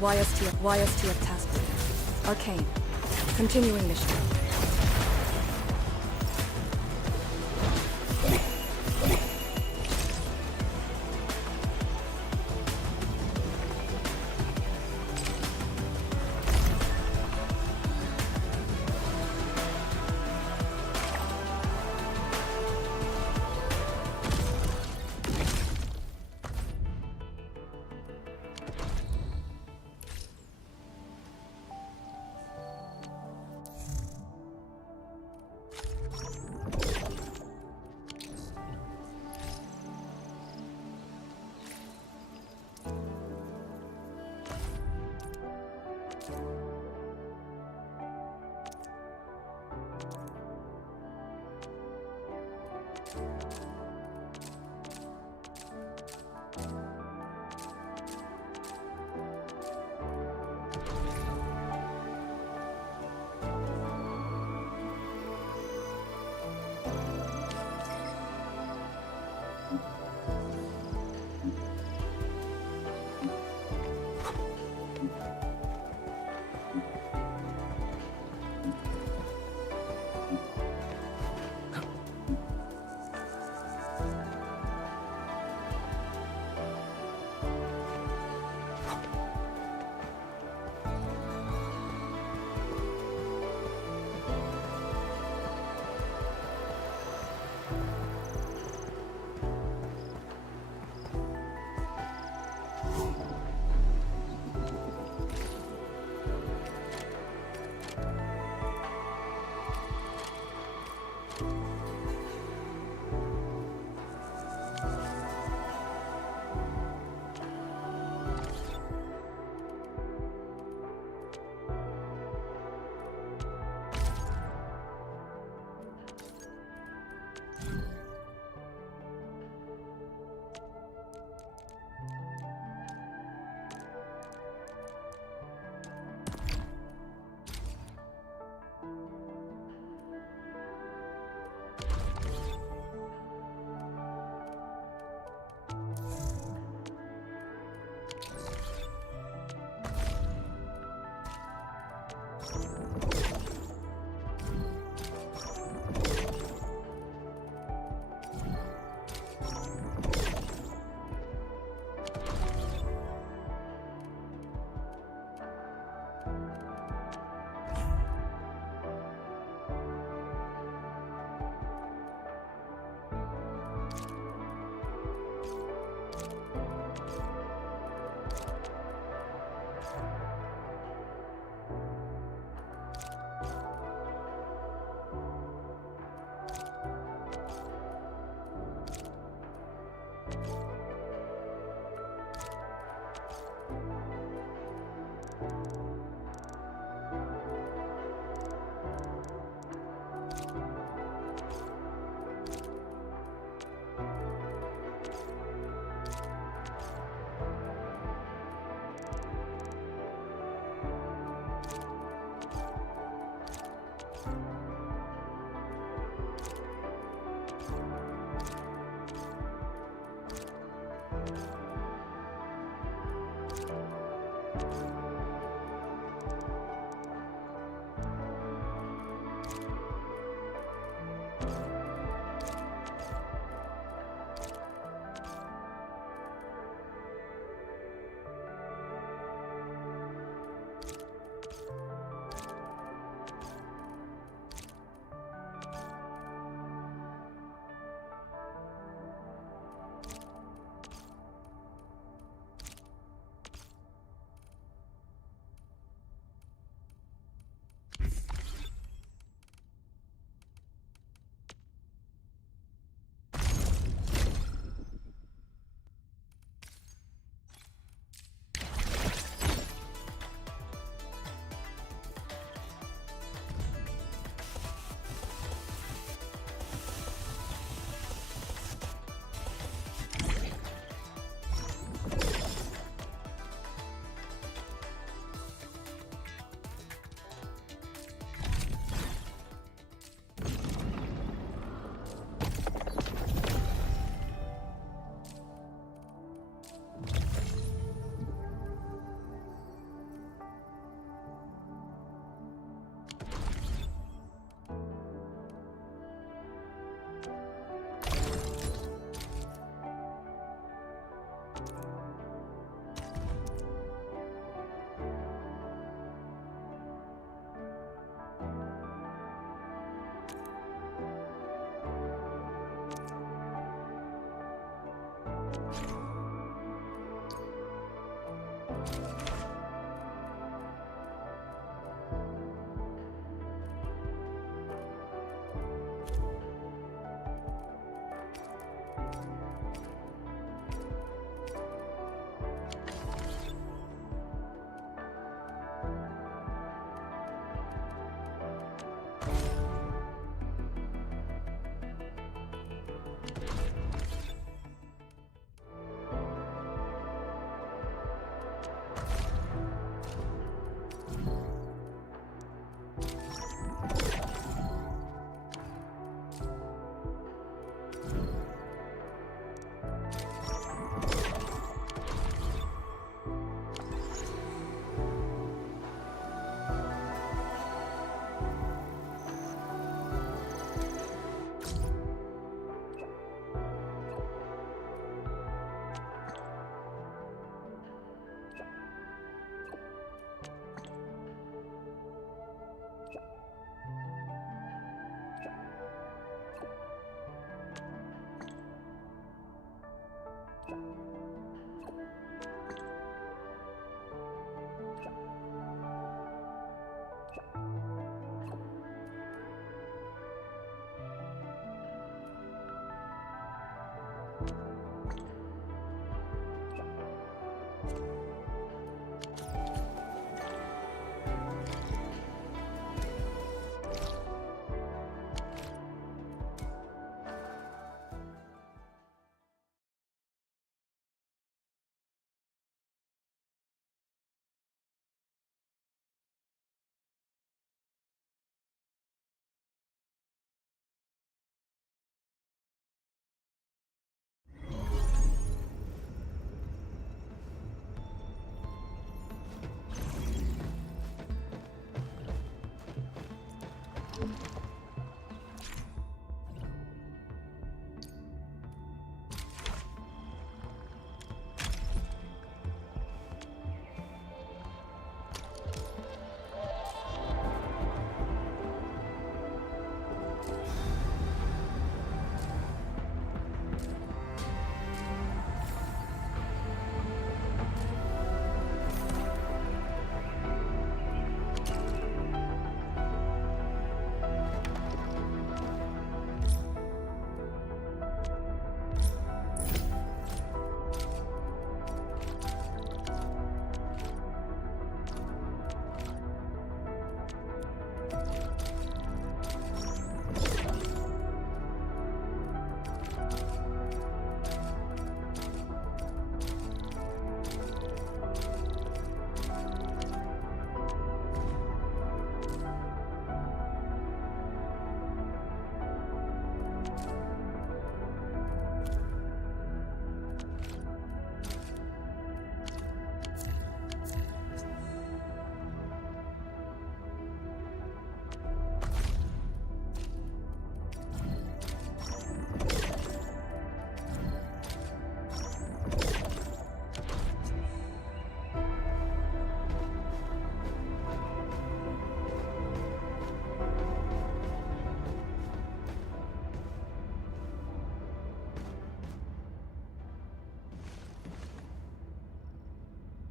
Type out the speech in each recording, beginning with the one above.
YSTF task. Arcane. Continuing mission.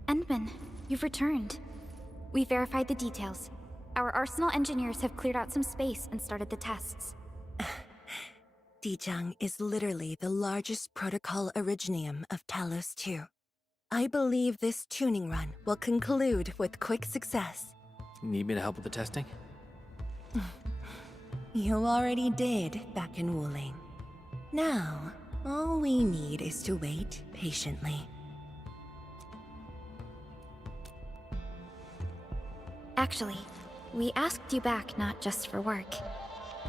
Endman, you've returned. We verified the details. Our Arsenal engineers have cleared out some space and started the tests. Dijang is literally the largest protocol originium of Talos 2. I believe this tuning run will conclude with quick success. Need me to help with the testing? You already did back in Wuling. Now, all we need is to wait patiently. Actually, we asked you back not just for work.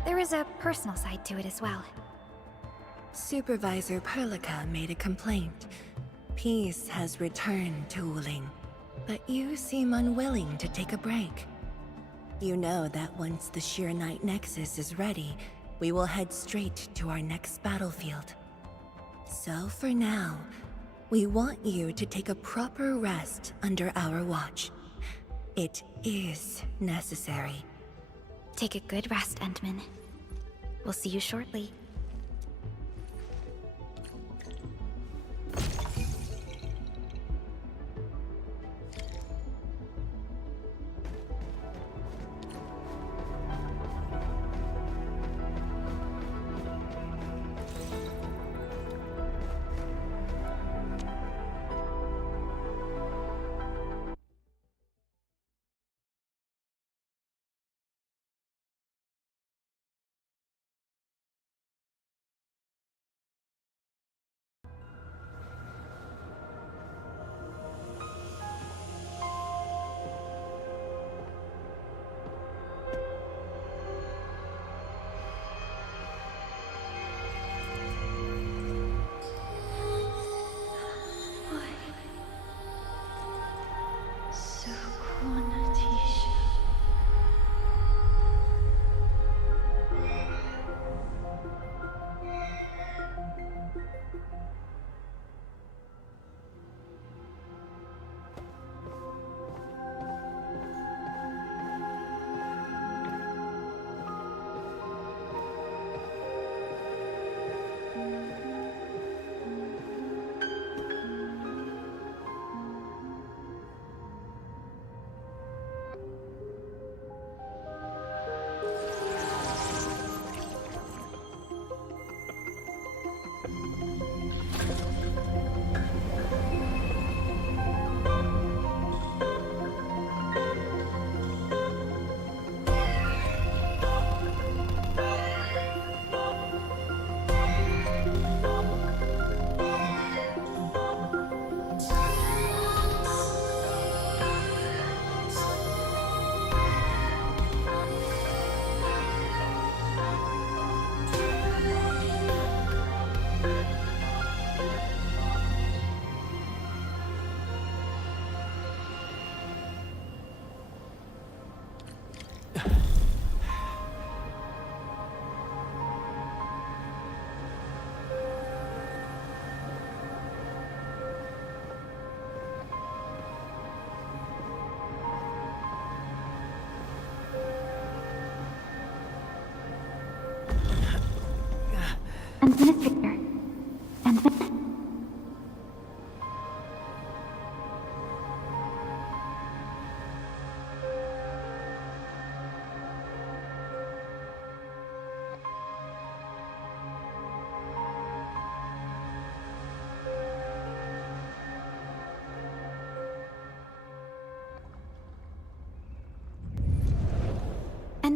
There is a personal side to it as well. Supervisor Perlica made a complaint. Peace has returned to Wuling, but you seem unwilling to take a break. You know that once the Sheer Night Nexus is ready, we will head straight to our next battlefield. So for now, we want you to take a proper rest under our watch. It is necessary. Take a good rest, Endman. We'll see you shortly.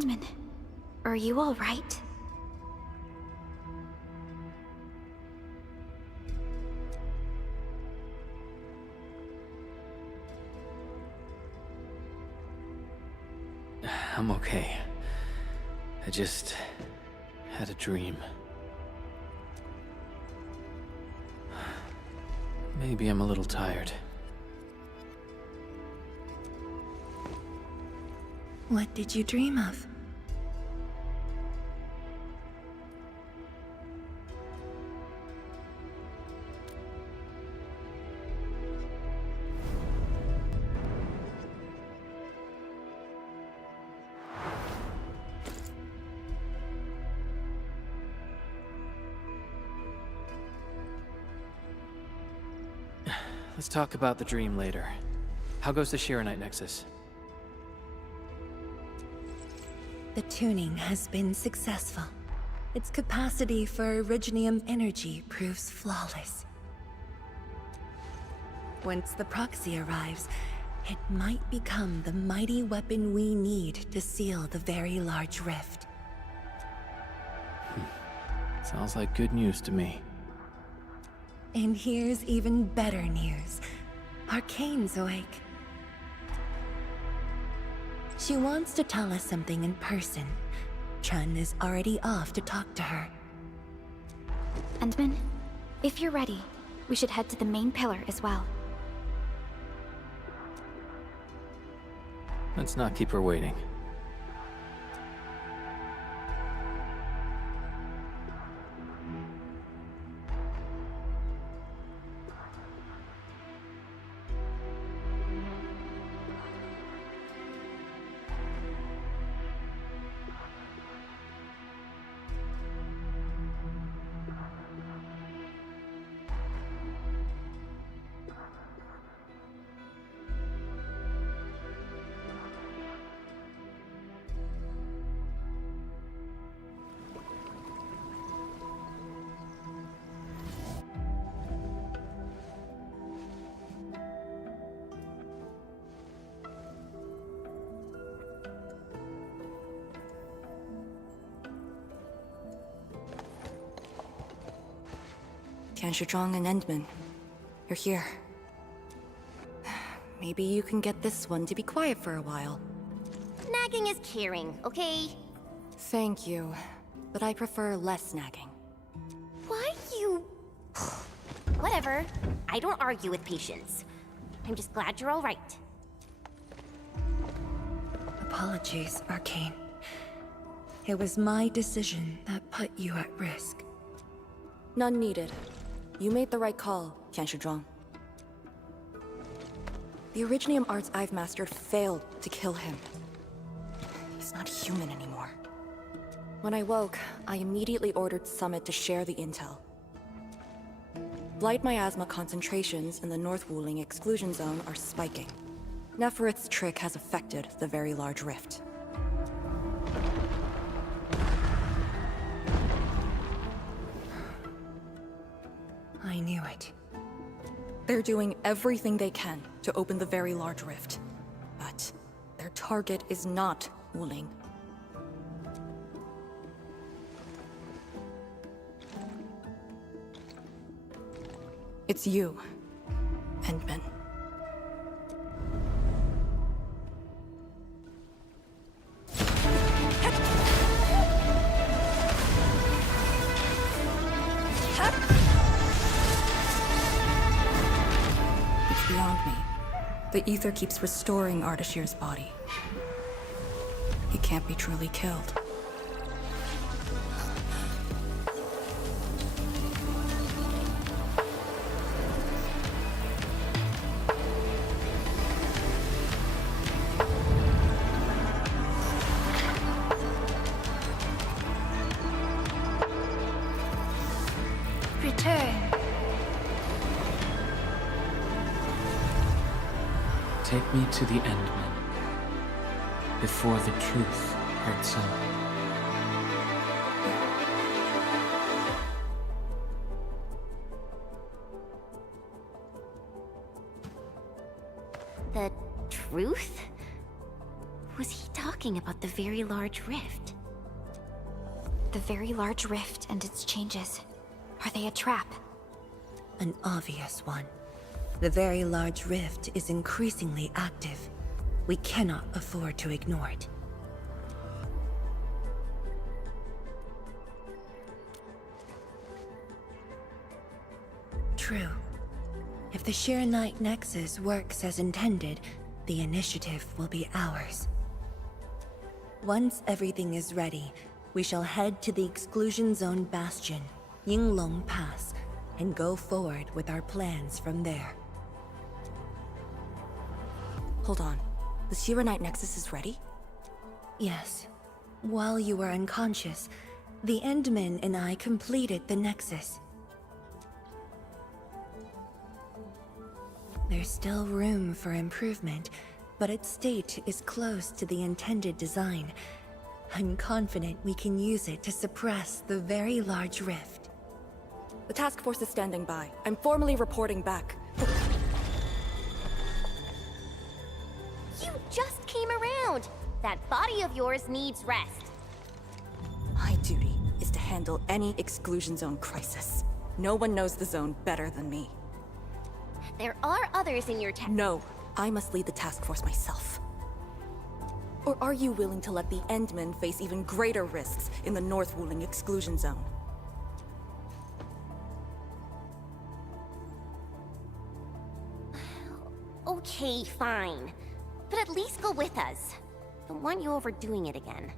Endman, are you all right? I'm okay. I just had a dream. Maybe I'm a little tired. What did you dream of? Let's talk about the dream later. How goes the Shiranite Nexus? The tuning has been successful. Its capacity for originium energy proves flawless. Once the proxy arrives, it might become the mighty weapon we need to seal the very large rift. Sounds like good news to me. And here's even better news. Arcane's awake. She wants to tell us something in person. Chun is already off to talk to her. Endman, if you're ready, we should head to the main pillar as well. Let's not keep her waiting. Tianshizhuang and Endman, you're here. Maybe you can get this one to be quiet for a while. Nagging is caring, okay? Thank you, but I prefer less nagging. Why you... Whatever. I don't argue with patience. I'm just glad you're all right. Apologies, Arcane. It was my decision that put you at risk. None needed. You made the right call, Tianshizhuang. The Originium arts I've mastered failed to kill him. He's not human anymore. When I woke, I immediately ordered Summit to share the intel. Blight miasma concentrations in the North Wuling exclusion zone are spiking. Neferith's trick has affected the Very Large Rift. I knew it. They're doing everything they can to open the Very Large Rift. But their target is not Wuling. It's you, Endman. It's beyond me. The ether keeps restoring Ardashir's body. He can't be truly killed. Return. Take me to the Endman, before the truth hurts him. The truth? Was he talking? talking about the Very Large Rift. The Very Large Rift and its changes. Are they a trap? An obvious one. The Very Large Rift is increasingly active. We cannot afford to ignore it. True. If the Shiranite Nexus works as intended, the initiative will be ours. Once everything is ready, we shall head to the Exclusion Zone Bastion, Yinglong Pass, and go forward with our plans from there. Hold on. The Shiranite Nexus is ready? Yes. While you were unconscious, the Endmen and I completed the Nexus. There's still room for improvement, but its state is close to the intended design. I'm confident we can use it to suppress the Very Large Rift. The task force is standing by. I'm formally reporting back. You just came around! That body of yours needs rest. My duty is to handle any exclusion zone crisis. No one knows the zone better than me. There are others in your No, I must lead the task force myself. Or are you willing to let the Endmen face even greater risks in the North Wuling exclusion zone? Okay, fine. But at least go with us. Don't want you overdoing it again.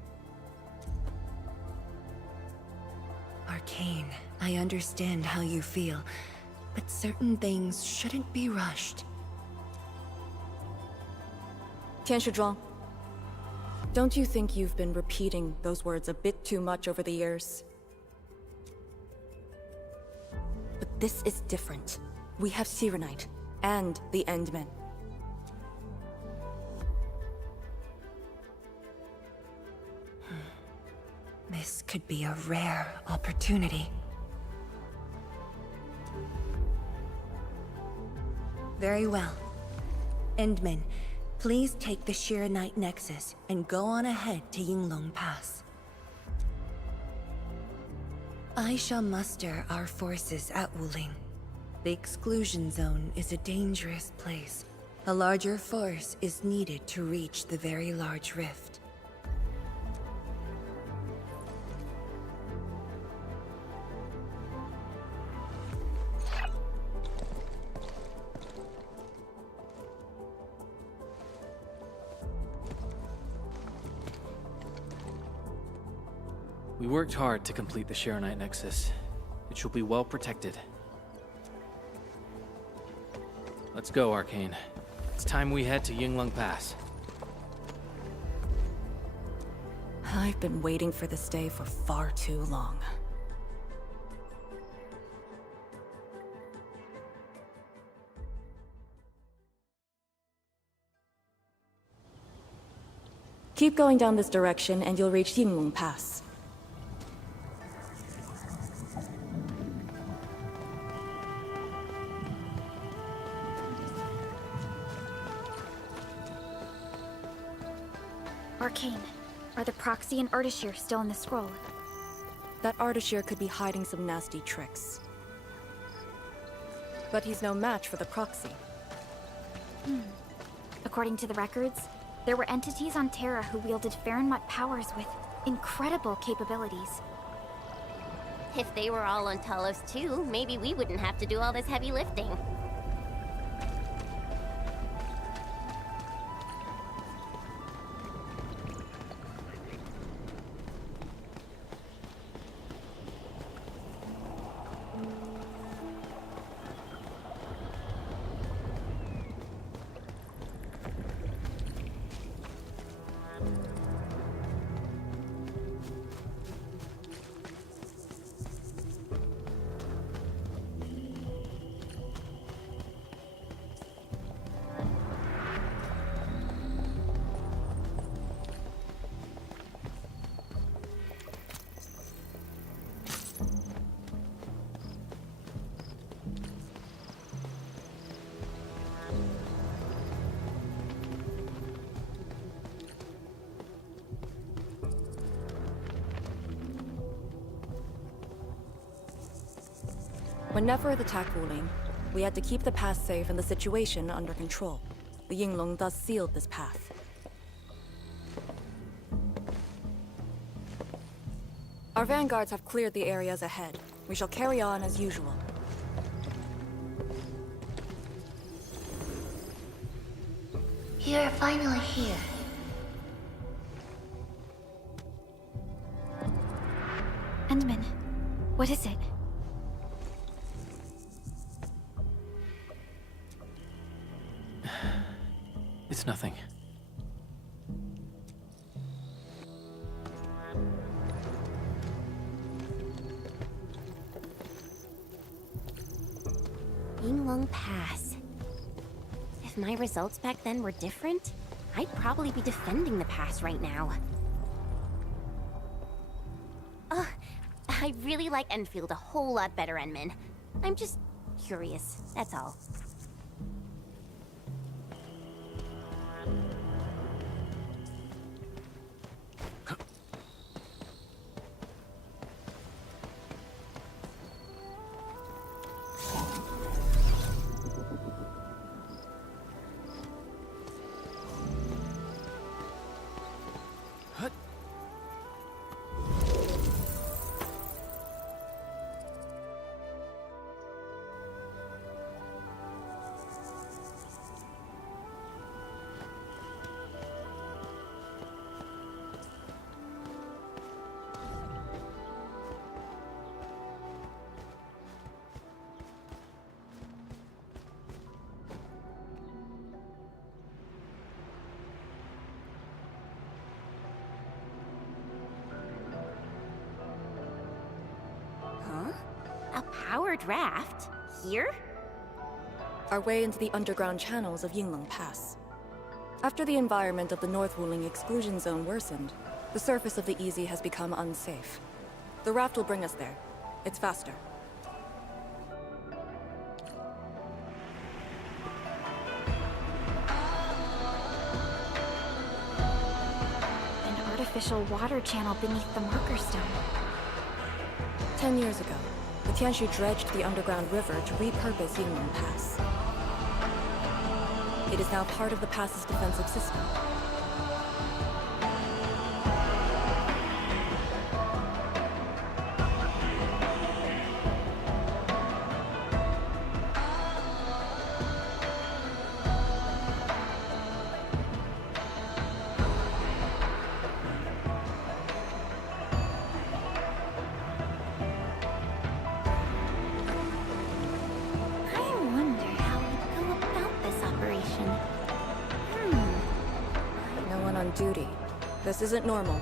Arcane, I understand how you feel, but certain things shouldn't be rushed. Tianshizhuang, don't you think you've been repeating those words a bit too much over the years? But this is different. We have Shiranite and the Endmen. This could be a rare opportunity. Very well. Endmen, please take the Shiranite Nexus and go on ahead to Yinglong Pass. I shall muster our forces at Wuling. The exclusion zone is a dangerous place. A larger force is needed to reach the Very Large Rift. We worked hard to complete the Shiranite Nexus. It shall be well protected. Let's go, Arcane. It's time we head to Yinglong Pass. I've been waiting for this day for far too long. Keep going down this direction and you'll reach Yinglong Pass. Arcane, are the Proxy and Ardashir still in the scroll? That Ardashir could be hiding some nasty tricks. But he's no match for the Proxy. According to the records, there were entities on Terra who wielded Farenmut powers with incredible capabilities. If they were all on Talos too, maybe we wouldn't have to do all this heavy lifting. When Neferth attacked Wuling, we had to keep the pass safe and the situation under control. The Yinglong thus sealed this path. Our vanguards have cleared the areas ahead. We shall carry on as usual. You're finally here. Endman, what is it? It's nothing. Yinglong Pass. If my results back then were different, I'd probably be defending the pass right now. Ugh, I really like Endfield a whole lot better, Enman. I'm just curious, that's all. A powered raft? Here? Our way into the underground channels of Yinglong Pass. After the environment of the North Wuling exclusion zone worsened, the surface of the Easy has become unsafe. The raft will bring us there. It's faster. An artificial water channel beneath the marker stone. 10 years ago, the Tianshu dredged the underground river to repurpose Yinglong Pass. It is now part of the pass's defensive system. Duty. This isn't normal.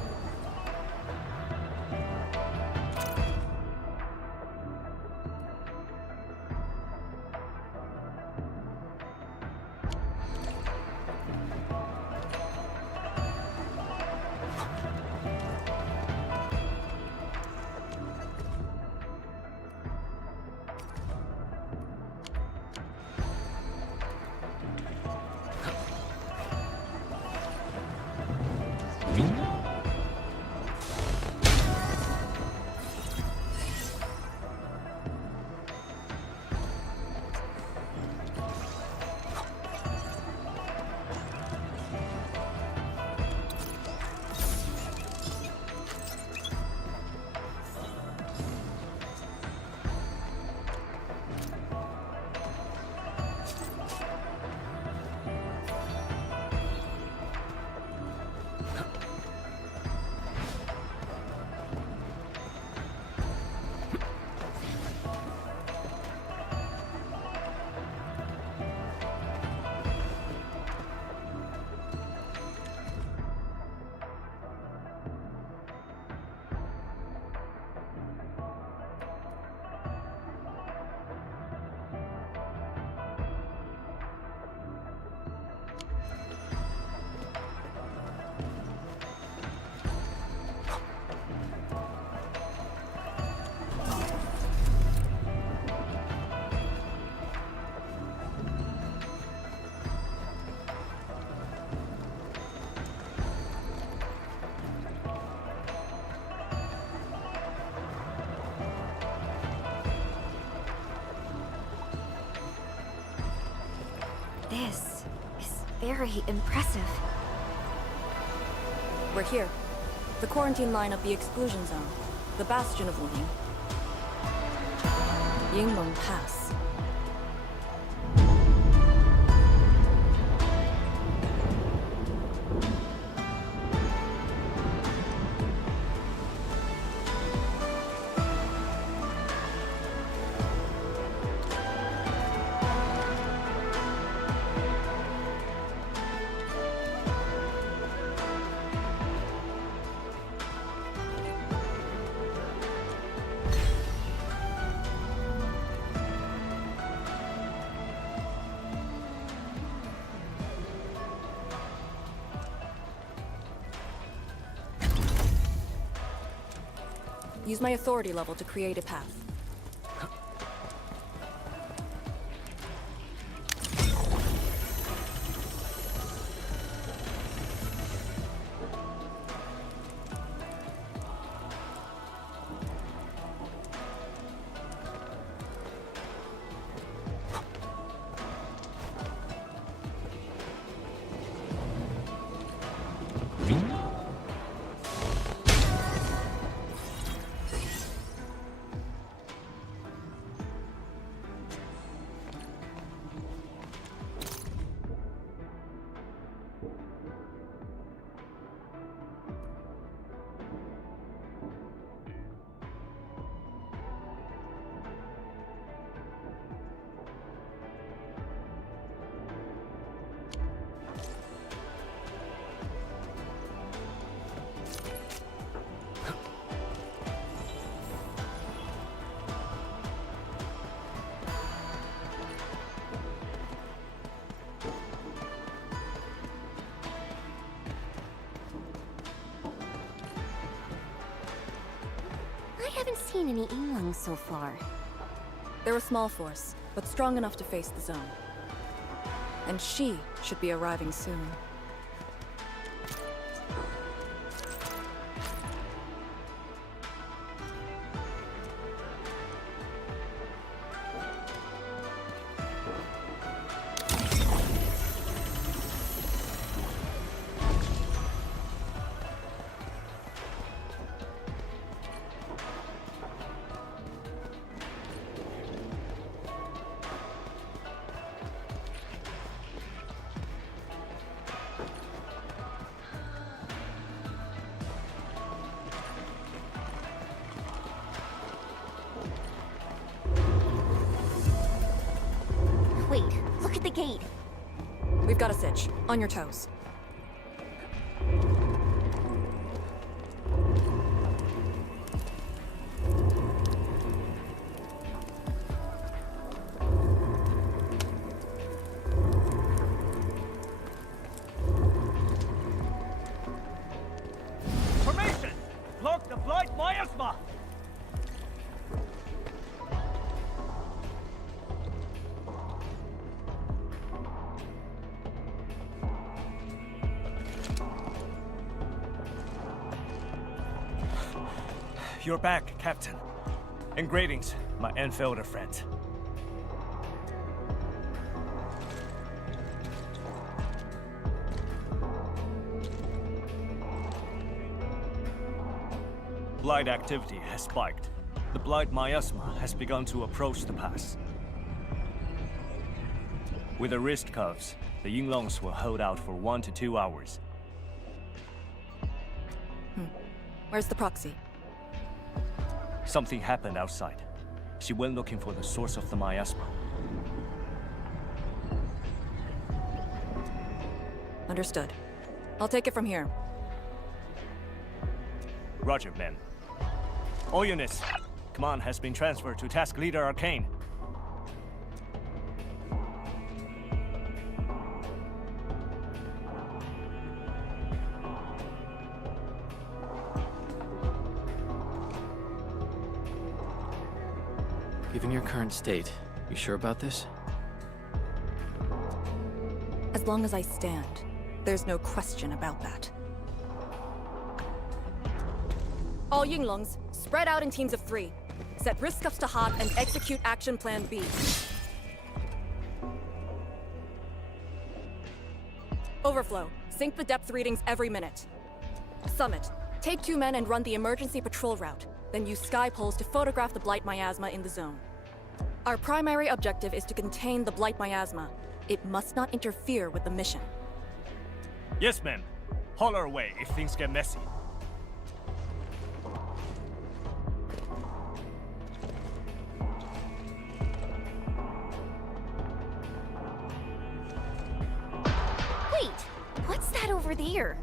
very impressive. We're here. The quarantine line of the exclusion zone. The bastion of Wuling. Yinglong Pass. Use my authority level to create a path. I haven't seen any Yinglongs so far. They're a small force, but strong enough to face the zone. And she should be arriving soon. Wait, look at the gate. We've got a sitch. On your toes. Formation! Block the blight miasma! You're back, Captain. And greetings, my Endfielder friend. Blight activity has spiked. The blight miasma has begun to approach the pass. With the wrist cuffs, the Yinglongs will hold out for 1 to 2 hours. Where's the proxy? Something happened outside. She went looking for the source of the miasma. Understood. I'll take it from here. Roger, men. All units, command has been transferred to Task Leader Arcane. Given your current state, you sure about this? As long as I stand, there's no question about that. All Yinglongs, spread out in teams of 3. Set wrist cuffs to hot and execute Action Plan B. Overflow, sync the depth readings every minute. Summit, take 2 men and run the emergency patrol route. Then use sky poles to photograph the Blight miasma in the zone. Our primary objective is to contain the Blight miasma. It must not interfere with the mission. Yes, ma'am. Holler away if things get messy. Wait, what's that over there?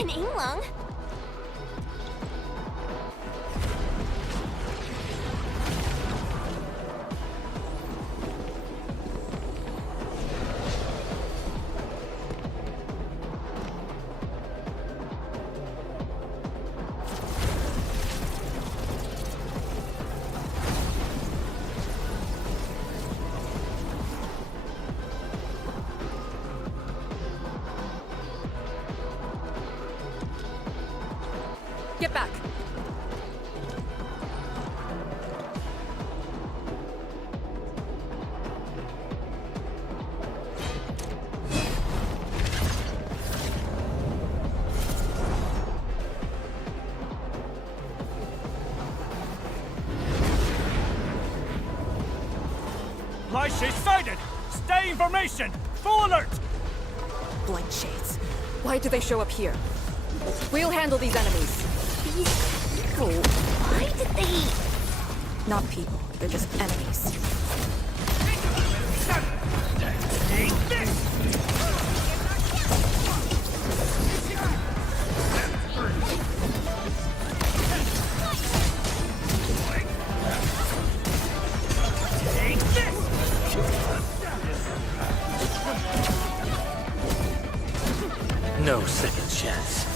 An Inglung? Get back! Blight shades sighted! Stay in formation! Full alert! Blight shades. Why do they show up here? We'll handle these enemies. These people, why did they... Not people, they're just enemies. Take this! Take this! No second chance.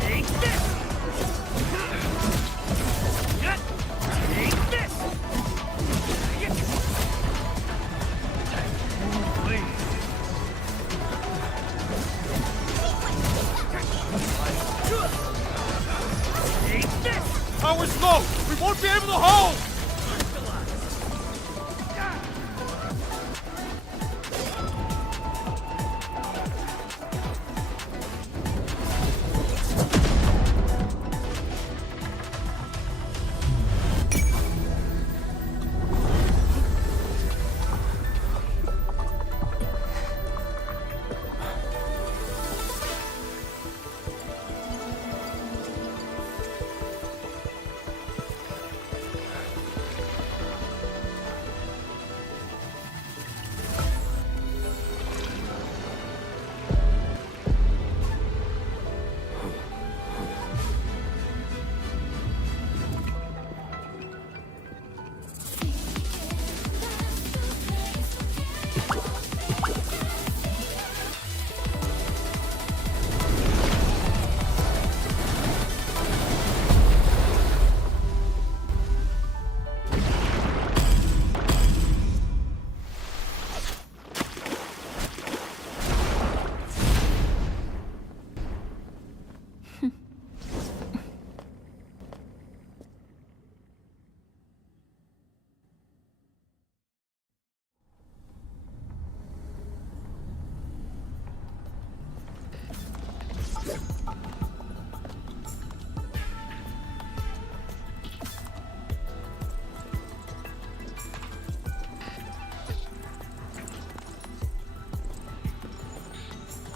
Take this! Take this! Take this! Power's low! We won't be able to hold!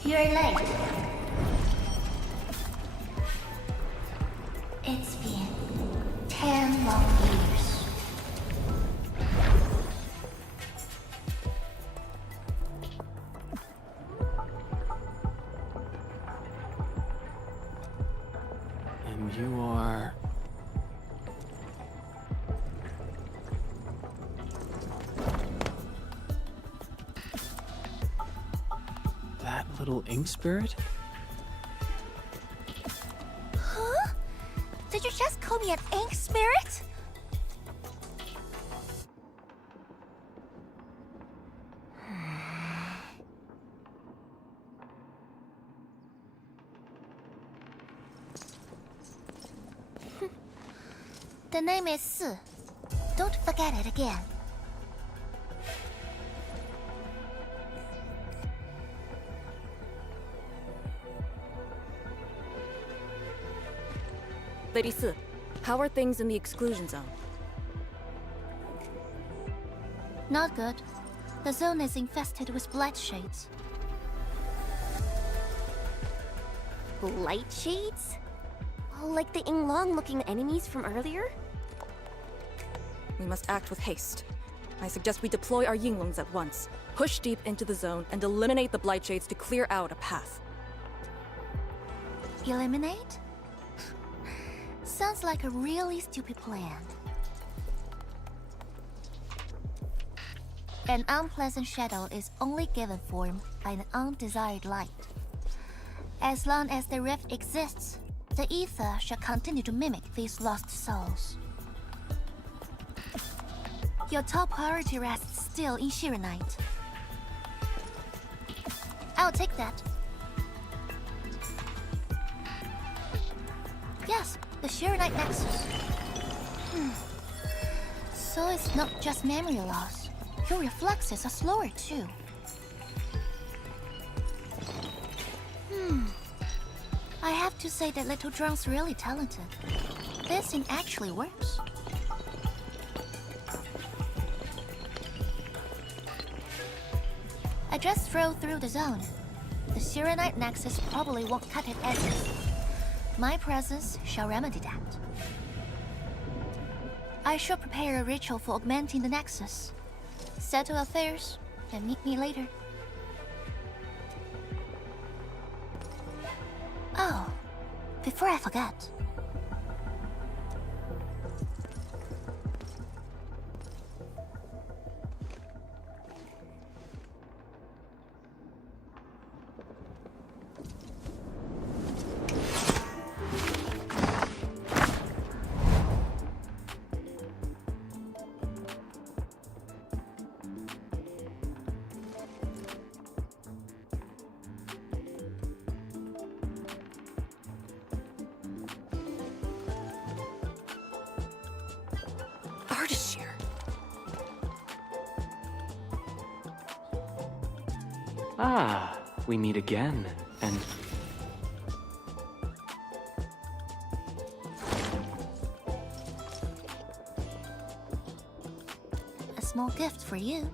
You're late. It's been 10 long years. And you are... little ink spirit? Huh? Did you just call me an ink spirit? The name is Si. Don't forget it again. Lady Si, how are things in the exclusion zone? Not good. The zone is infested with blight shades. Light shades? Oh, like the Yinglong-looking enemies from earlier? We must act with haste. I suggest we deploy our Yinglongs at once, push deep into the zone, and eliminate the blight shades to clear out a path. Eliminate? Sounds like a really stupid plan. An unpleasant shadow is only given form by an undesired light. As long as the rift exists, the ether shall continue to mimic these lost souls. Your top priority rests still in Shiranite. I'll take that. Yes, the Shiranite Nexus. So it's not just memory loss. Your reflexes are slower too. I have to say that Little Drunk's really talented. This thing actually works. I just strolled through the zone. The Shiranite Nexus probably won't cut it edges. My presence shall remedy that. I shall prepare a ritual for augmenting the Nexus. Settle affairs, and meet me later. Oh, before I forget. Ah, we meet again, and... A small gift for you.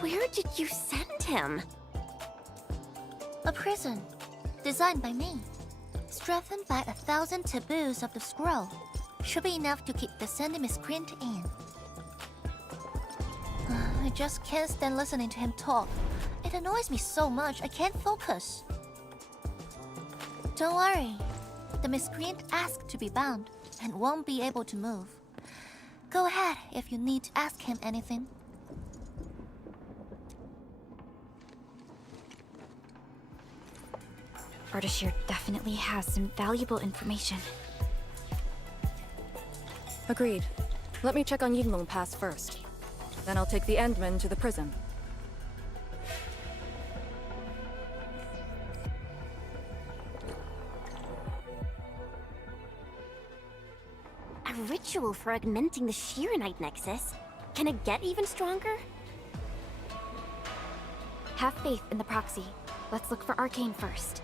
Where did you send him? A prison, designed by me. Strengthened by 1,000 taboos of the scroll. Should be enough to keep the sending miscreant in. I just can't stand listening to him talk. It annoys me so much I can't focus. Don't worry. The miscreant asked to be bound and won't be able to move. Go ahead if you need to ask him anything. Ardashir definitely has some valuable information. Agreed. Let me check on Yinglong Pass first. Then I'll take the Endman to the prison. A ritual for augmenting the Shiranite Nexus? Can it get even stronger? Have faith in the proxy. Let's look for Arcane first.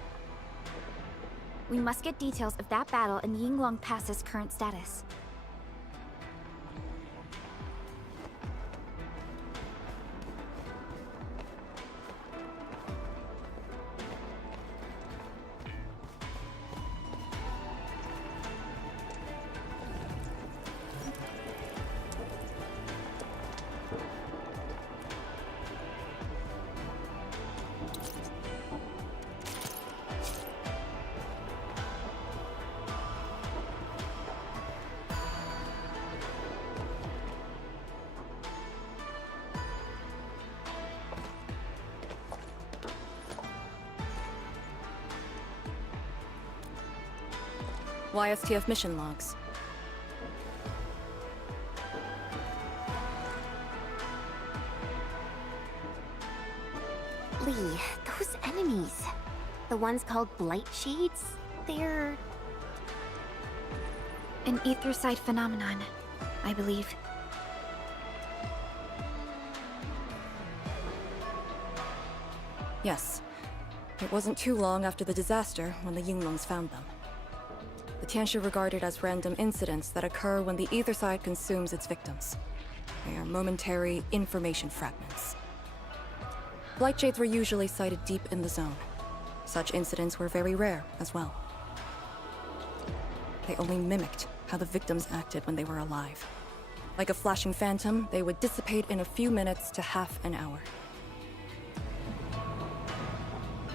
We must get details of that battle and Yinglong Pass's current status. YSTF mission logs. Lee, those enemies. The ones called Blight Shades? They're... An ether-side phenomenon, I believe. Yes. It wasn't too long after the disaster when the Yinglongs found them. The Tianshi regarded as random incidents that occur when the ether side consumes its victims. They are momentary information fragments. Blight Shades were usually sighted deep in the zone. Such incidents were very rare as well. They only mimicked how the victims acted when they were alive. Like a flashing phantom, they would dissipate in a few minutes to half an hour.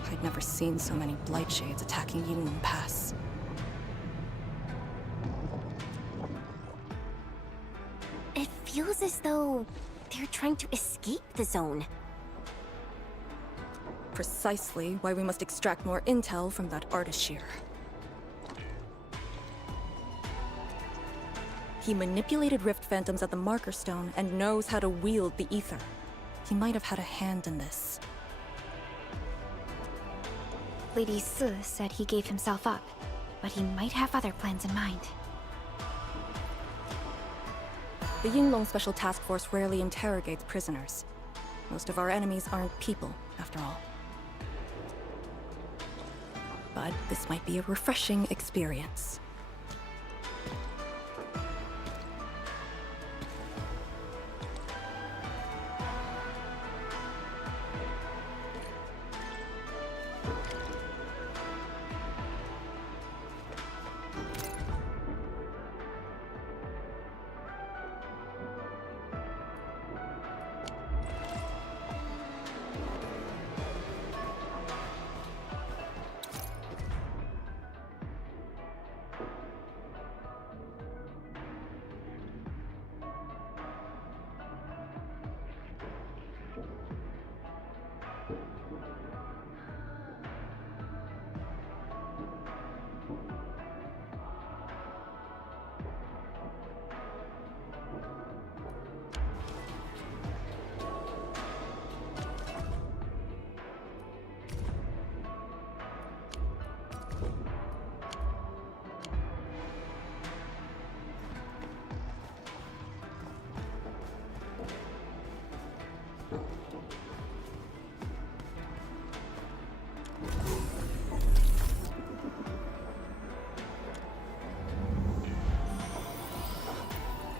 I'd never seen so many Blight Shades attacking Yinglong Pass. It feels as though they're trying to escape the zone. Precisely why we must extract more intel from that Ardashir. He manipulated Rift Phantoms at the Marker Stone and knows how to wield the ether. He might have had a hand in this. Lady Si said he gave himself up, but he might have other plans in mind. The Yinglong Special Task Force rarely interrogates prisoners. Most of our enemies aren't people, after all. But this might be a refreshing experience.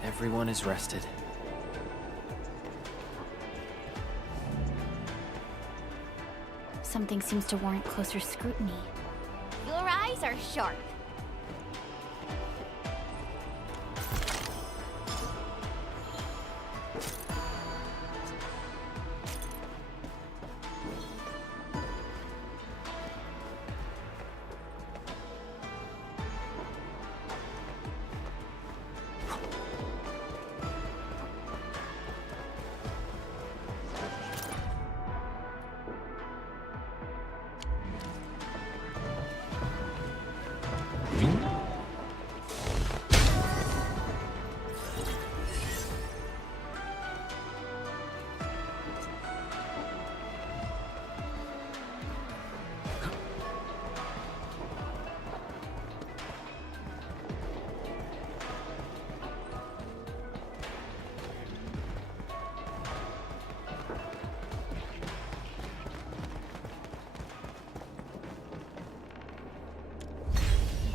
Everyone is rested. Something seems to warrant closer scrutiny. Your eyes are sharp.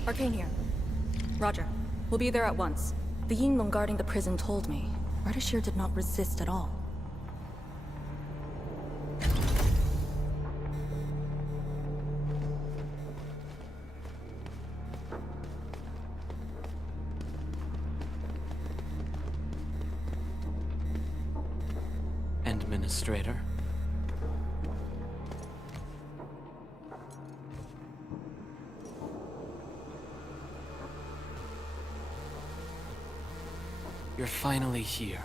Arcane here. Roger. We'll be there at once. The Yinglong guarding the prison told me. Ardashir did not resist at all. Administrator. You're finally here.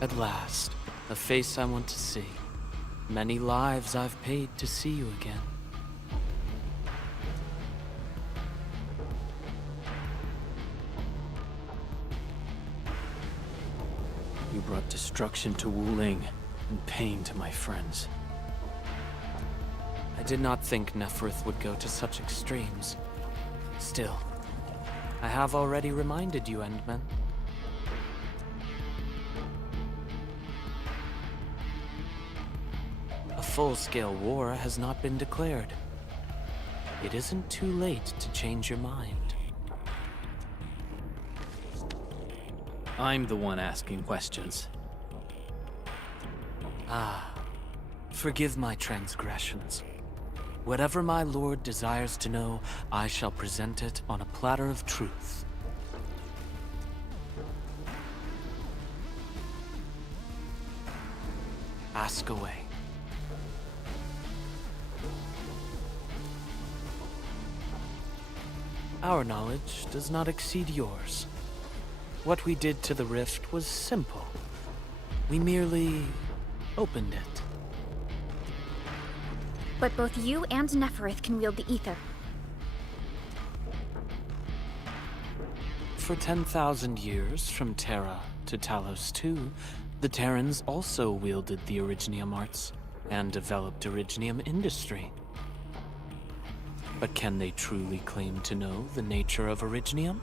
At last, a face I want to see. Many lives I've paid to see you again. You brought destruction to Wuling and pain to my friends. I did not think Neferth would go to such extremes. Still, I have already reminded you, Endman. A full-scale war has not been declared. It isn't too late to change your mind. I'm the one asking questions. Forgive my transgressions. Whatever my lord desires to know, I shall present it on a platter of truth. Ask away. Our knowledge does not exceed yours. What we did to the rift was simple. We merely opened it. But both you and Neferth can wield the ether. For 10,000 years, from Terra to Talos II, the Terrans also wielded the Originium arts and developed Originium industry. But can they truly claim to know the nature of Originium?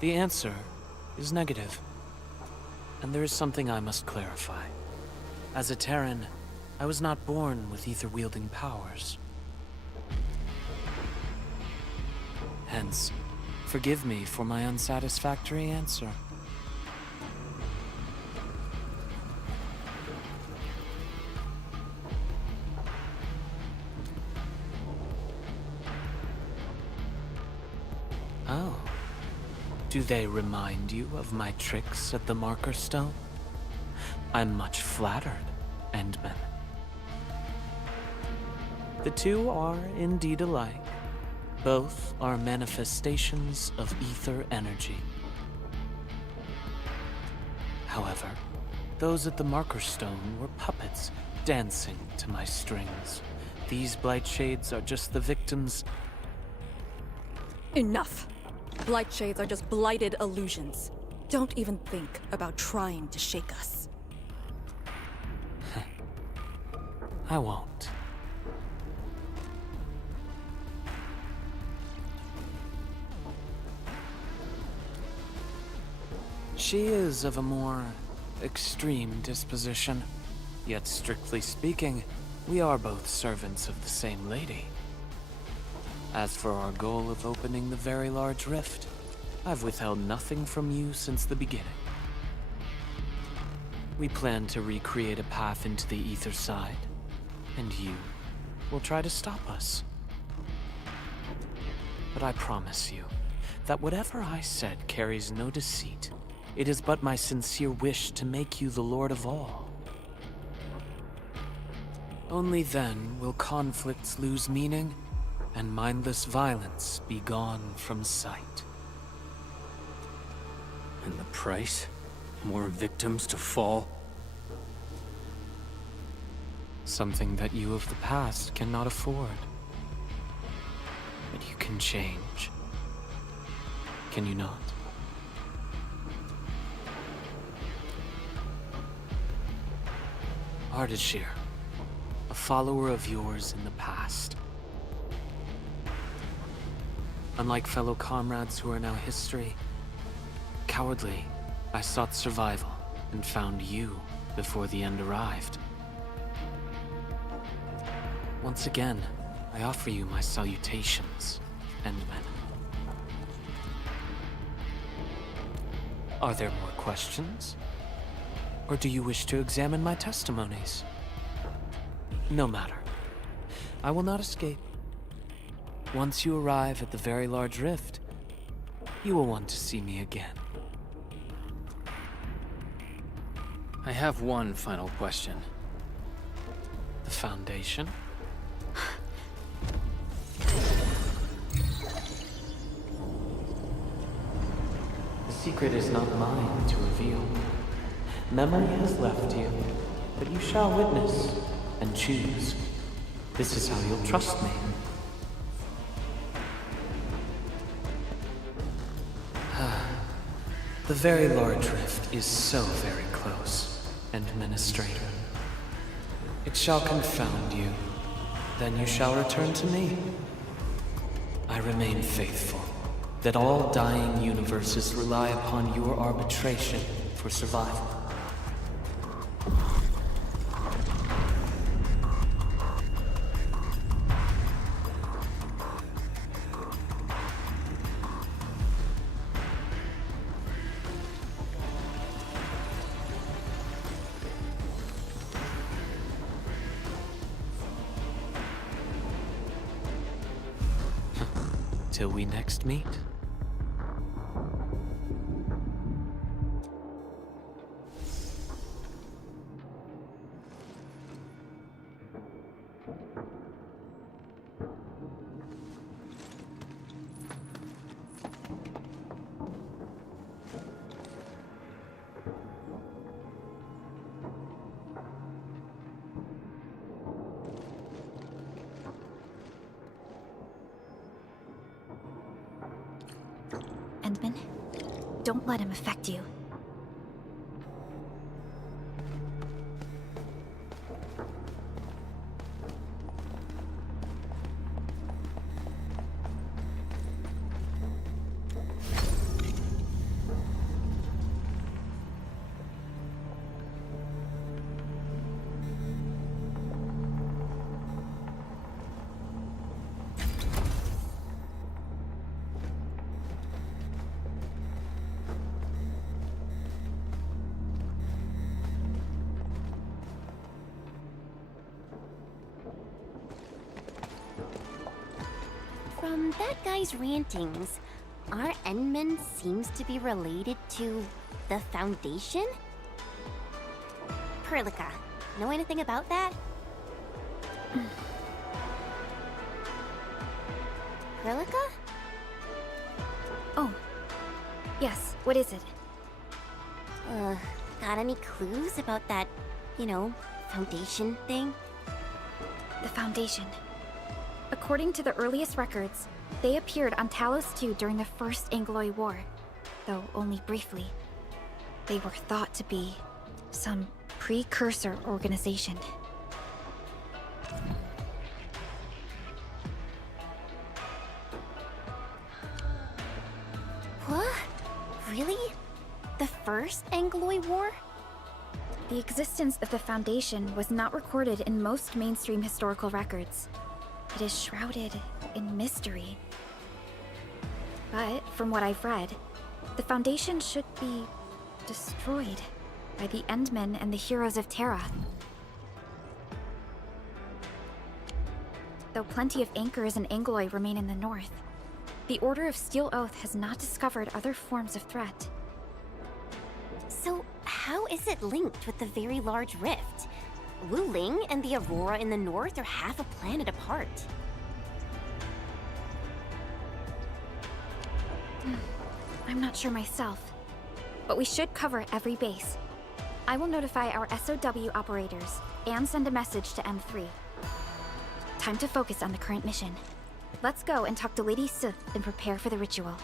The answer is negative. And there is something I must clarify. As a Terran, I was not born with ether-wielding powers. Hence, forgive me for my unsatisfactory answer. Oh. Do they remind you of my tricks at the Marker Stone? I'm much flattered, Endman. The two are indeed alike. Both are manifestations of ether energy. However, those at the Marker Stone were puppets dancing to my strings. These blight shades are just the victims. Enough! Blight shades are just blighted illusions. Don't even think about trying to shake us. I won't. She is of a more extreme disposition. Yet strictly speaking, we are both servants of the same lady. As for our goal of opening the very large rift, I've withheld nothing from you since the beginning. We plan to recreate a path into the ether side, and you will try to stop us. But I promise you that whatever I said carries no deceit. It is but my sincere wish to make you the Lord of all. Only then will conflicts lose meaning and mindless violence be gone from sight. And the price? More victims to fall? Something that you of the past cannot afford. But you can change. Can you not? Ardashir, a follower of yours in the past. Unlike fellow comrades who are now history, cowardly, I sought survival and found you before the end arrived. Once again, I offer you my salutations, Endman. Are there more questions? Or do you wish to examine my testimonies? No matter. I will not escape. Once you arrive at the very large rift, you will want to see me again. I have one final question. The Foundation? The secret is not mine to reveal. Memory has left you, but you shall witness and choose. This is how you'll trust me. The very large rift is so very close, Administrator. It shall confound you. Then you shall return to me. I remain faithful, that all dying universes rely upon your arbitration for survival. Till we next meet. Endman, don't let him affect you. From that guy's rantings, our Endman seems to be related to the Foundation? Perlica, know anything about that? Perlica? Oh, yes, what is it? Got any clues about that, Foundation thing? The Foundation. According to the earliest records, they appeared on Talos II during the First Angloid War, though only briefly. They were thought to be some precursor organization. What? Really? The First Angloid War? The existence of the Foundation was not recorded in most mainstream historical records. It is shrouded in mystery. But, from what I've read, the Foundation should be destroyed by the Endmen and the heroes of Terra. Though plenty of anchors and Angloid remain in the north, the Order of Steel Oath has not discovered other forms of threat. So, how is it linked with the Very Large Rift? Wu Ling and the Aurora in the north are half a planet apart. I'm not sure myself, but we should cover every base. I will notify our SOW operators and send a message to M3. Time to focus on the current mission. Let's go and talk to Lady Sith and prepare for the ritual.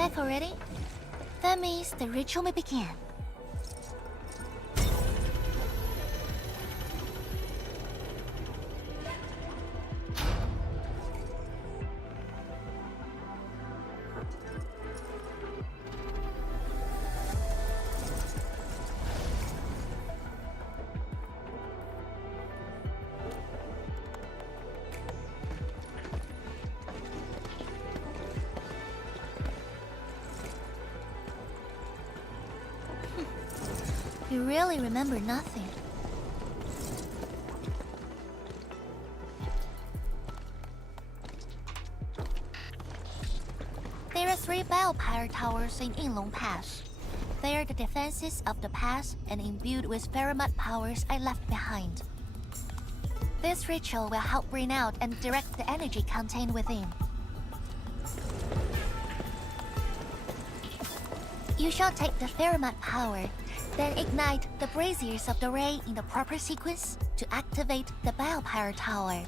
back already? That means the ritual may begin. You really remember nothing. There are 3 biopower towers in Yinglong Pass. They are the defenses of the pass and imbued with pheromone powers I left behind. This ritual will help bring out and direct the energy contained within. You shall take the pheromone power, then ignite the braziers of the ray in the proper sequence to activate the biopower tower.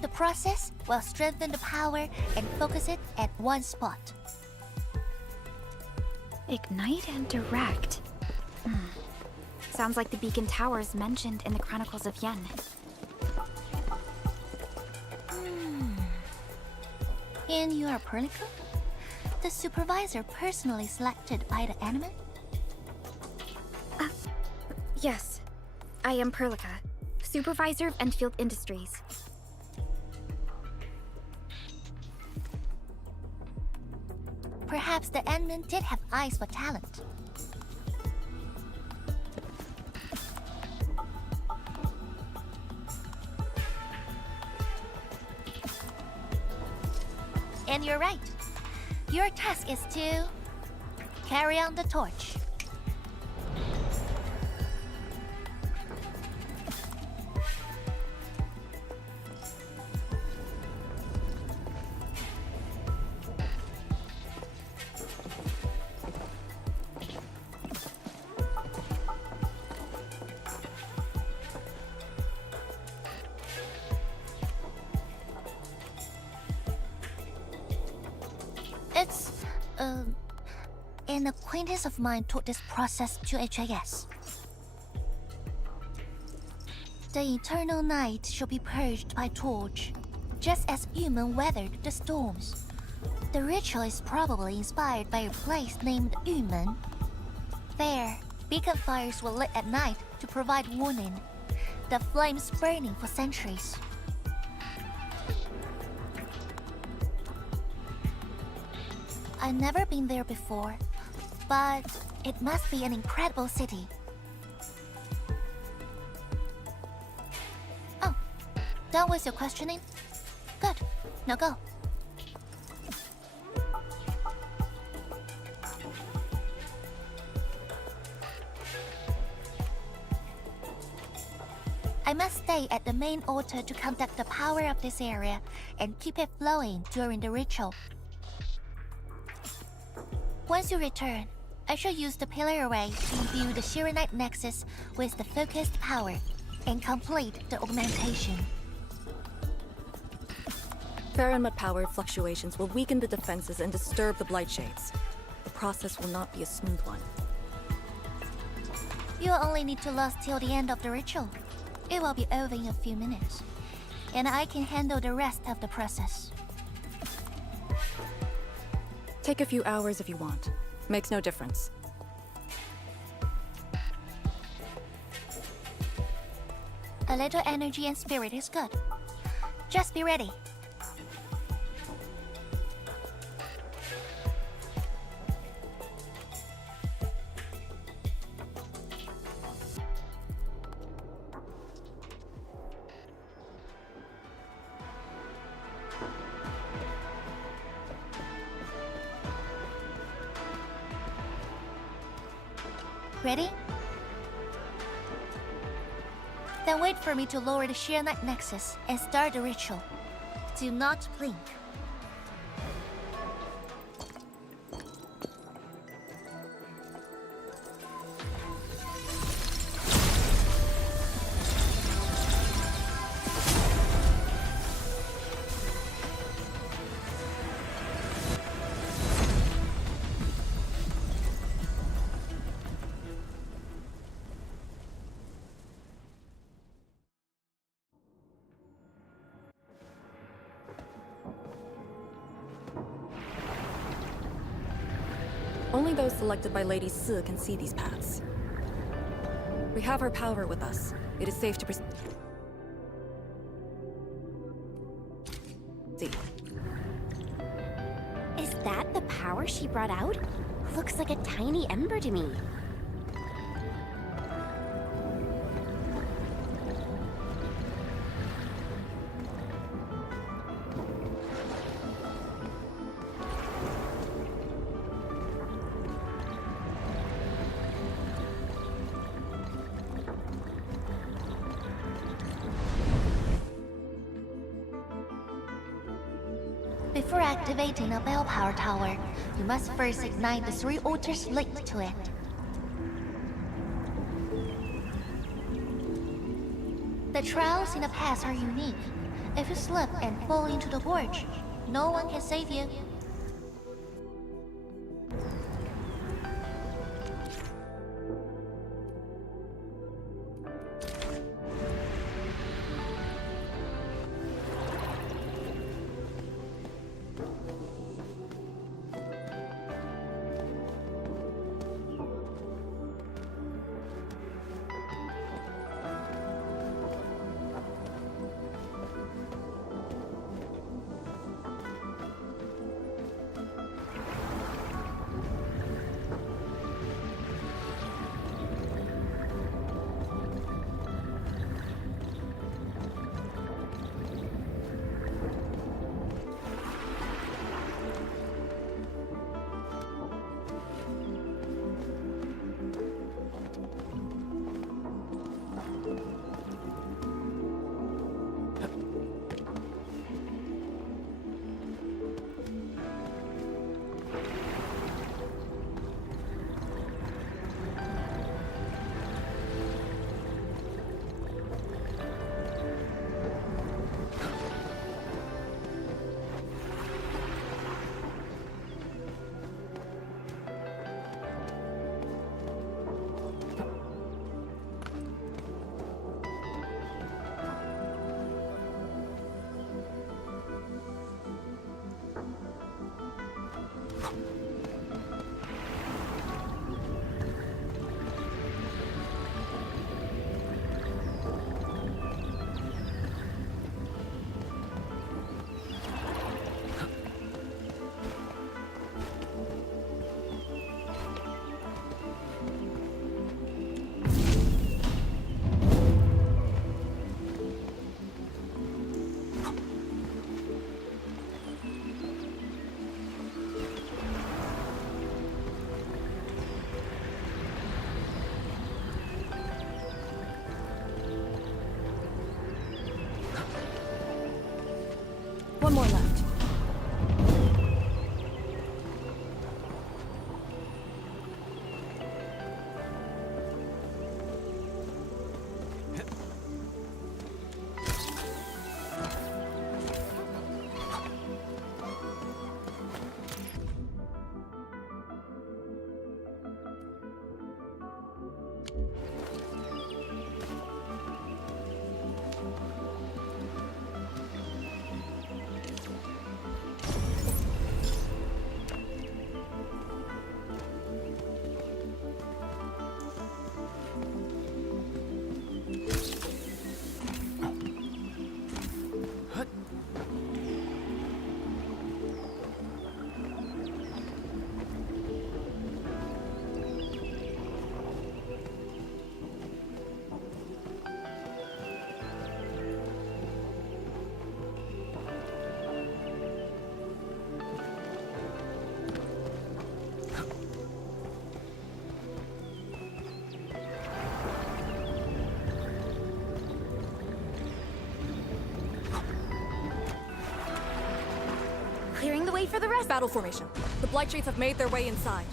The process will strengthen the power and focus it at one spot. Ignite and direct. Sounds like the beacon towers mentioned in the Chronicles of Yen. And you are Perlica? The supervisor personally selected by the enemy? Yes. I am Perlica, supervisor of Endfield Industries. Perhaps the admin did have eyes for talent. And you're right. Your task is to carry on the torch. It's, an acquaintance of mine taught this process to HIS. The eternal night shall be purged by torch, just as Yumen weathered the storms. The ritual is probably inspired by a place named Yumen. There, beacon fires were lit at night to provide warning, the flames burning for centuries. I've never been there before, but it must be an incredible city. Oh, done with your questioning? Good, now go. I must stay at the main altar to conduct the power of this area and keep it flowing during the ritual. Once you return, I shall use the pillar array to imbue the Shiranite Nexus with the focused power and complete the augmentation. Pheromone-powered fluctuations will weaken the defenses and disturb the Blight Shades. The process will not be a smooth one. You'll only need to last till the end of the ritual. It will be over in a few minutes, and I can handle the rest of the process. Take a few hours if you want. Makes no difference. A little energy and spirit is good. Just be ready. Ready? Then wait for me to lower the Shiranite Nexus and start the ritual. Do not blink. Only those selected by Lady Si can see these paths. We have our power with us. It is safe to proceed. Is that the power she brought out? Looks like a tiny ember to me. Before activating a bell power tower, you must first ignite the 3 altars linked to it. The trials in the past are unique. If you slip and fall into the gorge, no one can save you. One more left. Clearing the way for the rest. Battle formation. The Blightshades have made their way inside.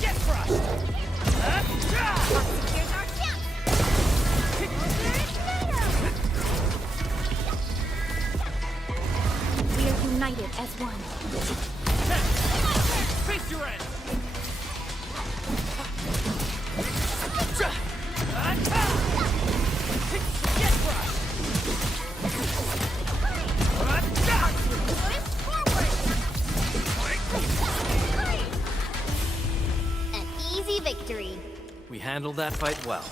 Get crushed! We are united as one. Face your end! victory. We handled that fight well.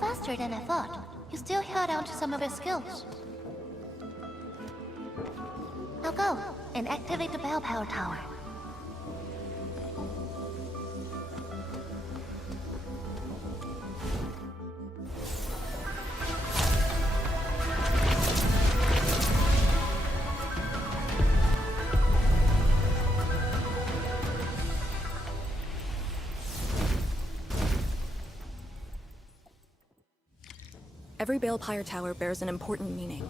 Faster than I thought. You still held on to some of your skills. Now go and activate the bell power tower. Every Balefire Tower bears an important meaning.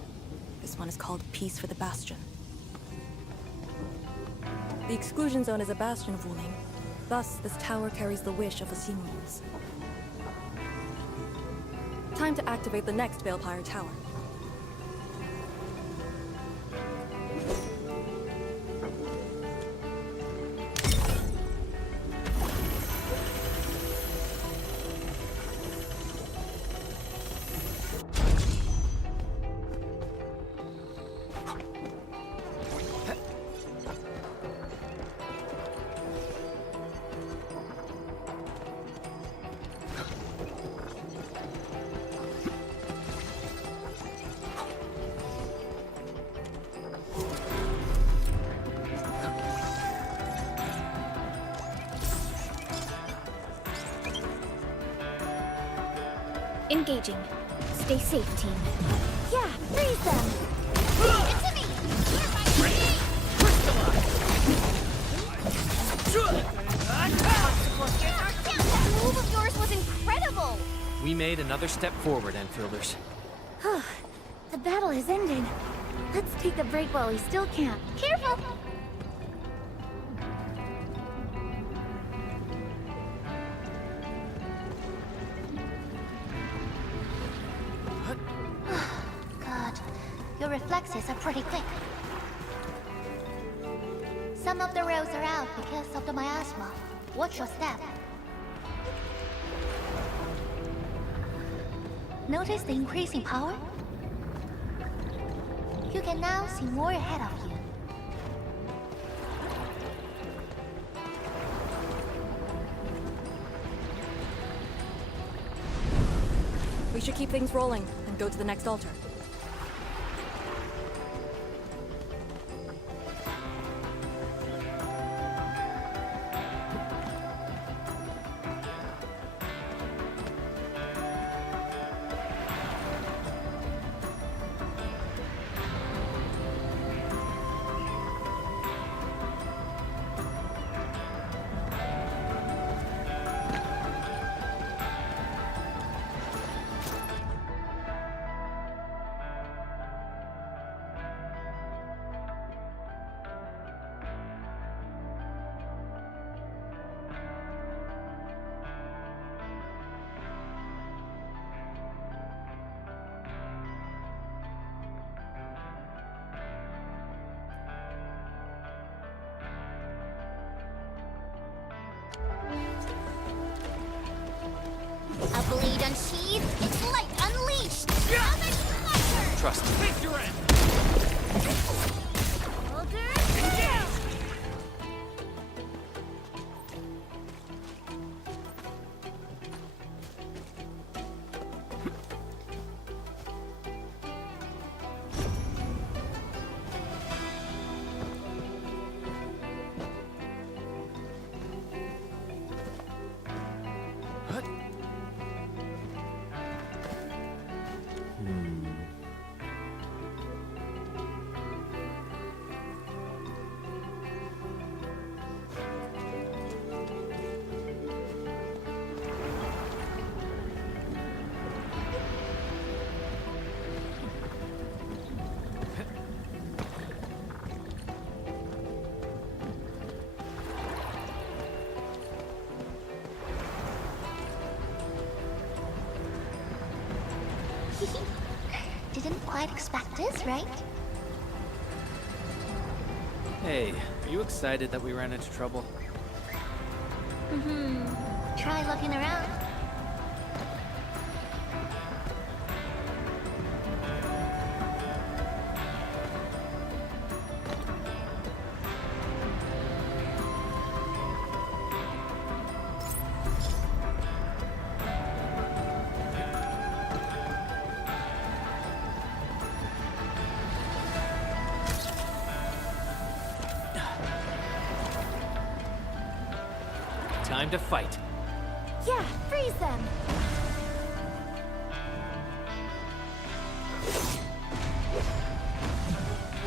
This one is called Peace for the Bastion. The exclusion zone is a bastion of Wuling. Thus, this tower carries the wish of the Simons. Time to activate the next Balefire Tower. Engaging. Stay safe, team. Yeah, freeze them! It's me! That move of yours was incredible! We made another step forward, Enfielders. The battle is ended. Let's take the break while we still can. Careful! God, your reflexes are pretty quick. Some of the rails are out because of the miasma. Watch your step. Notice the increasing power? You can now see more ahead of you. We should keep things rolling and go to the next altar. A blade unsheathed, its light unleashed! Now there's fire! Trust me. didn't quite expect this, right? Hey, are you excited that we ran into trouble? Try looking around. Time to fight. Yeah, freeze them!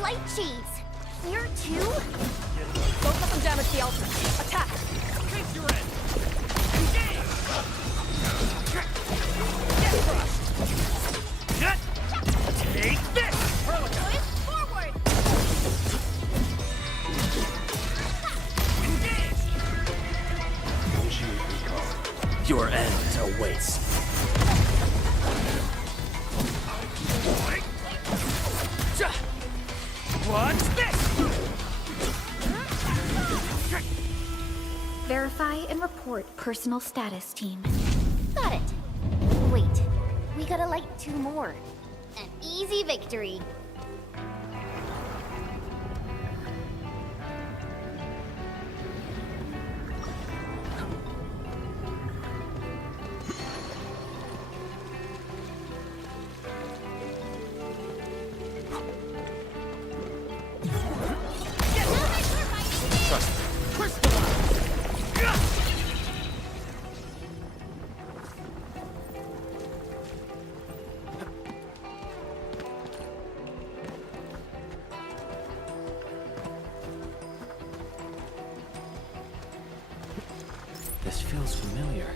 Light shades! Here too? Both of them damage the ultimate. Attack! Face your end! Engage! Get crushed! Get! Take this! Push forward! Engage! Your end awaits. Watch this! Verify and report personal status, team. Got it. Wait, we gotta light 2 more. An easy victory. This feels familiar.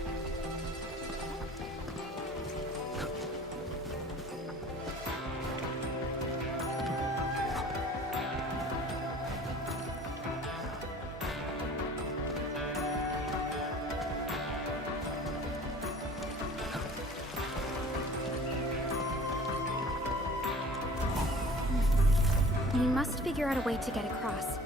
We must figure out a way to get across.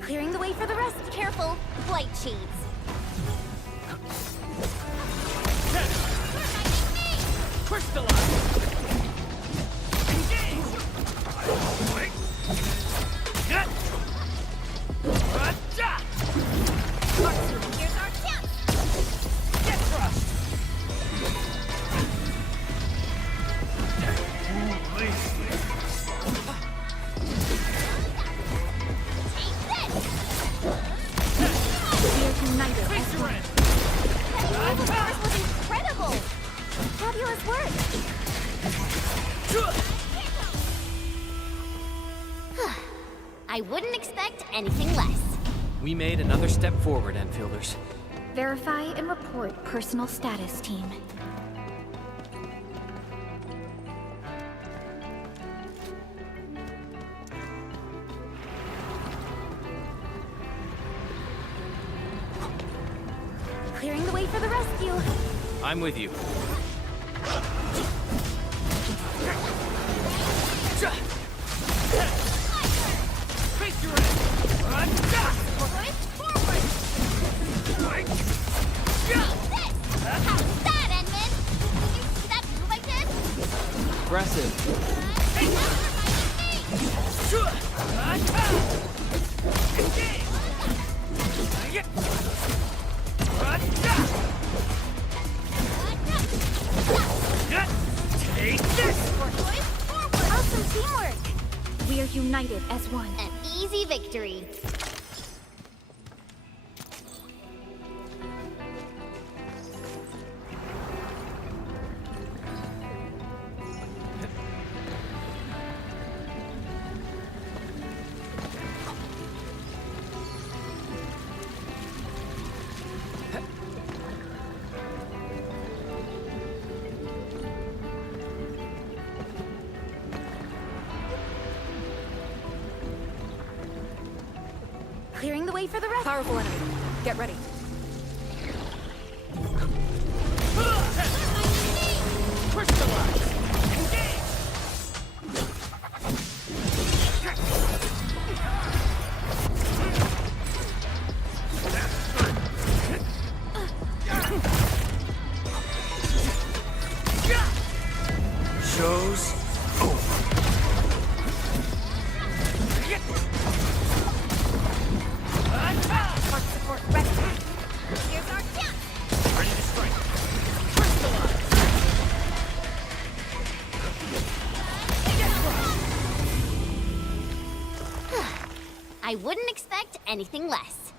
Clearing the way for the rest. Careful, light shades. Crystallize! Engage! Get! Gotcha! Here's our chance. Get crushed! We are united Face as your one. end! That move of ours was incredible. Fabulous work. I wouldn't expect anything less. We made another step forward, Enfielders. Verify and report personal status, team. Clearing the way for the rescue. I'm with you. Face your end! Gotcha! Push forward. This. How's that, Edmund? Did you see that move I did? Impressive. Hey, Take this! Awesome teamwork! We are united as one. An easy victory. Clearing the way for the rest. Powerful enemy. Get ready. Crystallize! Engage! Show's over. Mark support ready. Here's our chance. Ready to strike. Crystallize! I wouldn't expect anything less.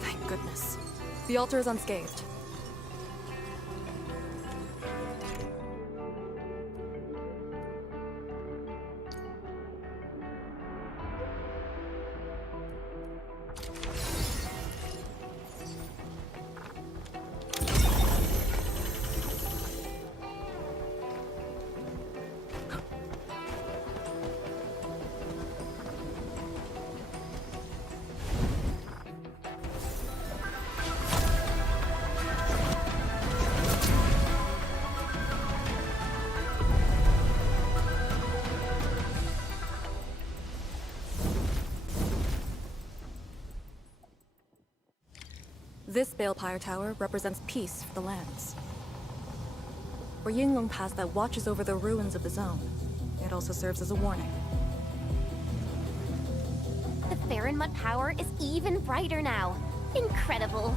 Thank goodness. The altar is unscathed. This Balepire Tower represents peace for the lands. Where Yinglong Pass that watches over the ruins of the zone, it also serves as a warning. The Farron Mud power is even brighter now. Incredible.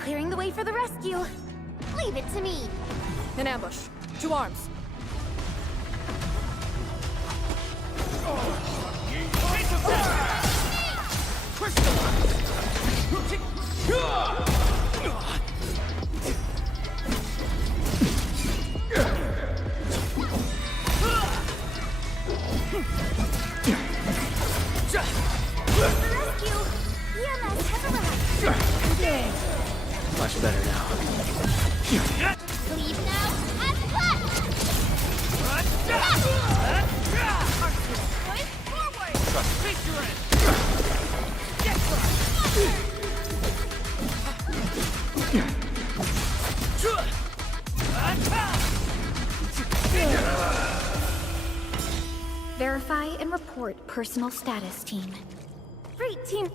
Clearing the way for the rescue. Leave it to me. In ambush. To arms. Rescue! EMS has arrived. Much better now. Leave now and left! Verify and report personal status, team. Great, team.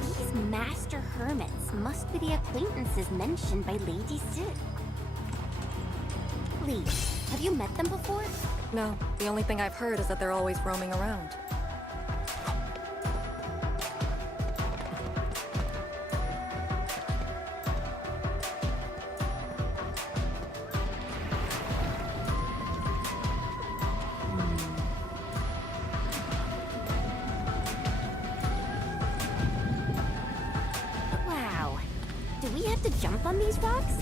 These master hermits must be the acquaintances mentioned by Lady Sid. Lee, have you met them before? No, the only thing I've heard is that they're always roaming around. Wow. Do we have to jump on these rocks?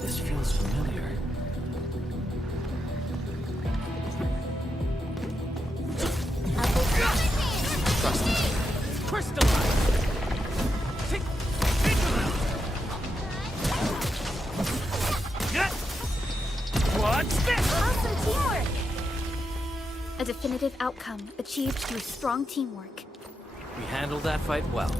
This feels familiar. Crystallize! Take them! Yeah. What's this? Awesome teamwork! A definitive outcome achieved through strong teamwork. We handled that fight well.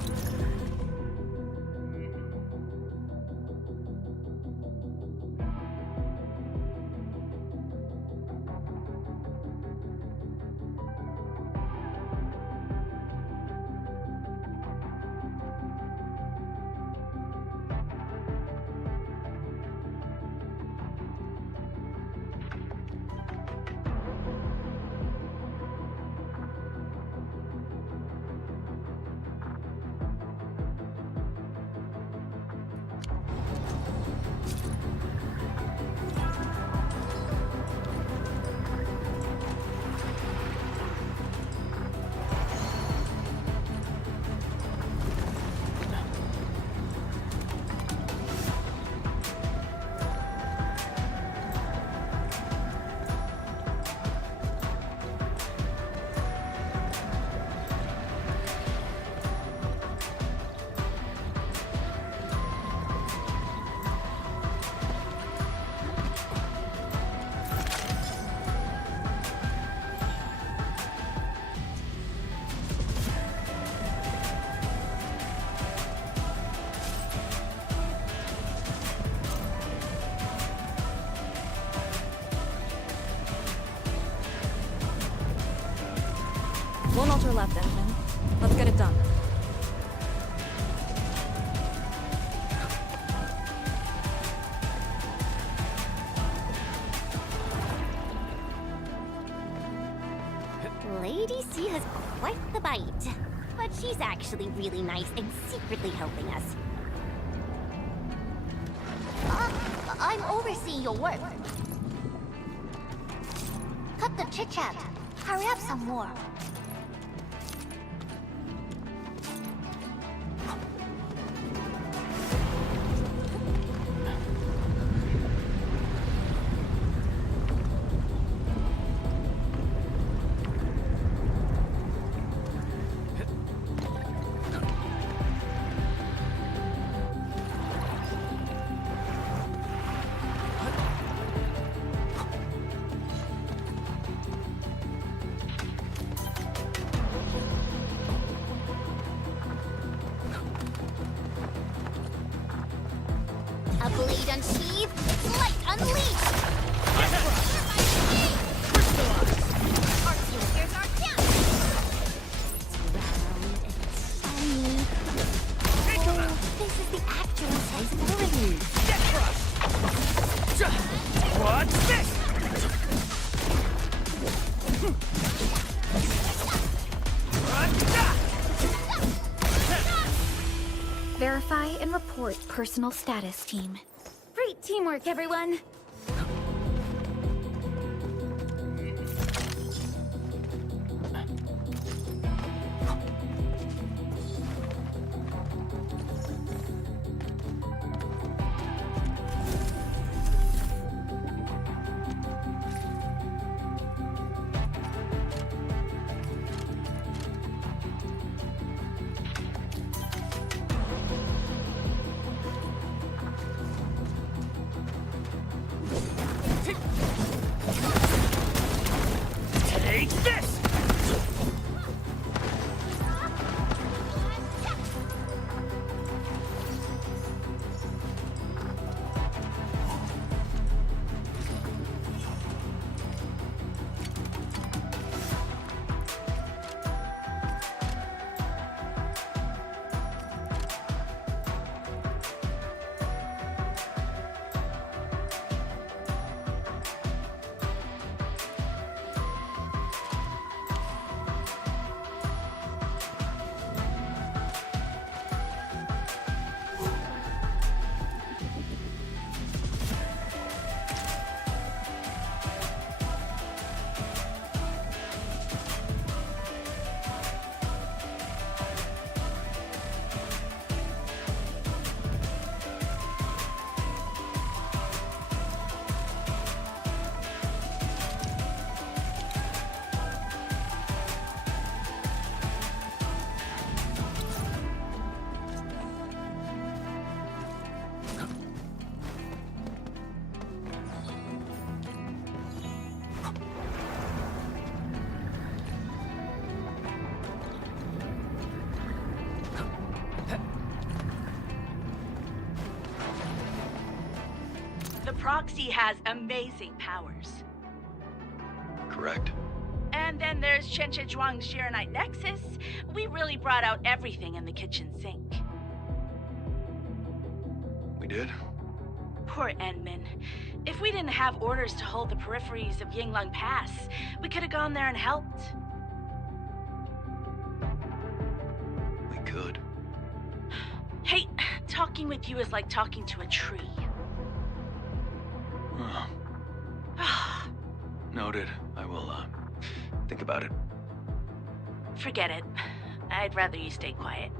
One altar left, Engine. Let's get it done. Lady C has quite the bite. But she's actually really nice and secretly helping us. I'm overseeing your work. Cut the chit-chat. Hurry up some more. What's this? Verify and report personal status, team. Great teamwork, everyone! Take this! The proxy has amazing powers. Correct. And then there's Chen Zhuang's Sheeranite Nexus. We really brought out everything in the kitchen sink. We did? Poor Enman. If we didn't have orders to hold the peripheries of Yinglong Pass, we could have gone there and helped. We could. Hey, talking with you is like talking to a tree. Noted. I will, think about it. Forget it. I'd rather you stay quiet.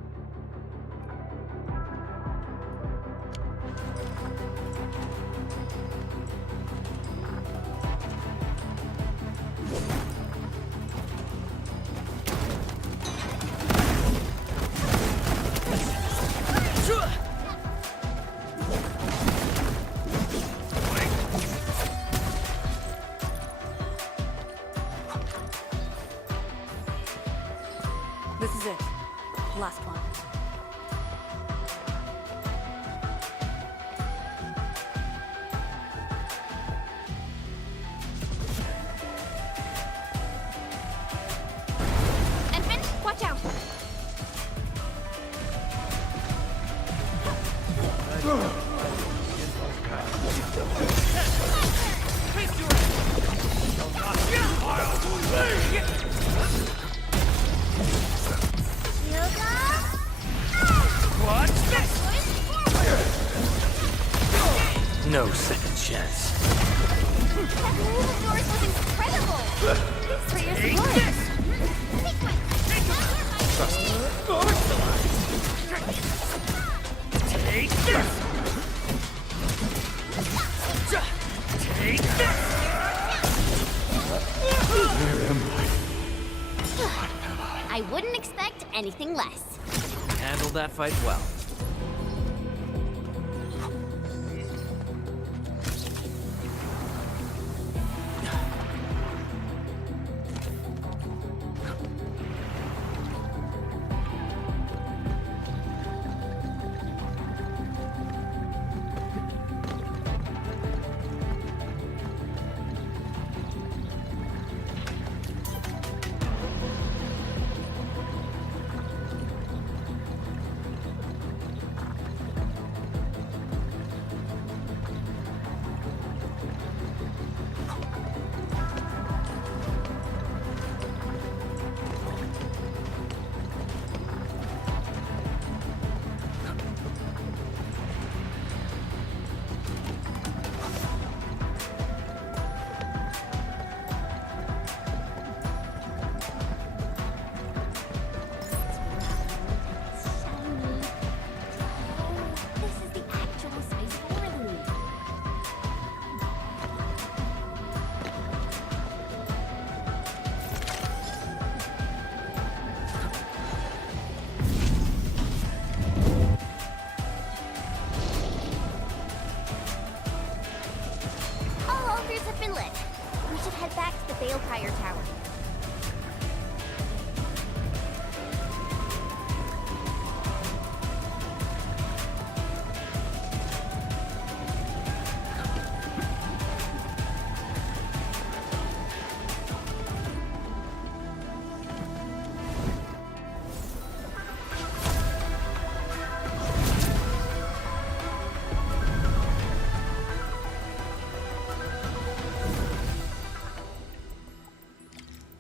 This is it. Last one. Endfield, watch out! What's this? No second chance. That move of yours was incredible! Thanks for your Take support! this! Take this! Take this! I wouldn't expect anything less. Handled that fight well.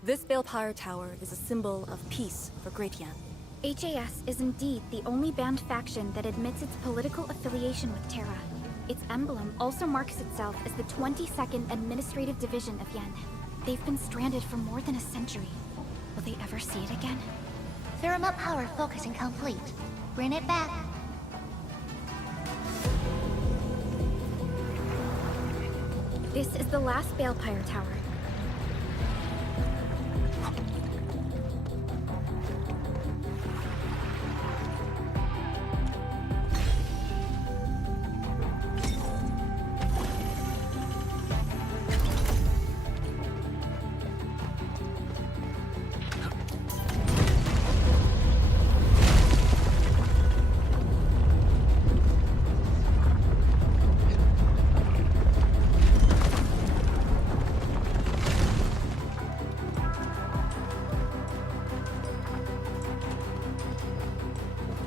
This Balepire Tower is a symbol of peace for Great Yan. HAS is indeed the only banned faction that admits its political affiliation with Terra. Its emblem also marks itself as the 22nd Administrative Division of Yen. They've been stranded for more than a century. Will they ever see it again? Thermal power focusing complete. Bring it back. This is the last Balepire Tower.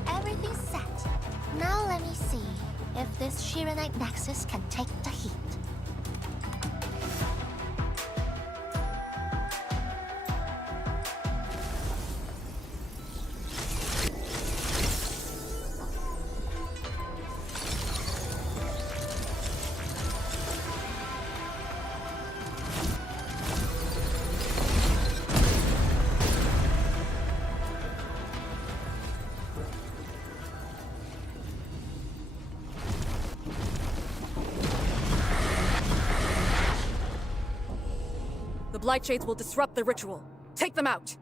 Everything's set. Now let me see if this Shiranite Nexus can take the heat. The Blightshades will disrupt the ritual. Take them out!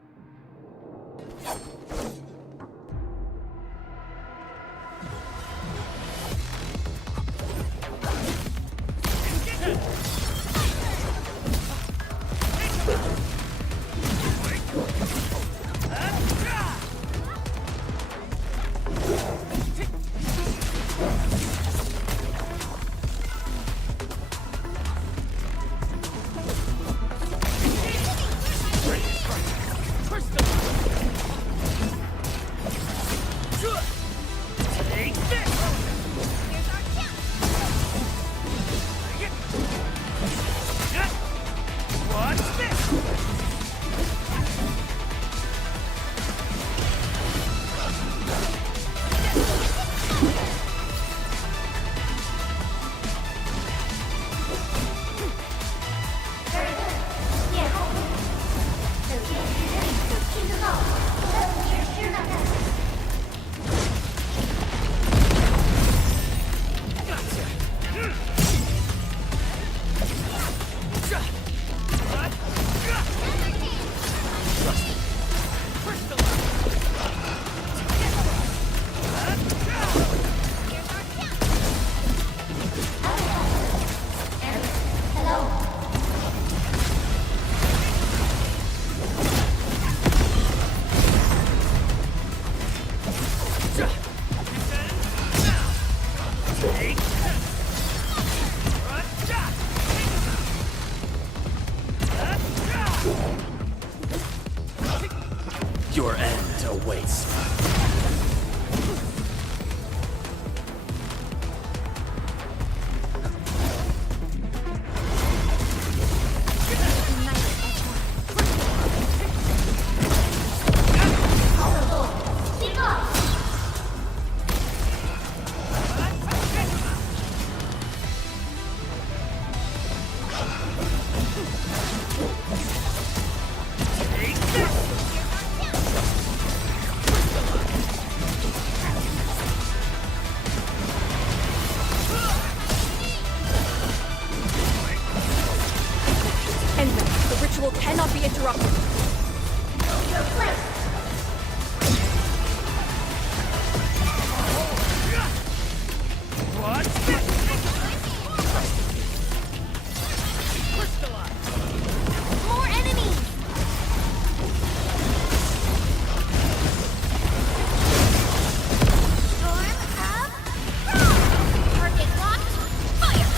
Your end awaits. The ritual cannot be interrupted. More enemies! Storm up! Target locked! Fire!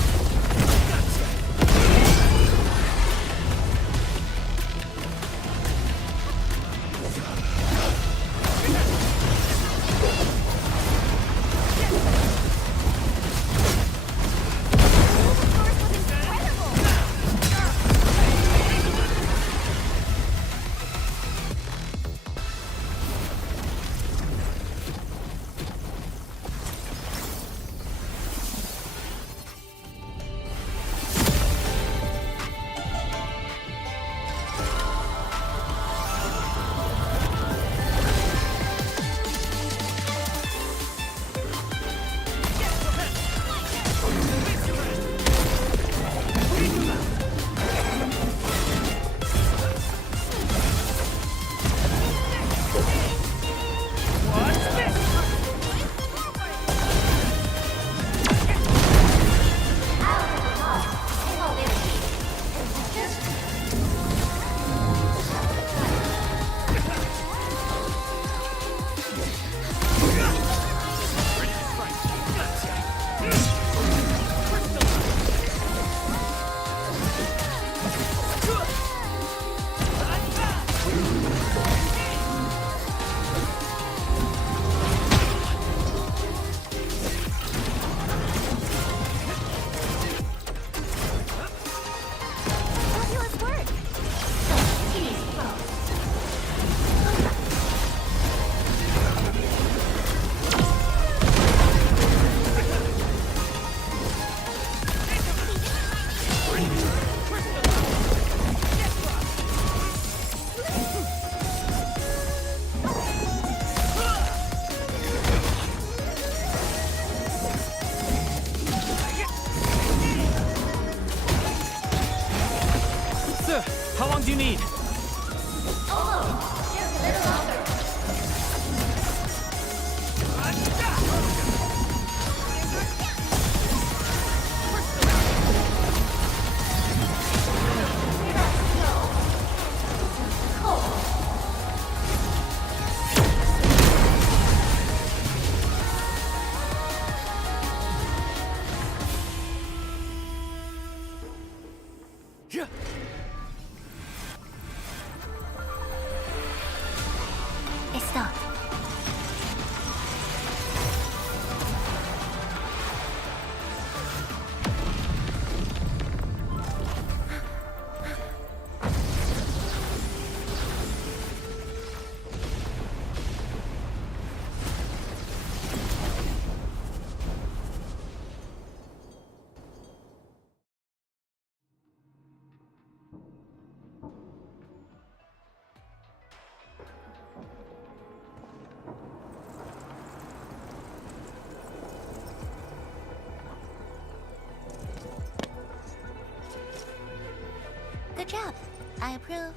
How long do you need? It's done. Good job. I approve.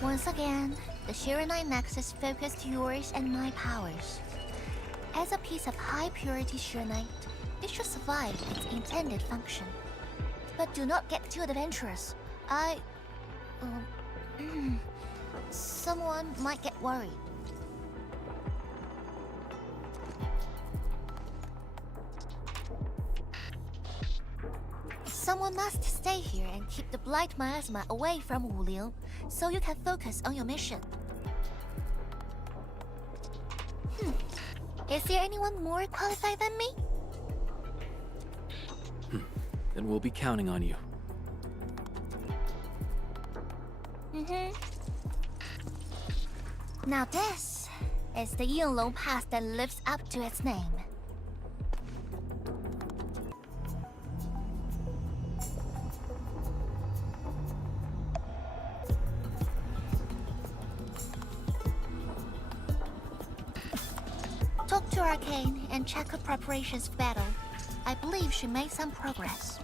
Once again, the Shiranite Nexus focused yours and my powers. As a piece of high-purity Shiranite, it should survive its intended function. But do not get too adventurous. Someone might get worried. Someone must stay here and keep the blight miasma away from Wuliu, so you can focus on your mission. Is there anyone more qualified than me? Then we'll be counting on you. Now this is the Yinglong Pass that lives up to its name. Talk to Arcane and check her preparations for battle. I believe she made some progress.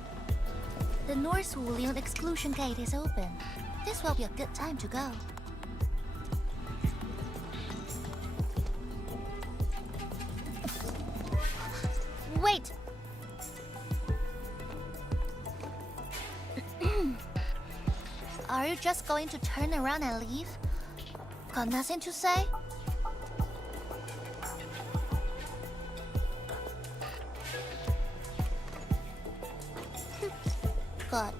The North Wulian exclusion gate is open. This will be a good time to go. Wait! Are you just going to turn around and leave? Got nothing to say? Good.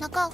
Now go.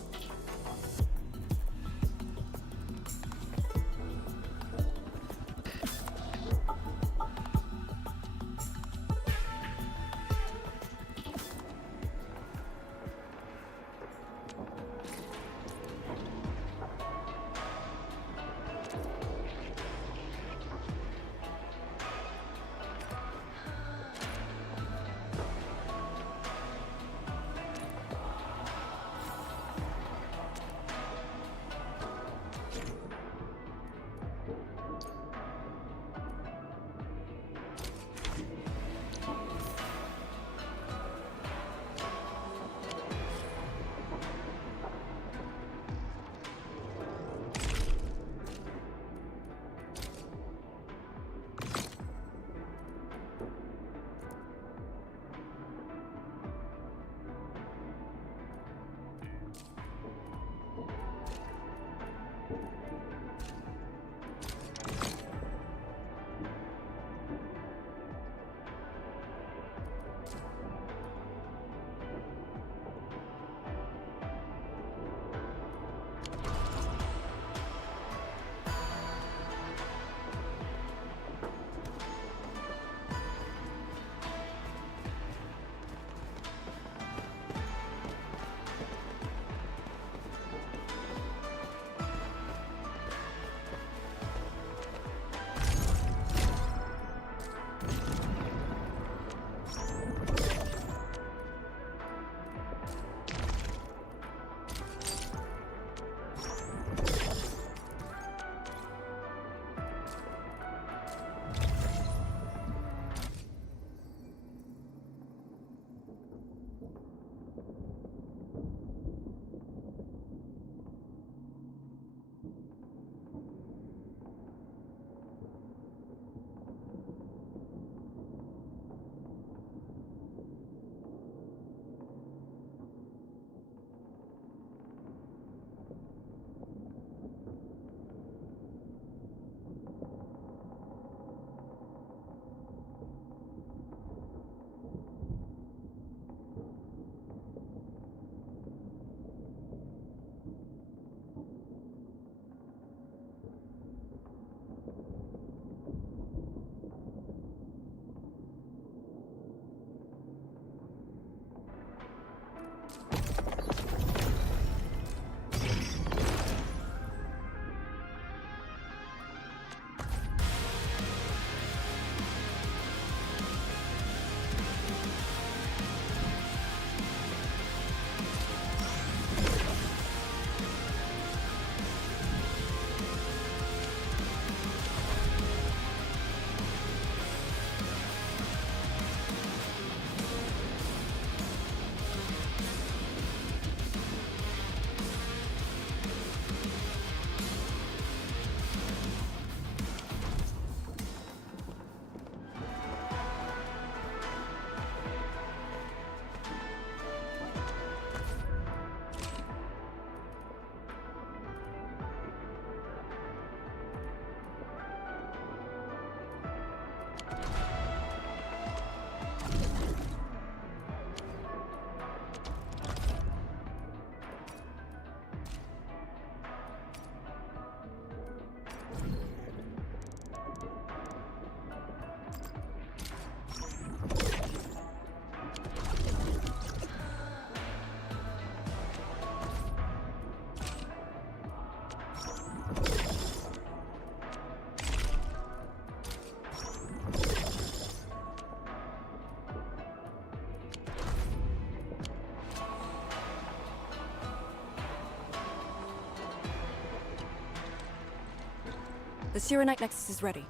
Sirenite Nexus is ready.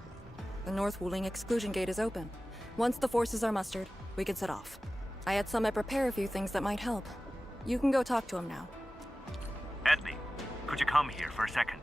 The North Wuling exclusion gate is open. Once the forces are mustered, we can set off. I had Summit prepare a few things that might help. You can go talk to him now. Edley, could you come here for a second?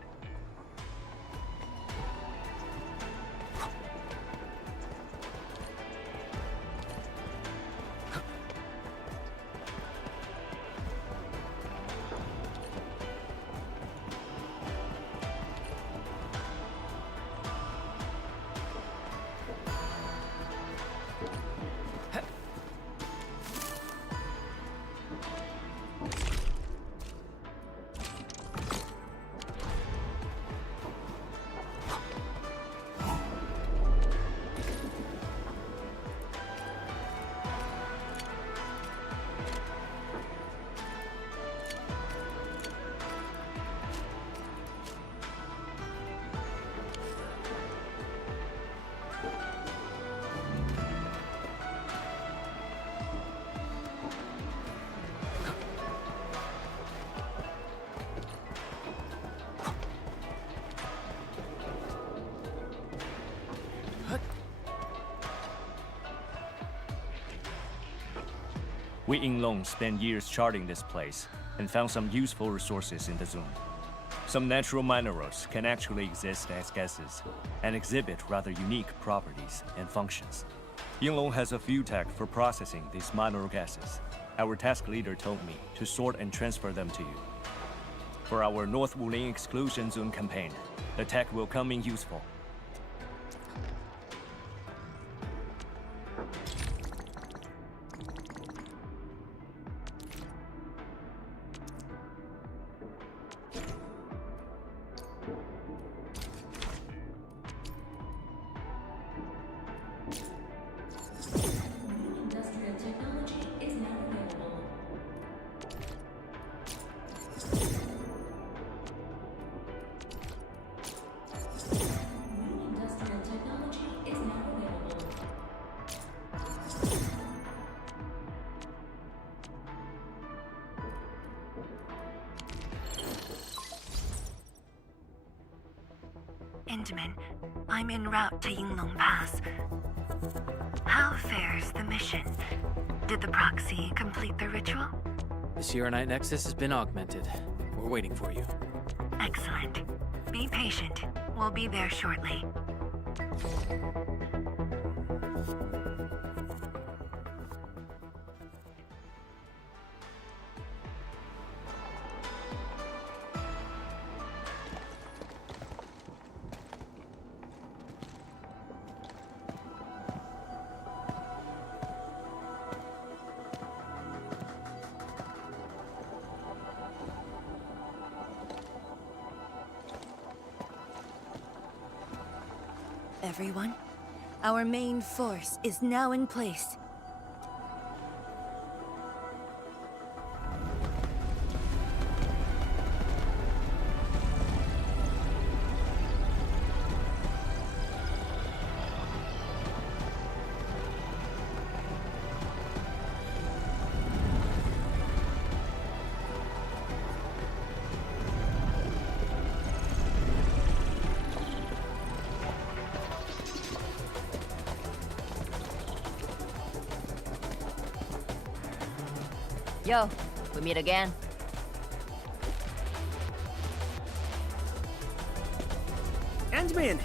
We Yinglong spent years charting this place and found some useful resources in the zone. Some natural minerals can actually exist as gases and exhibit rather unique properties and functions. Yinglong has a few tech for processing these mineral gases. Our task leader told me to sort and transfer them to you. For our North Wuling exclusion zone campaign, the tech will come in useful. Endman, I'm en route to Yinglong Pass. How fares the mission? Did the proxy complete the ritual? The Shirenite Nexus has been augmented. We're waiting for you. Excellent. Be patient. We'll be there shortly. Everyone, our main force is now in place. Yo, we meet again. Endman!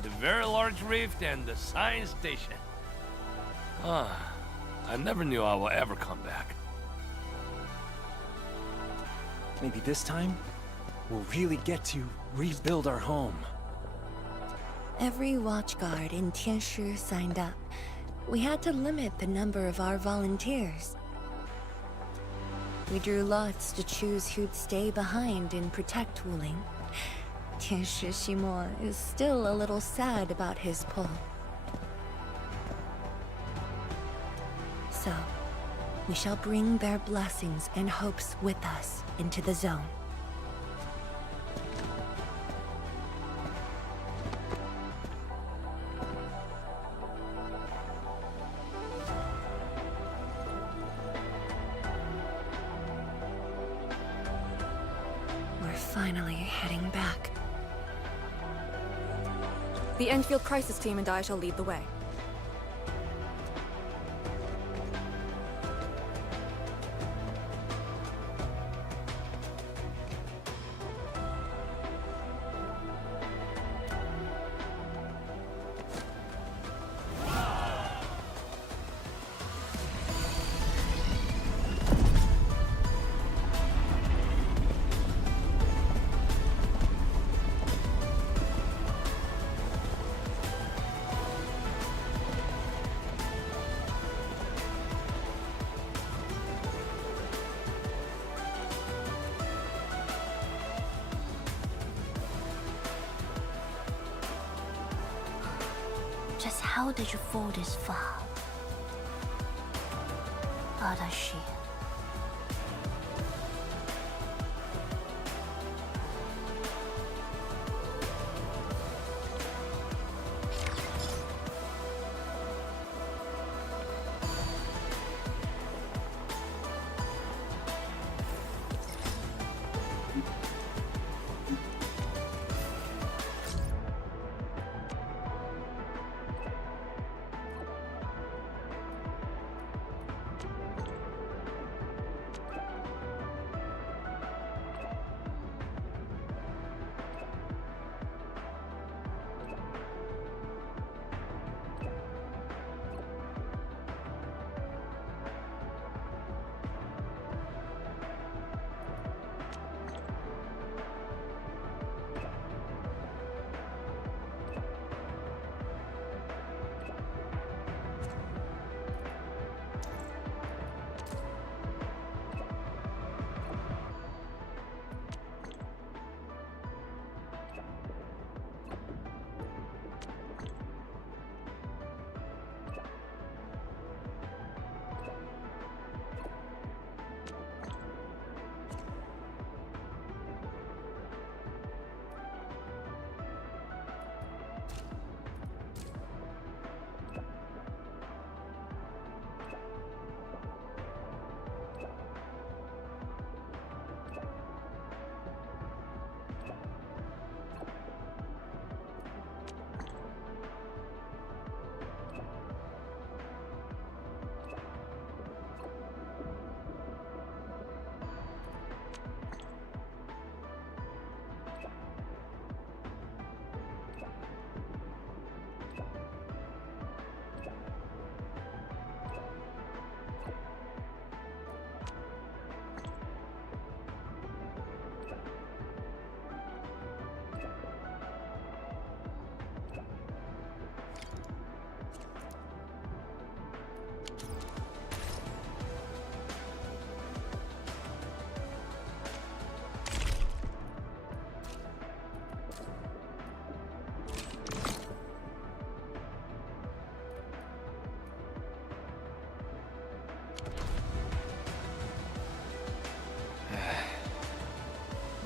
The very large rift and the science station. I never knew I will ever come back. Maybe this time, we'll really get to rebuild our home. Every watchguard in Tianshi signed up. We had to limit the number of our volunteers. We drew lots to choose who'd stay behind and protect Wuling. Tianshi Ximo is still a little sad about his pull. So, we shall bring their blessings and hopes with us into the zone. We're finally heading back. The Endfield crisis team and I shall lead the way. Just how did you fall this far? Adashi.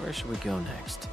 Where should we go next?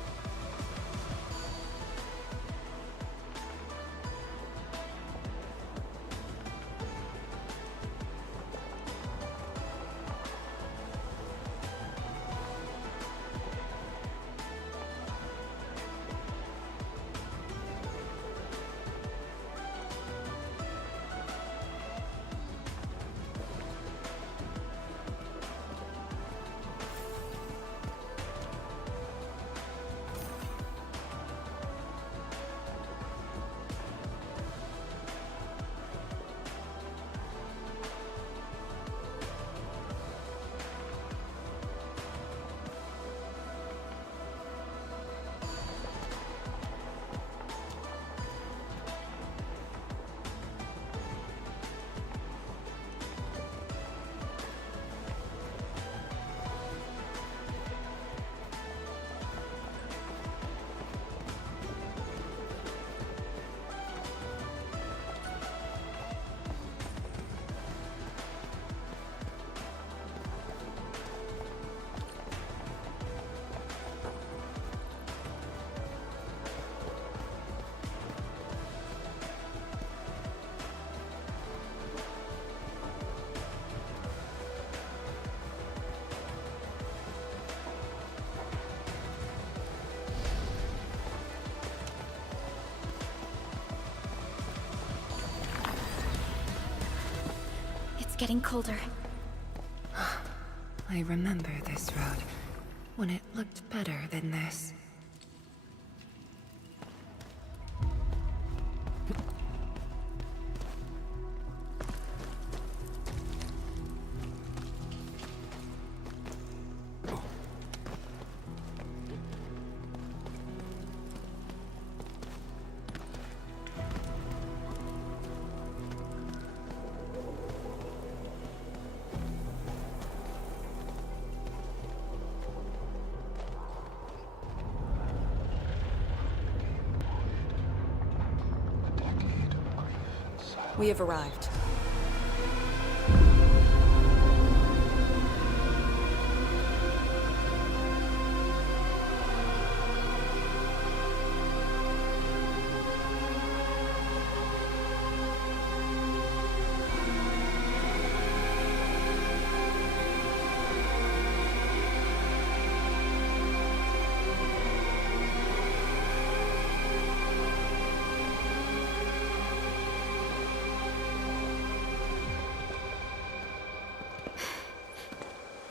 getting colder. I remember this road, when it looked better than this. We have arrived.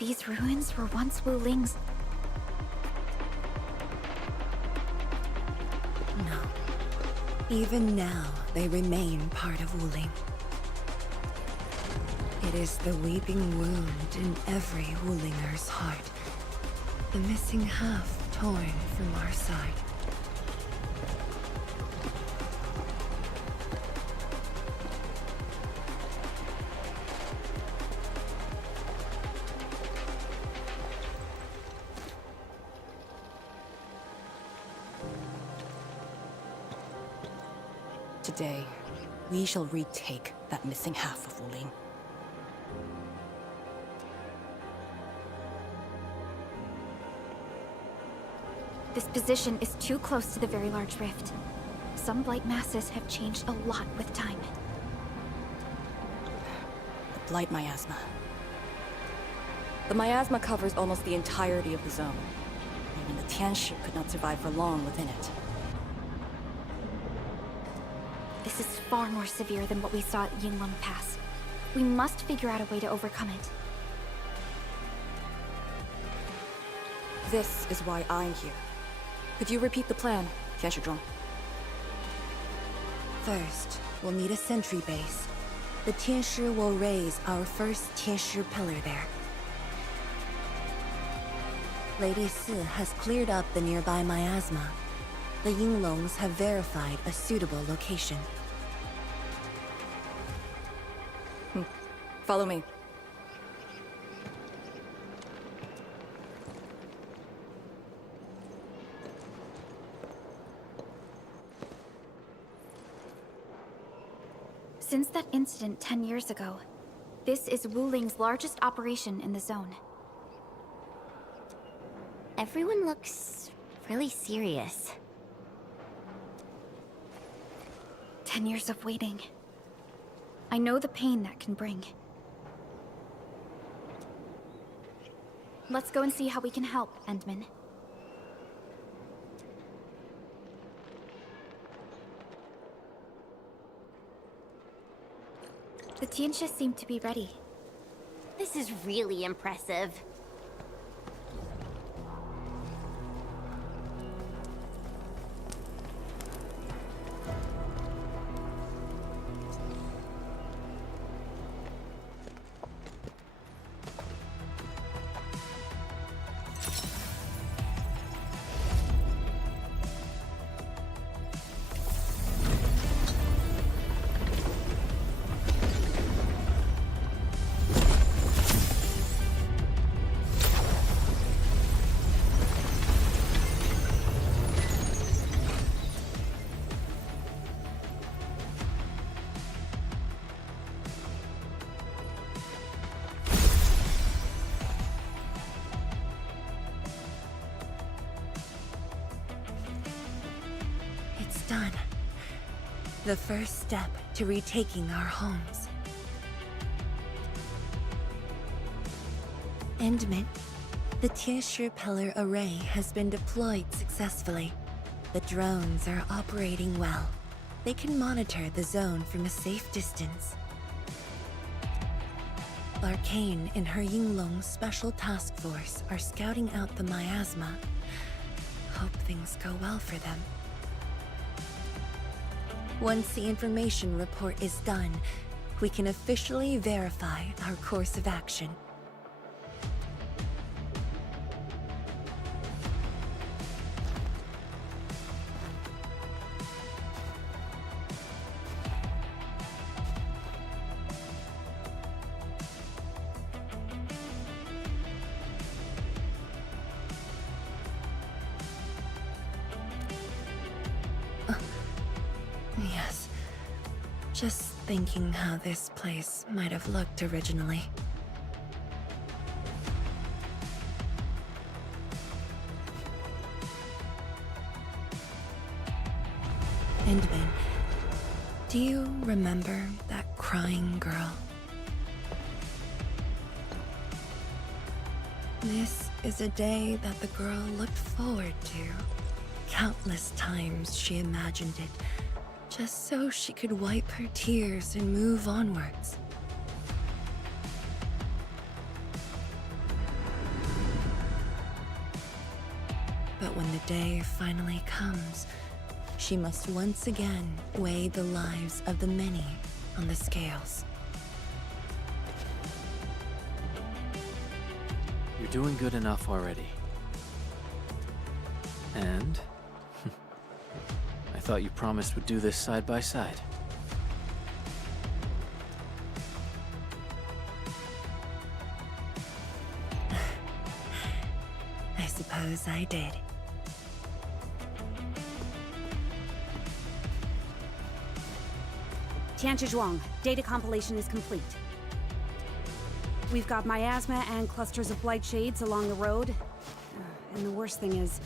These ruins were once Wu Ling's. No. Even now, they remain part of Wuling. It is the weeping wound in every Wulinger's heart. The missing half torn from our side. Today, we shall retake that missing half of Wuling. This position is too close to the very large rift. Some blight masses have changed a lot with time. The Blight Miasma. The miasma covers almost the entirety of the zone. Even the Tianshi could not survive for long within it. This is far more severe than what we saw at Yinglong Pass. We must figure out a way to overcome it. This is why I'm here. Could you repeat the plan, Tianshi? First, we'll need a sentry base. The Tianshi will raise our first Tianshi pillar there. Lady Si has cleared up the nearby miasma. The Yinglongs have verified a suitable location. Follow me. Since that incident 10 years ago, this is Wuling's largest operation in the zone. Everyone looks really serious. 10 years of waiting. I know the pain that can bring. Let's go and see how we can help, Endman. The Tianshi seem to be ready. This is really impressive. Done. The first step to retaking our homes. Endman, the Tianshi pillar array has been deployed successfully. The drones are operating well. They can monitor the zone from a safe distance. Arcane and her Yinglong Special Task Force are scouting out the miasma. Hope things go well for them. Once the information report is done, we can officially verify our course of action. Yes. Just thinking how this place might have looked originally. Endman, do you remember that crying girl? This is a day that the girl looked forward to. Countless times she imagined it, just so she could wipe her tears and move onwards. But when the day finally comes, she must once again weigh the lives of the many on the scales. You're doing good enough already. And I thought you promised we'd do this side by side. I suppose I did. Tianzhuang, data compilation is complete. We've got miasma and clusters of blight shades along the road. And the worst thing is,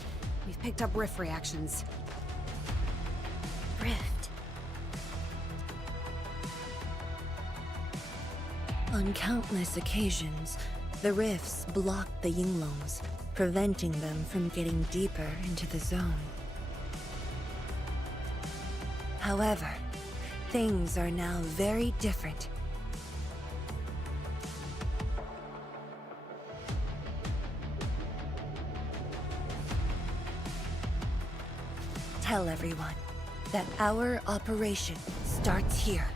we've picked up rift reactions. Rift. On countless occasions, the rifts blocked the Yinglongs, preventing them from getting deeper into the zone. However, things are now very different. Tell everyone that our operation starts here.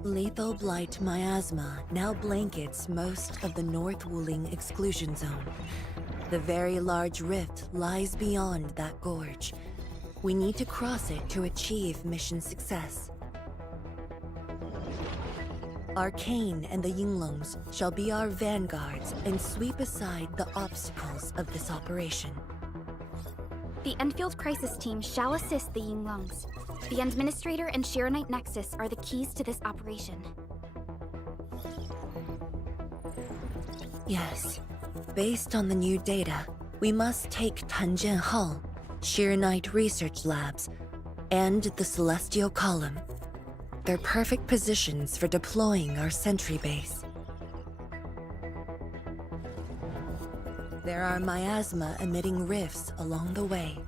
Lethal Blight miasma now blankets most of the North Wuling exclusion zone. The very large rift lies beyond that gorge. We need to cross it to achieve mission success. Arcane and the Yinglongs shall be our vanguards and sweep aside the obstacles of this operation. The Endfield Crisis Team shall assist the Yinglongs. The Administrator and Shiranite Nexus are the keys to this operation. Yes. Based on the new data, we must take Tanjian Hall, Shiranite Research Labs, and the Celestial Column. They're perfect positions for deploying our sentry base. There are miasma-emitting rifts along the way.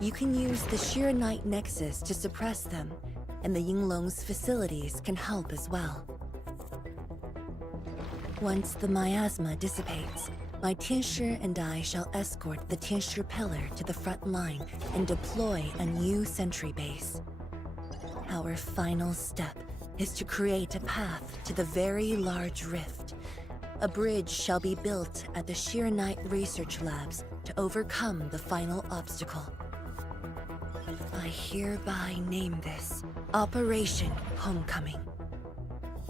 You can use the Shiranite Nexus to suppress them, and the Yinglong's facilities can help as well. Once the miasma dissipates, my Tianshi and I shall escort the Tianshi Pillar to the front line and deploy a new sentry base. Our final step is to create a path to the very large rift. A bridge shall be built at the Shiranite Research Labs to overcome the final obstacle. I hereby name this Operation Homecoming.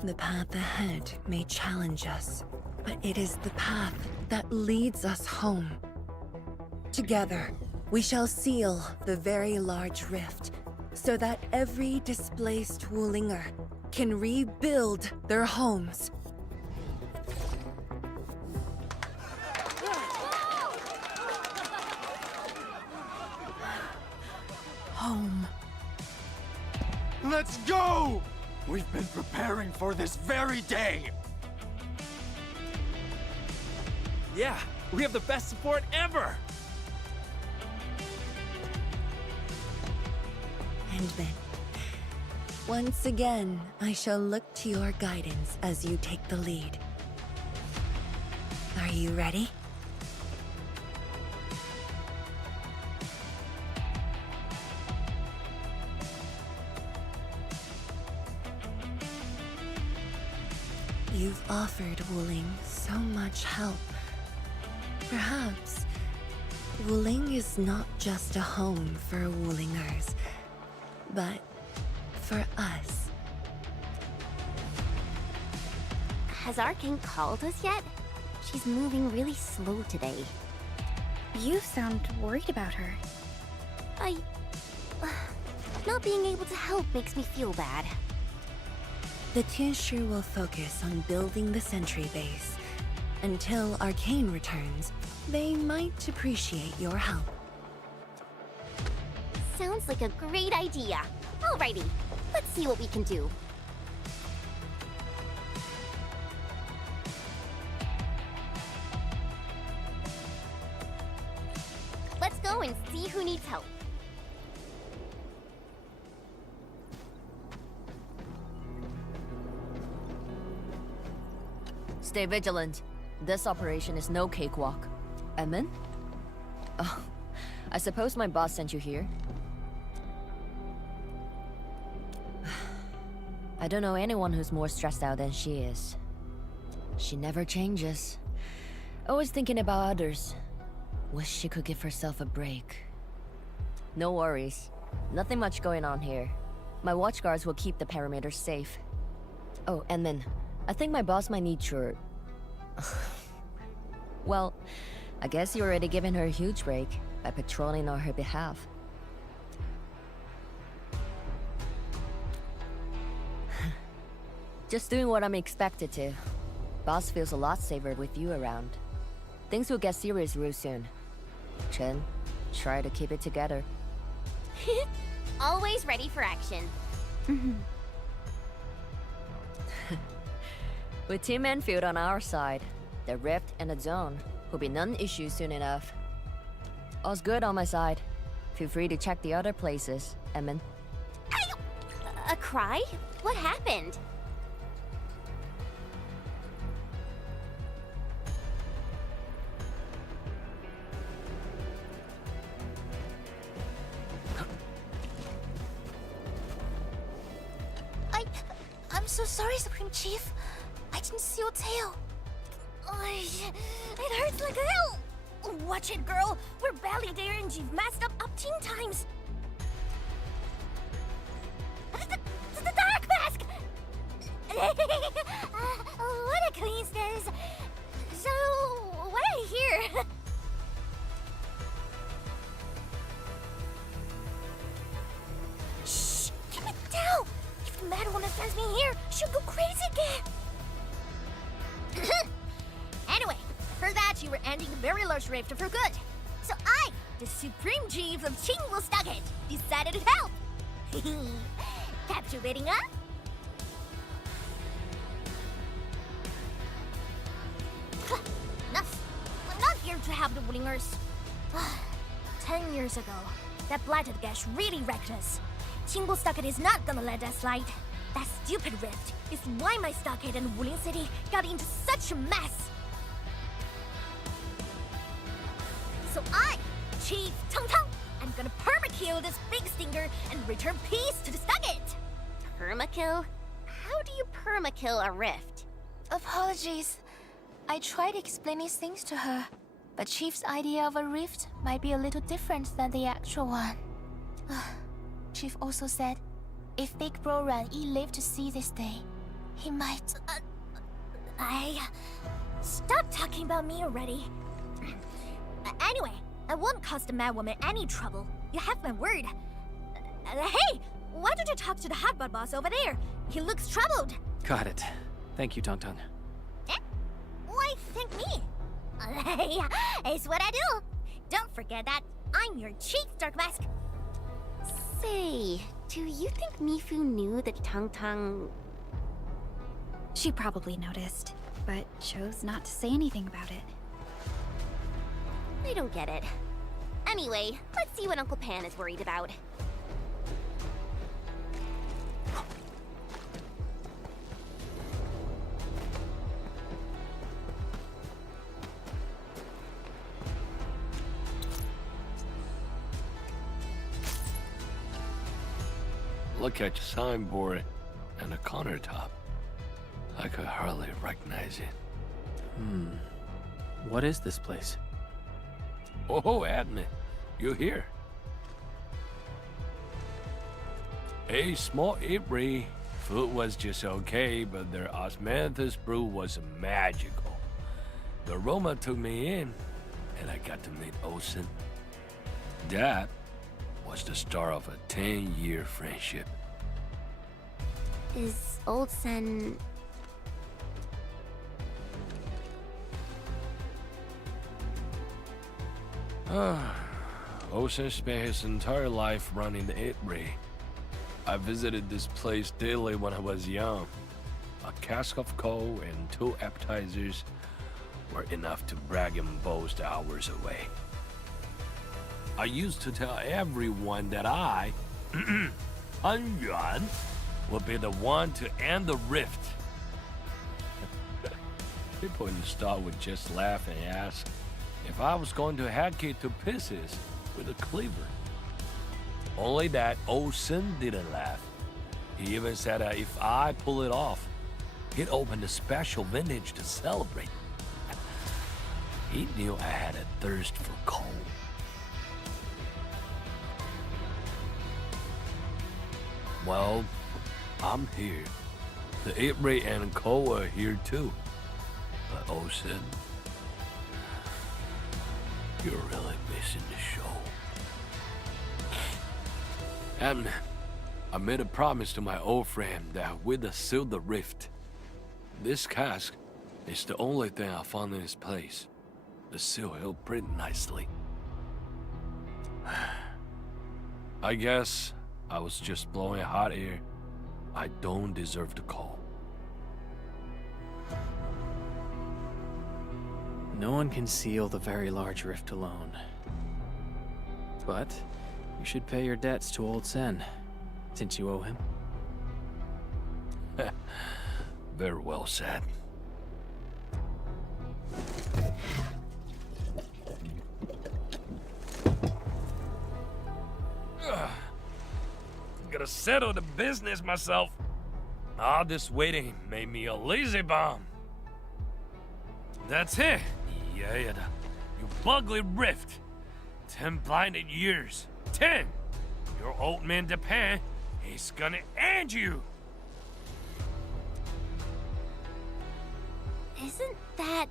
The path ahead may challenge us, but it is the path that leads us home. Together, we shall seal the very large rift, so that every displaced Wulinger can rebuild their homes. Home. Let's go! We've been preparing for this very day! Yeah, We have the best support ever! Endman, once again, I shall look to your guidance as you take the lead. Are you ready? You've offered Wuling so much help. Perhaps Wuling is not just a home for Wulingers, but for us. Has our king called us yet? She's moving really slow today. You sound worried about her. Not being able to help makes me feel bad. The Tinshu will focus on building the sentry base. Until Arcane returns, they might appreciate your help. Sounds like a great idea. Alrighty, let's see what we can do. Let's go and see who needs help. Stay vigilant. This operation is no cakewalk. Edmund? Oh, I suppose my boss sent you here? I don't know anyone who's more stressed out than she is. She never changes. Always thinking about others. Wish she could give herself a break. No worries. Nothing much going on here. My watch guards will keep the perimeter safe. Oh, Edmund, I think my boss might need your... Well, I guess you already given her a huge break by patrolling on her behalf. Just doing what I'm expected to. Boss feels a lot safer with you around. Things will get serious real soon. Chen, try to keep it together. Always ready for action. With Team Endfield on our side, the rift and the zone will be non-issue soon enough. All's good on my side. Feel free to check the other places, Edmund. A cry? What happened? I'm so sorry, Supreme Chief. I didn't see your tail. It hurts like hell. Watch it, girl. We're barely there and you've messed up 10 times. The dark mask! What a coincidence. So, what I hear? Shh! Keep it down! If the mad woman finds me here, she'll go crazy again. Anyway, heard that you were ending a very large rift for good. So I, the Supreme Chief of Qingwu, decided to help. Captivating, huh? Enough. I'm not here to help the Wulingers. 10 years ago, that blighted gash really wrecked us. Qingwu is not gonna let that slide. That stupid rift is why my stockade and Wuling City got into such a mess. So I, Chief Tang, I'm gonna permakill this big stinker and return peace to the stockade. Permakill? How do you permakill a rift? Apologies. I tried explaining things to her, but Chief's idea of a rift might be a little different than the actual one. Chief also said, if Big Bro Ran Yi lived to see this day, he might... Stop talking about me already. Anyway, I won't cause the mad woman any trouble. You have my word. Hey! Why don't you talk to the hotbot boss over there? He looks troubled. Got it. Thank you, Tong Tong. Why thank me? It's what I do. Don't forget that I'm your Chief Dark Mask. Say, do you think Mifu knew that Tang? She probably noticed, but chose not to say anything about it. I don't get it. Anyway, let's see what Uncle Pan is worried about. Look at your signboard and the countertop. I could hardly recognize it. What is this place? Oh, Admin, you here? A small apiary. Food was just okay, but their osmanthus brew was magical. The aroma took me in, and I got to meet Olsen. That was the start of a 10-year friendship. Is Olsen... Olsen spent his entire life running the apiary. I visited this place daily when I was young. A cask of coal and 2 appetizers were enough to brag and boast hours away. I used to tell everyone that I, Han Yuan, would be the one to end the rift. People in the store would just laugh and ask if I was going to hack it to pieces with a cleaver. Only that Olsen didn't laugh. He even said that if I pull it off, he'd open a special vintage to celebrate. He knew I had a thirst for coal. Well, I'm here. The apiary and coal are here too. But Olsen, you're really missing the show. And I made a promise to my old friend that we'd seal the rift. This cask is the only thing I found in this place. The seal held pretty nicely. I guess I was just blowing hot air. I don't deserve the call. No one can seal the very large rift alone. But you should pay your debts to Old Sen, since you owe him. Very well said. Gotta settle the business myself. All this waiting made me a lazy bum. That's it. Yeah, you bugly rift. 10 blinded years. 10! Your old man Japan, he's gonna end you. Isn't that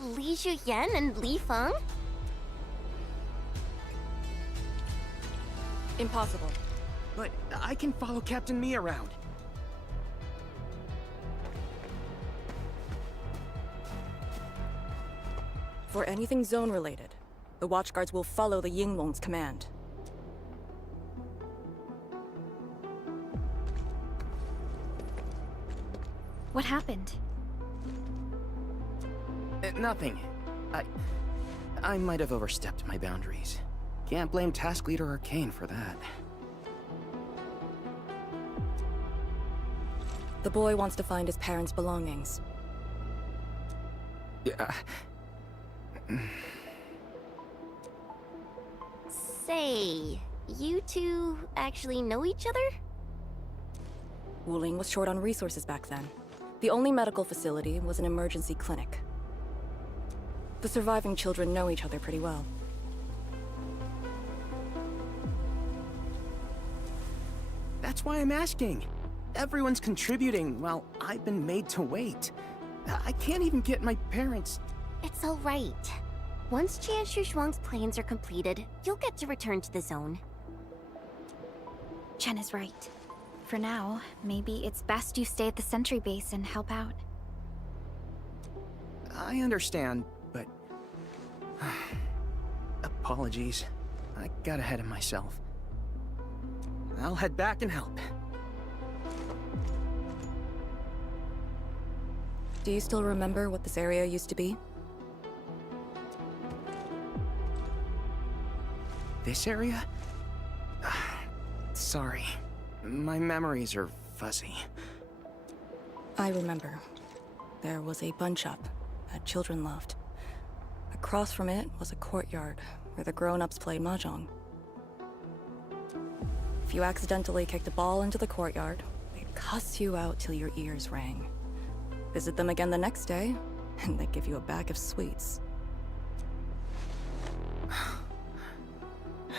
Li Zhuyen and Li Feng? Impossible. But I can follow Captain Mi around. For anything zone-related, the Watchguards will follow the Yinglong's command. What happened? Nothing. I might have overstepped my boundaries. Can't blame Task Leader Arcane for that. The boy wants to find his parents' belongings. Yeah. Say, you two actually know each other? Wuling was short on resources back then. The only medical facility was an emergency clinic. The surviving children know each other pretty well. That's why I'm asking. Everyone's contributing while I've been made to wait. I can't even get my parents... It's all right. Once Jian Shuxuang's plans are completed, you'll get to return to the zone. Chen is right. For now, maybe it's best you stay at the sentry base and help out. I understand, but... Apologies. I got ahead of myself. I'll head back and help. Do you still remember what this area used to be? This area? Sorry. My memories are fuzzy. I remember. There was a bun shop that children loved. Across from it was a courtyard where the grown-ups played mahjong. If you accidentally kicked a ball into the courtyard, they'd cuss you out till your ears rang. Visit them again the next day, and they'd give you a bag of sweets.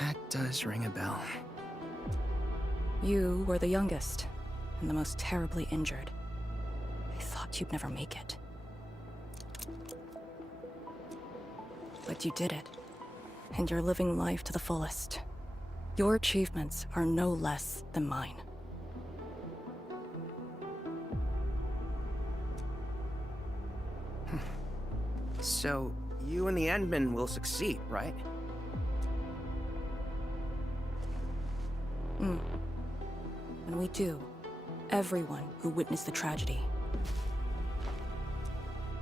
That does ring a bell. You were the youngest, and the most terribly injured. I thought you'd never make it. But you did it, and you're living life to the fullest. Your achievements are no less than mine. So, you and the Endmen will succeed, right? When we do, everyone who witnessed the tragedy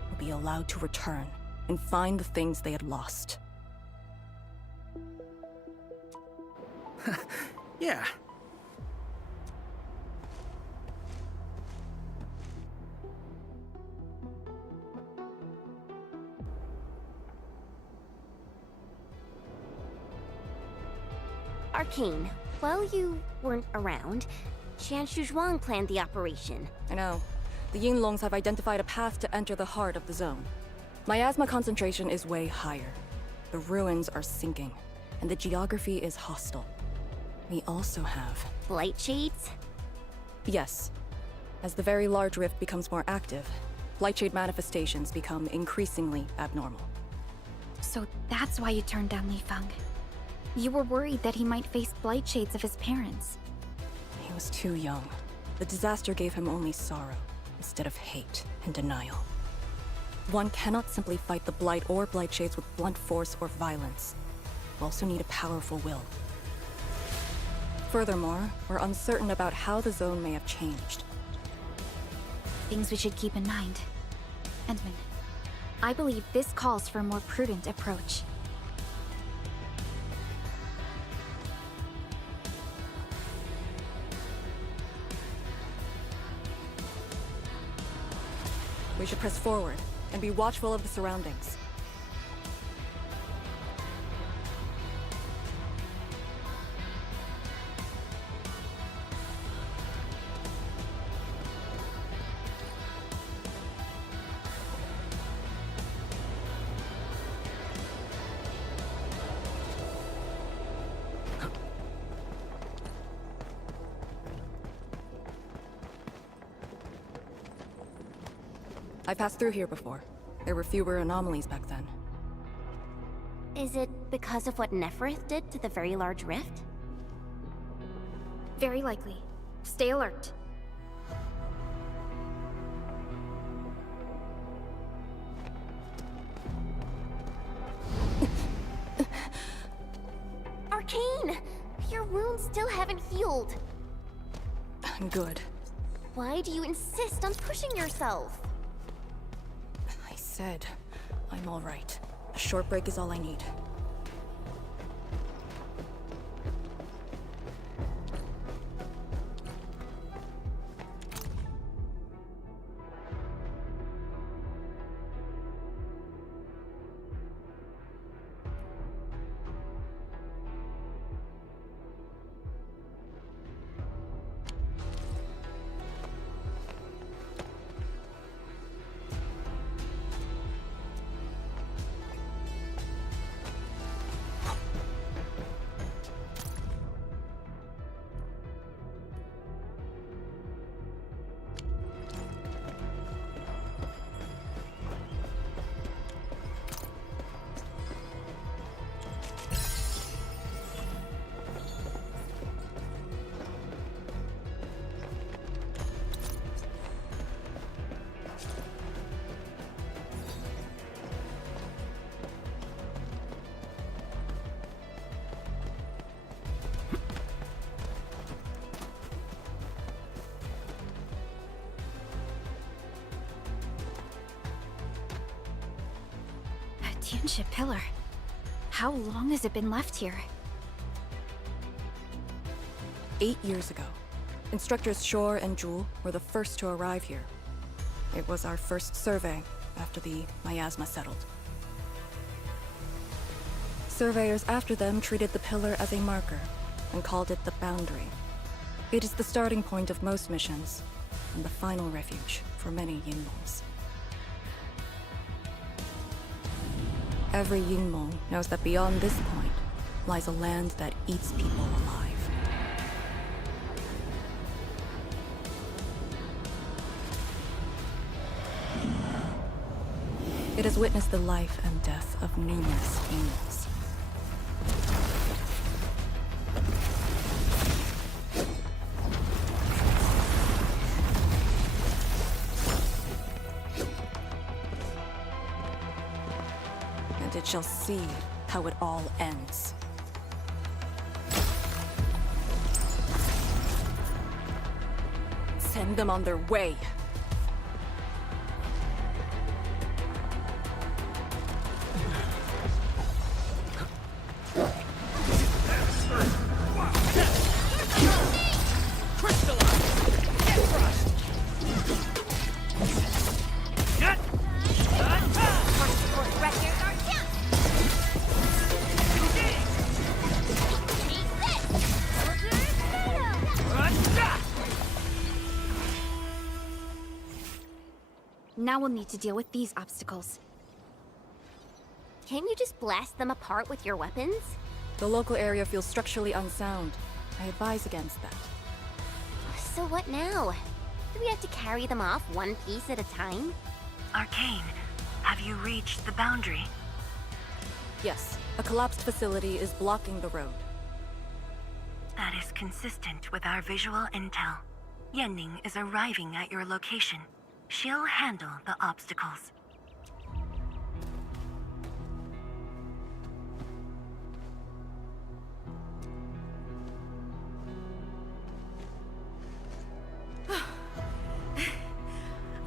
will be allowed to return and find the things they had lost. Yeah. Arcane, while you weren't around, Qian Shuzhuang planned the operation. I know. The Yinglongs have identified a path to enter the heart of the zone. Miasma concentration is way higher. The ruins are sinking, and the geography is hostile. We also have... Light shades? Yes. As the very large rift becomes more active, Lightshade manifestations become increasingly abnormal. So that's why you turned down Li Feng. You were worried that he might face blight shades of his parents. He was too young. The disaster gave him only sorrow, instead of hate and denial. One cannot simply fight the Blight or Blight Shades with blunt force or violence. You also need a powerful will. Furthermore, we're uncertain about how the zone may have changed. Things we should keep in mind. Endman, I believe this calls for a more prudent approach. We should press forward and be watchful of the surroundings. I passed through here before. There were fewer anomalies back then. Is it because of what Neferith did to the Very Large Rift? Very likely. Stay alert. Arcane! Your wounds still haven't healed. I'm good. Why do you insist on pushing yourself? I said, I'm all right. A short break is all I need. Tuneship pillar. How long has it been left here? 8 years ago. Instructors Shore and Jewel were the first to arrive here. It was our first survey after the miasma settled. Surveyors after them treated the pillar as a marker and called it the boundary. It is the starting point of most missions and the final refuge for many Yinlongs. Every Yinlong knows that beyond this point lies a land that eats people alive. It has witnessed the life and death of numerous humans. And it shall see how it all ends. Send them on their way. Now we'll need to deal with these obstacles. Can't you just blast them apart with your weapons? The local area feels structurally unsound. I advise against that. So what now? Do we have to carry them off one piece at a time? Arcane, have you reached the boundary? Yes, a collapsed facility is blocking the road. That is consistent with our visual intel. Yenning is arriving at your location. She'll handle the obstacles.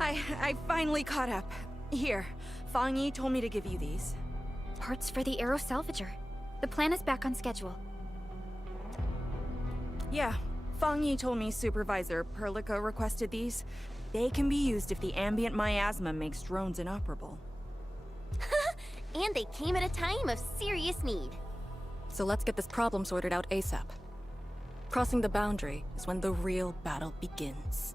I finally caught up. Here, Fang Yi told me to give you these. Parts for the Aero Salvager. The plan is back on schedule. Yeah, Fang Yi told me Supervisor Perlica requested these. They can be used if the ambient miasma makes drones inoperable. And they came at a time of serious need. So let's get this problem sorted out ASAP. Crossing the boundary is when the real battle begins.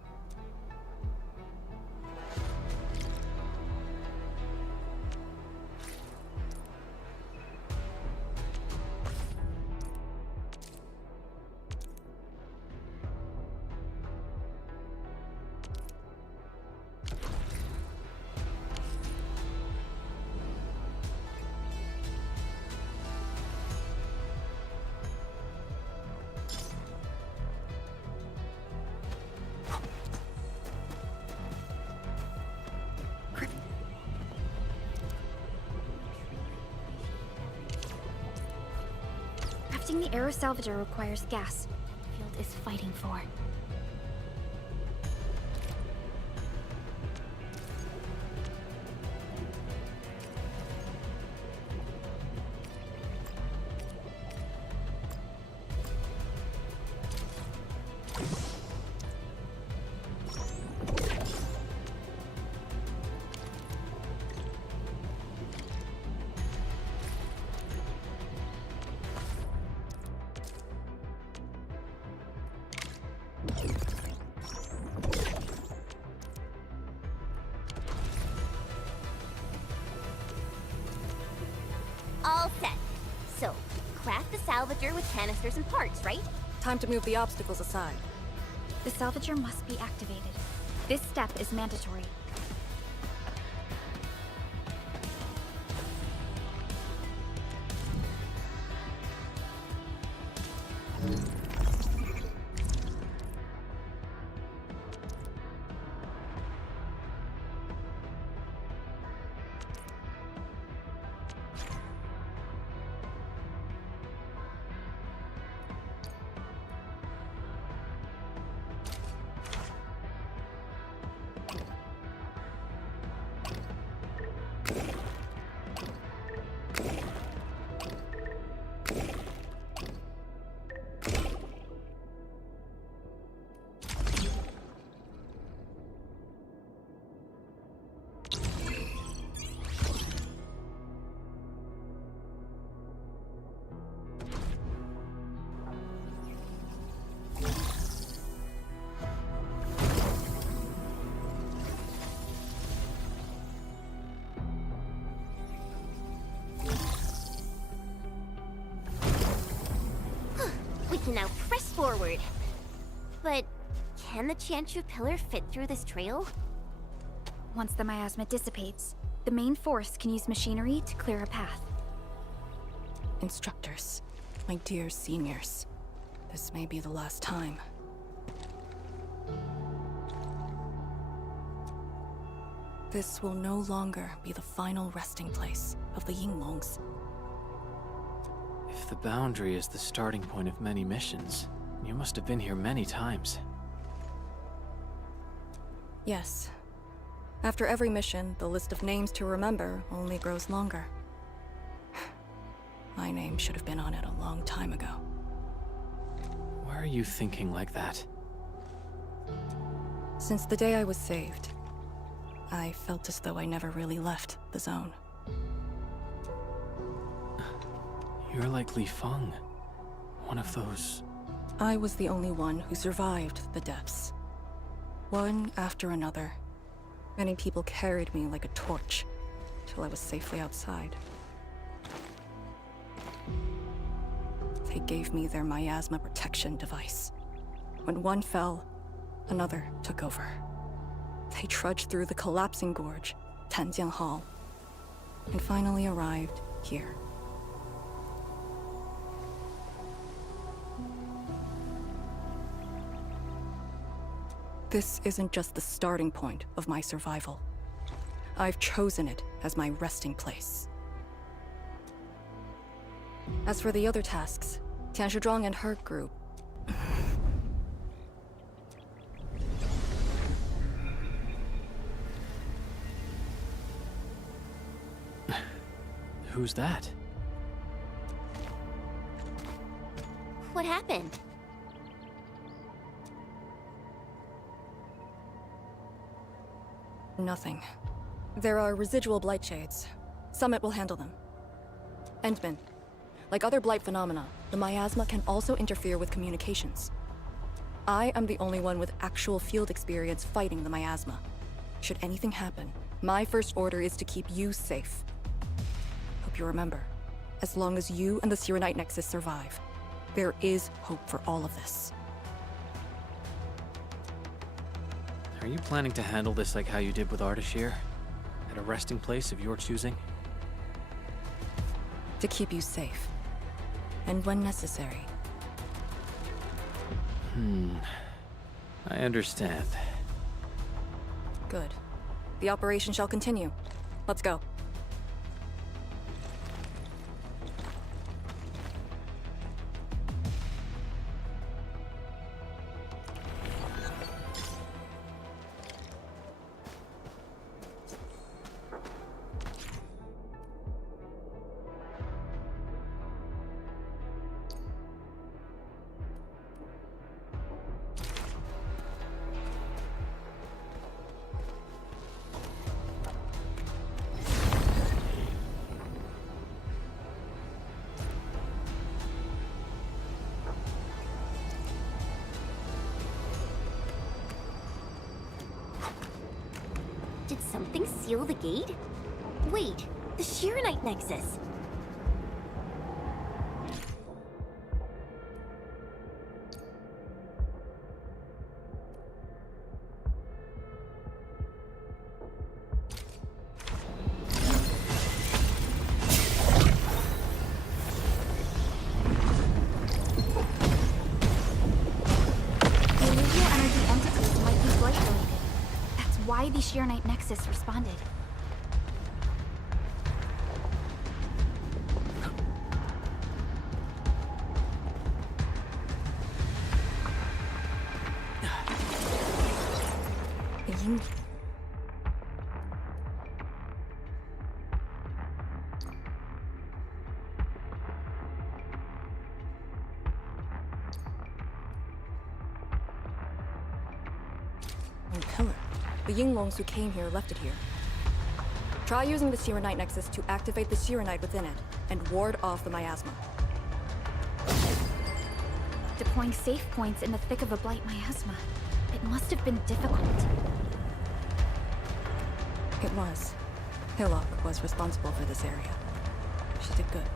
Crafting the Aero Salvager requires gas. Field is fighting for. All set. So, craft the salvager with canisters and parts, right? Time to move the obstacles aside. The Salvager must be activated. This step is mandatory. forward. But can the Chantru pillar fit through this trail? Once the miasma dissipates, the main force can use machinery to clear a path. Instructors, my dear seniors, this may be the last time. This will no longer be the final resting place of the Yinglongs. If the boundary is the starting point of many missions, you must have been here many times. Yes. After every mission, the list of names to remember only grows longer. My name should have been on it a long time ago. Why are you thinking like that? Since the day I was saved, I felt as though I never really left the zone. You're like Li Feng, one of those... I was the only one who survived the depths. One after another, many people carried me like a torch, till I was safely outside. They gave me their miasma protection device. When one fell, another took over. They trudged through the collapsing gorge, Tanjiang Hall, and finally arrived here. This isn't just the starting point of my survival. I've chosen it as my resting place. As for the other tasks, Tian Shizhuang and her group... Who's that? What happened? Nothing. There are residual blight shades. Summit will handle them. Endman. Like other blight phenomena, the miasma can also interfere with communications. I am the only one with actual field experience fighting the miasma. Should anything happen, my first order is to keep you safe. Hope you remember, as long as you and the Serenite Nexus survive, there is hope for all of this. Are you planning to handle this like how you did with Ardashir? At a resting place of your choosing? To keep you safe. And when necessary. I understand. Good. The operation shall continue. Let's go. Did something seal the gate? Wait, the Shirenite Nexus. Why the Shirenite Nexus responded. Pillar. The Yinglongs who came here left it here. Try using the Serenite Nexus to activate the Serenite within it, and ward off the miasma. Deploying safe points in the thick of a blight miasma. It must have been difficult. It was. Hillock was responsible for this area. She did good.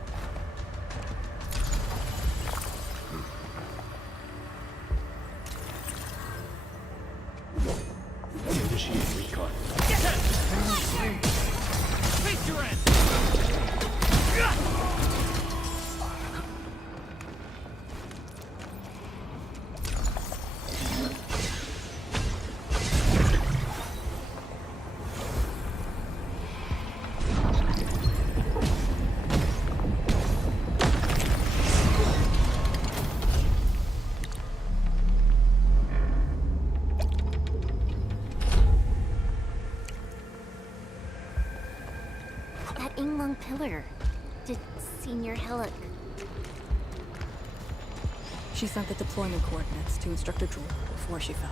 Yinglong pillar? Did Senior Hellick... She sent the deployment coordinates to Instructor Drool before she fell.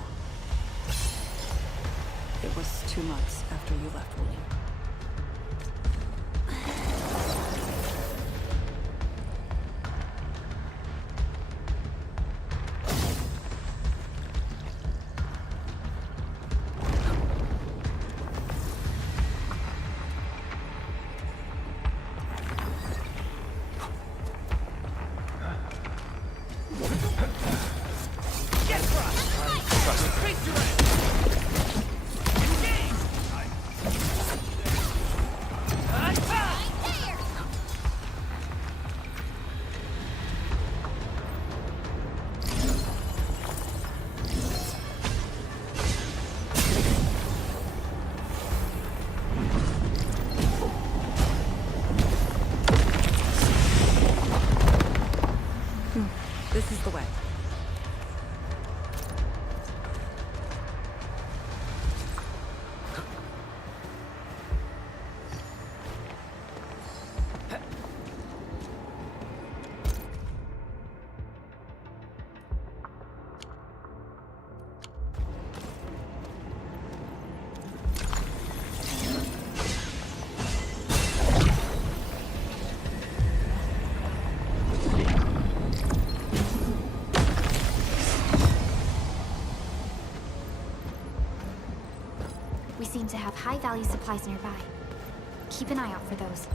It was 2 months after you left Wuling. This is the way. We seem to have high-value supplies nearby. Keep an eye out for those.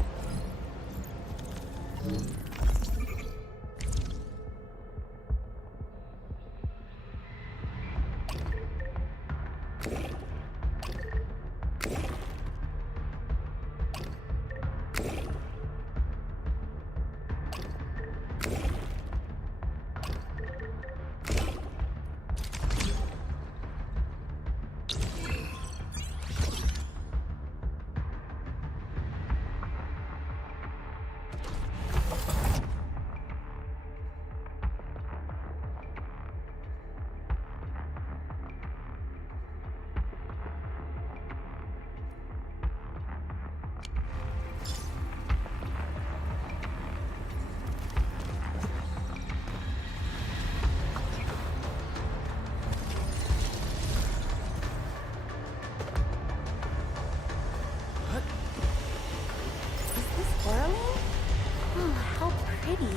Oh, how pretty.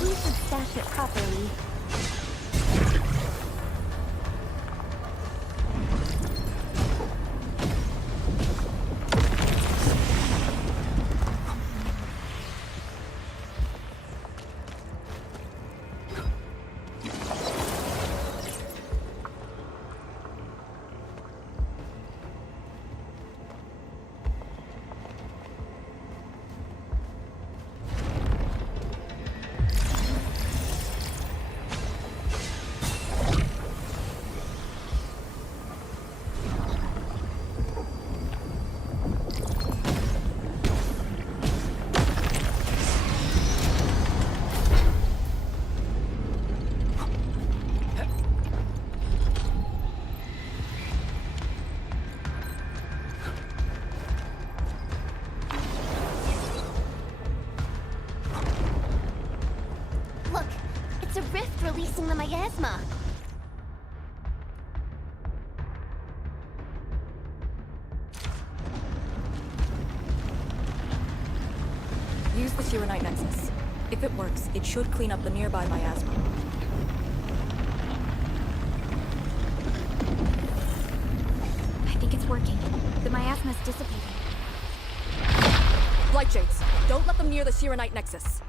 We should stash it properly. Releasing the miasma. Use the Shiranite Nexus. If it works, it should clean up the nearby miasma. I think it's working. The miasma's dissipating. Blight Shades, don't let them near the Shiranite Nexus.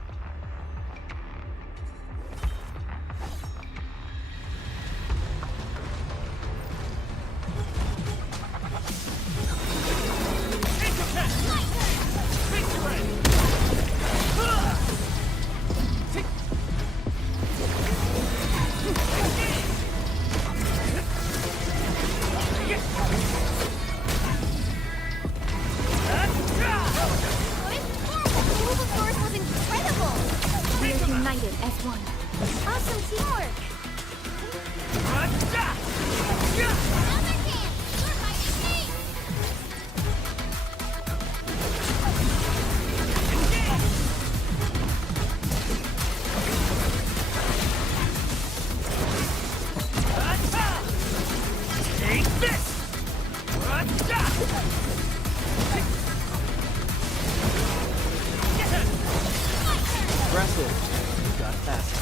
Force was incredible! Impressive. You got fast.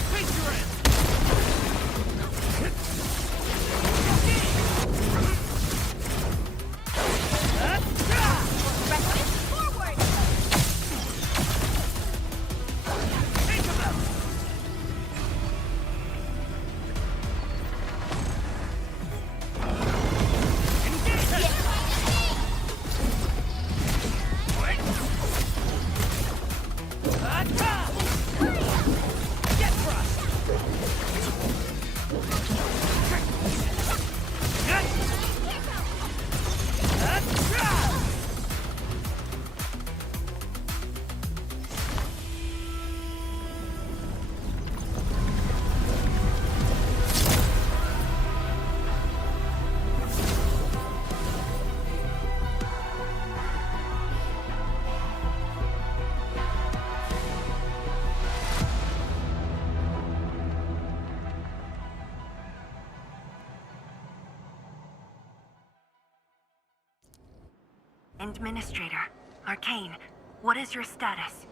Administrator, Arcane, what is your status?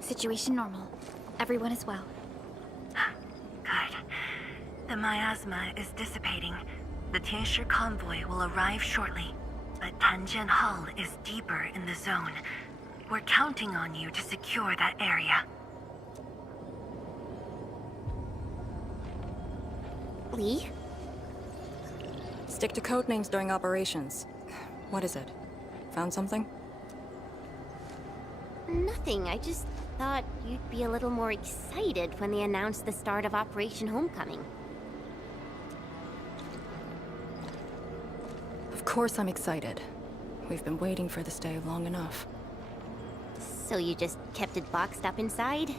Situation normal. Everyone is well. Good. The miasma is dissipating. The Tianshi convoy will arrive shortly, but Tanjian Hall is deeper in the zone. We're counting on you to secure that area. Lee? Stick to codenames during operations. What is it? Found something? Nothing. I just thought you'd be a little more excited when they announced the start of Operation Homecoming. Of course I'm excited. We've been waiting for this day long enough. So you just kept it boxed up inside?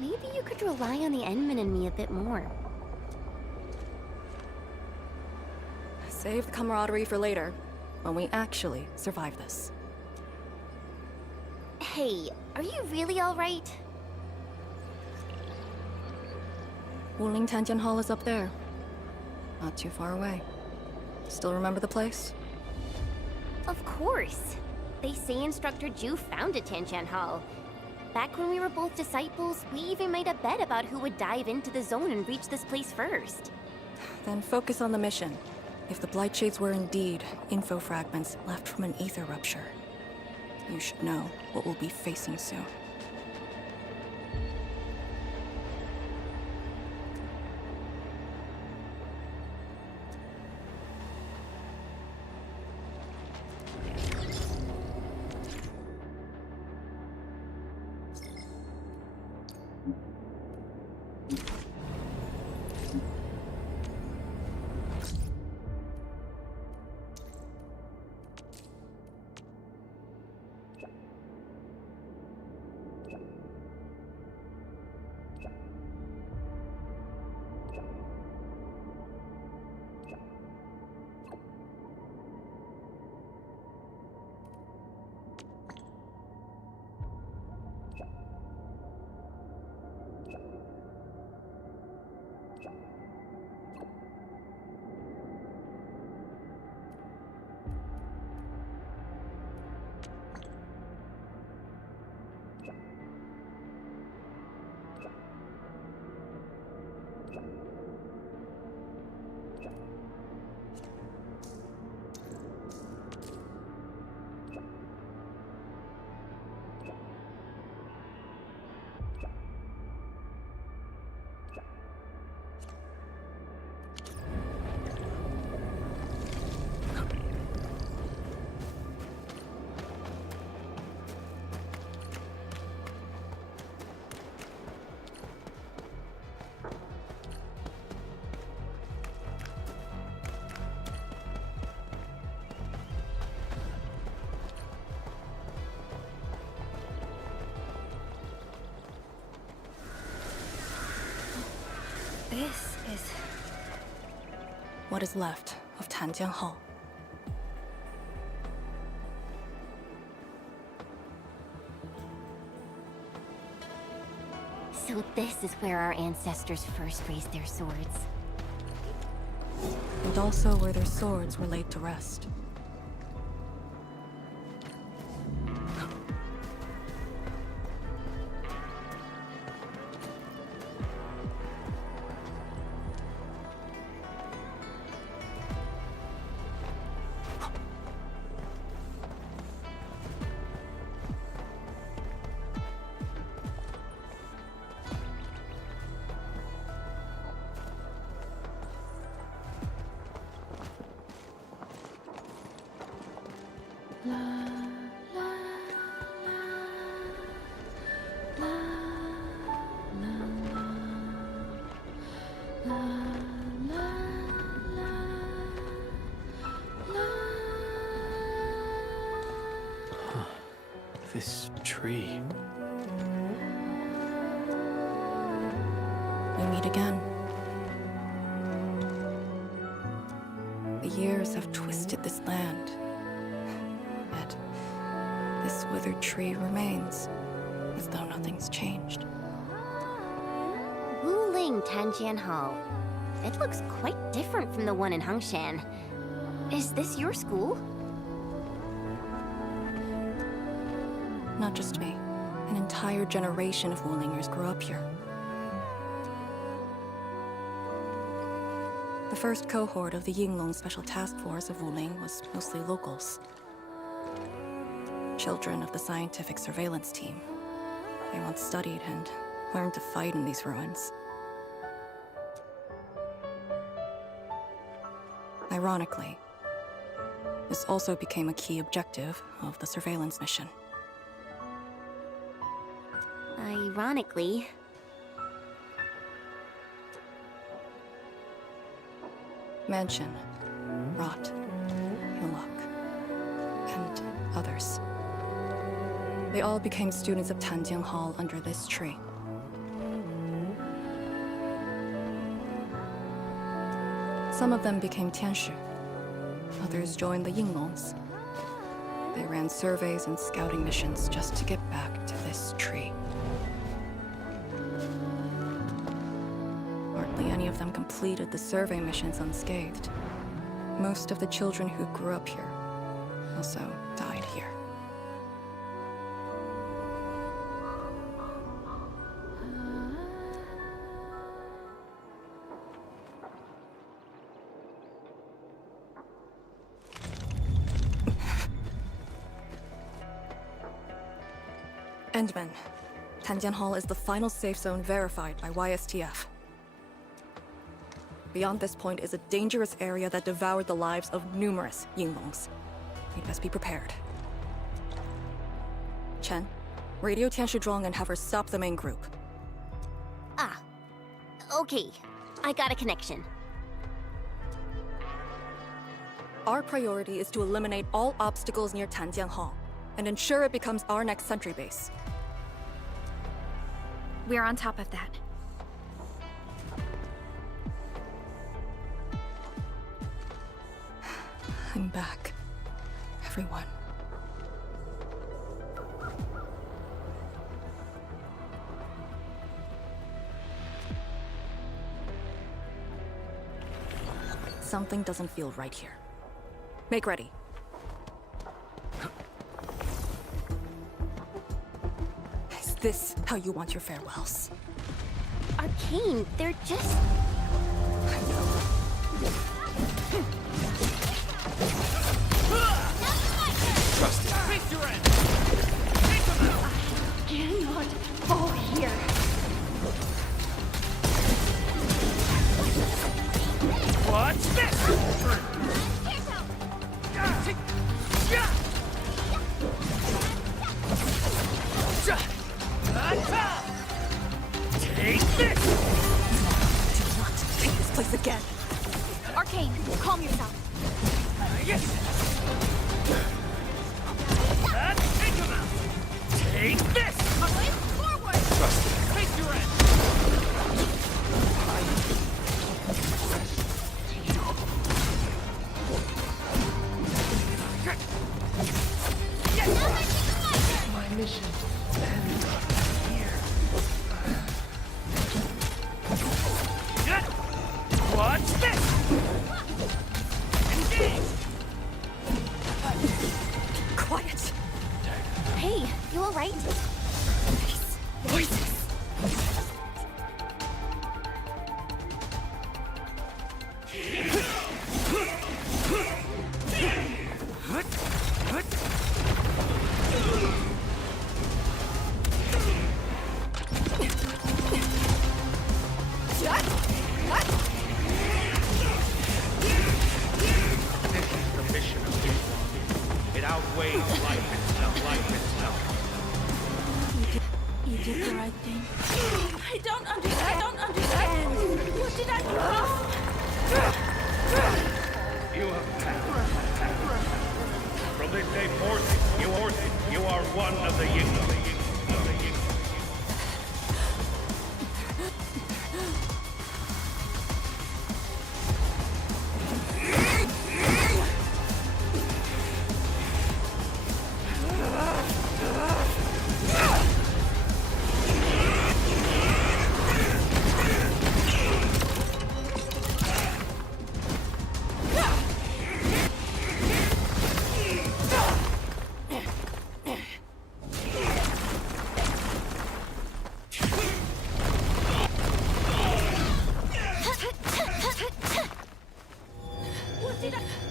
Maybe you could rely on the Endman and me a bit more. Save the camaraderie for later, when we actually survive this. Hey, are you really alright? Wuling Tanjian Hall is up there. Not too far away. Still remember the place? Of course. They say Instructor Ju founded Tianqian Hall. Back when we were both disciples, we even made a bet about who would dive into the zone and reach this place first. Then focus on the mission. If the Blight Shades were indeed info fragments left from an ether rupture, you should know what we'll be facing soon. This is... What is left of Tanjian Hall. So this is where our ancestors first raised their swords. and also where their swords were laid to rest. This tree. We meet again. The years have twisted this land. Yet, this withered tree remains, as though nothing's changed. Wuling Tanjian Hall. It looks quite different from the one in Hangshan. Is this your school? Not just me. An entire generation of Wulingers grew up here. The first cohort of the Yinglong Special Task Force of Wuling was mostly locals. Children of the scientific surveillance team. They once studied and learned to fight in these ruins. Ironically, this also became a key objective of the surveillance mission. Ironically. Mansion, Rot, Hillock, and others. They all became students of Tanjian Hall under this tree. Some of them became Tianshu. Others joined the Yinglongs. They ran surveys and scouting missions just to get back to this tree. Hardly any of them completed the survey missions unscathed. Most of the children who grew up here also died here. Endman. Tanjian Hall is the final safe zone verified by YSTF. Beyond this point is a dangerous area that devoured the lives of numerous Yinglongs. You'd best be prepared. Chen, radio Tianshu Zhuang and have her stop the main group. Ah. Okay. I got a connection. Our priority is to eliminate all obstacles near Tanjian Hall and ensure it becomes our next sentry base. We're on top of that. I'm back. Everyone. Something doesn't feel right here. Make ready. Is this how you want your farewells? Arcane, they're just... Trust it. Face your end. Cannot fall here. What's this? Take this! Do not take this place again. Arcane, calm yourself. Yes! Take him out! Take this! Forward! Trust it. Face your end! My mission ends here. What's this? You alright? Voices! It outweighs life itself, You did the right thing. I don't understand. What did I do wrong? You have from this day forth, you are one of the Yingling.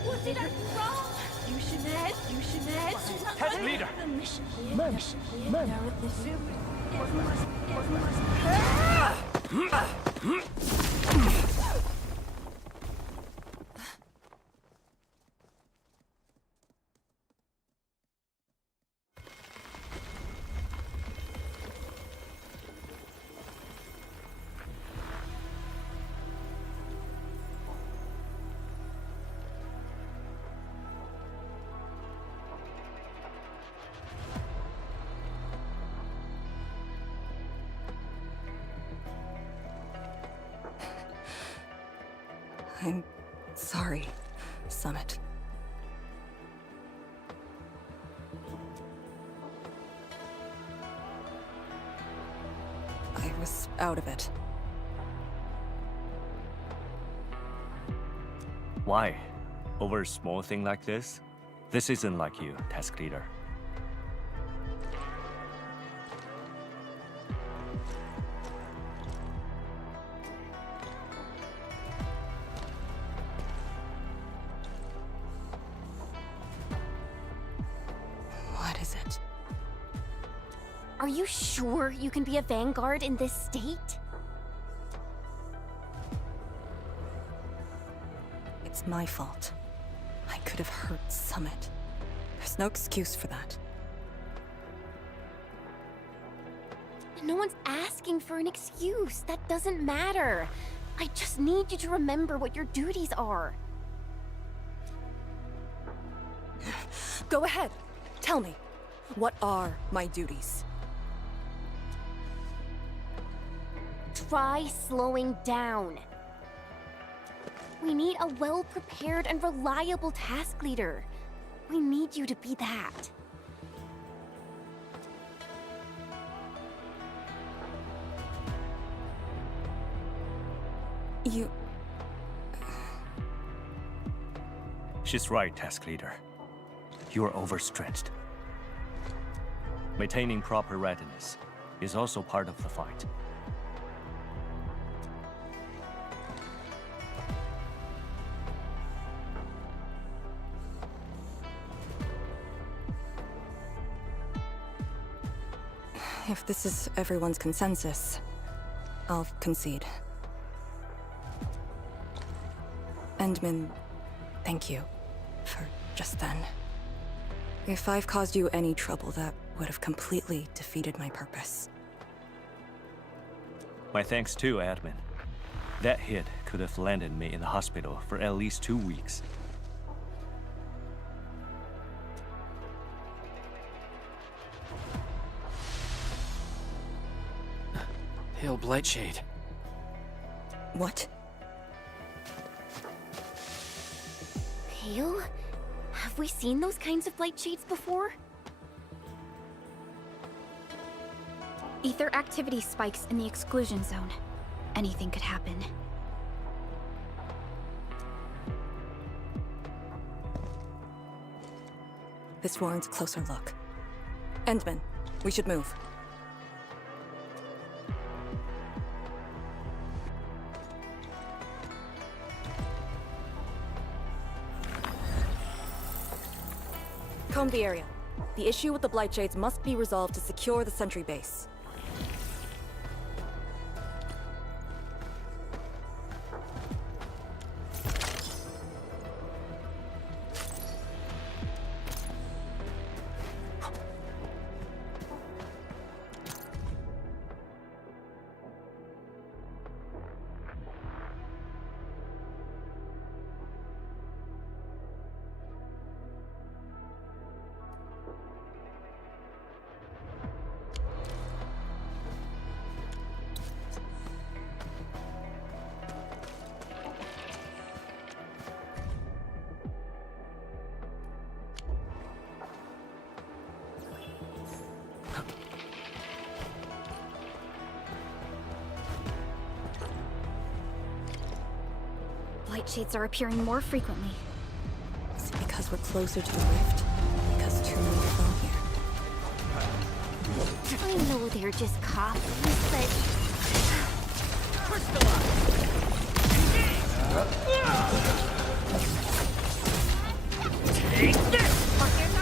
What did I do wrong? You should have. Head leader! I'm sorry, Summit. I was out of it. Why? Over a small thing like this? This isn't like you, task leader. What is it? Are you sure you can be a vanguard in this state? It's my fault. I could have hurt Summit. There's no excuse for that. No one's asking for an excuse. That doesn't matter. I just need you to remember what your duties are. Go ahead. Tell me. What are my duties? Try slowing down. We need a well-prepared and reliable task leader. We need you to be that. You... She's right, task leader. You are overstretched. Maintaining proper readiness is also part of the fight. If this is everyone's consensus, I'll concede. Endman, thank you for just then. If I've caused you any trouble, that would have completely defeated my purpose. My thanks too, admin. That hit could have landed me in the hospital for at least 2 weeks. Hail Blightshade. What? Pale? Have we seen those kinds of light shades before? Ether activity spikes in the exclusion zone. Anything could happen. This warrants a closer look. Endman, We should move. Comb the area. The issue with the Blightshades must be resolved to secure the sentry base. Blightshades are appearing more frequently. Is it because we're closer to the rift? Because too many flow here? I know they're just copies, but... Take this! Here's our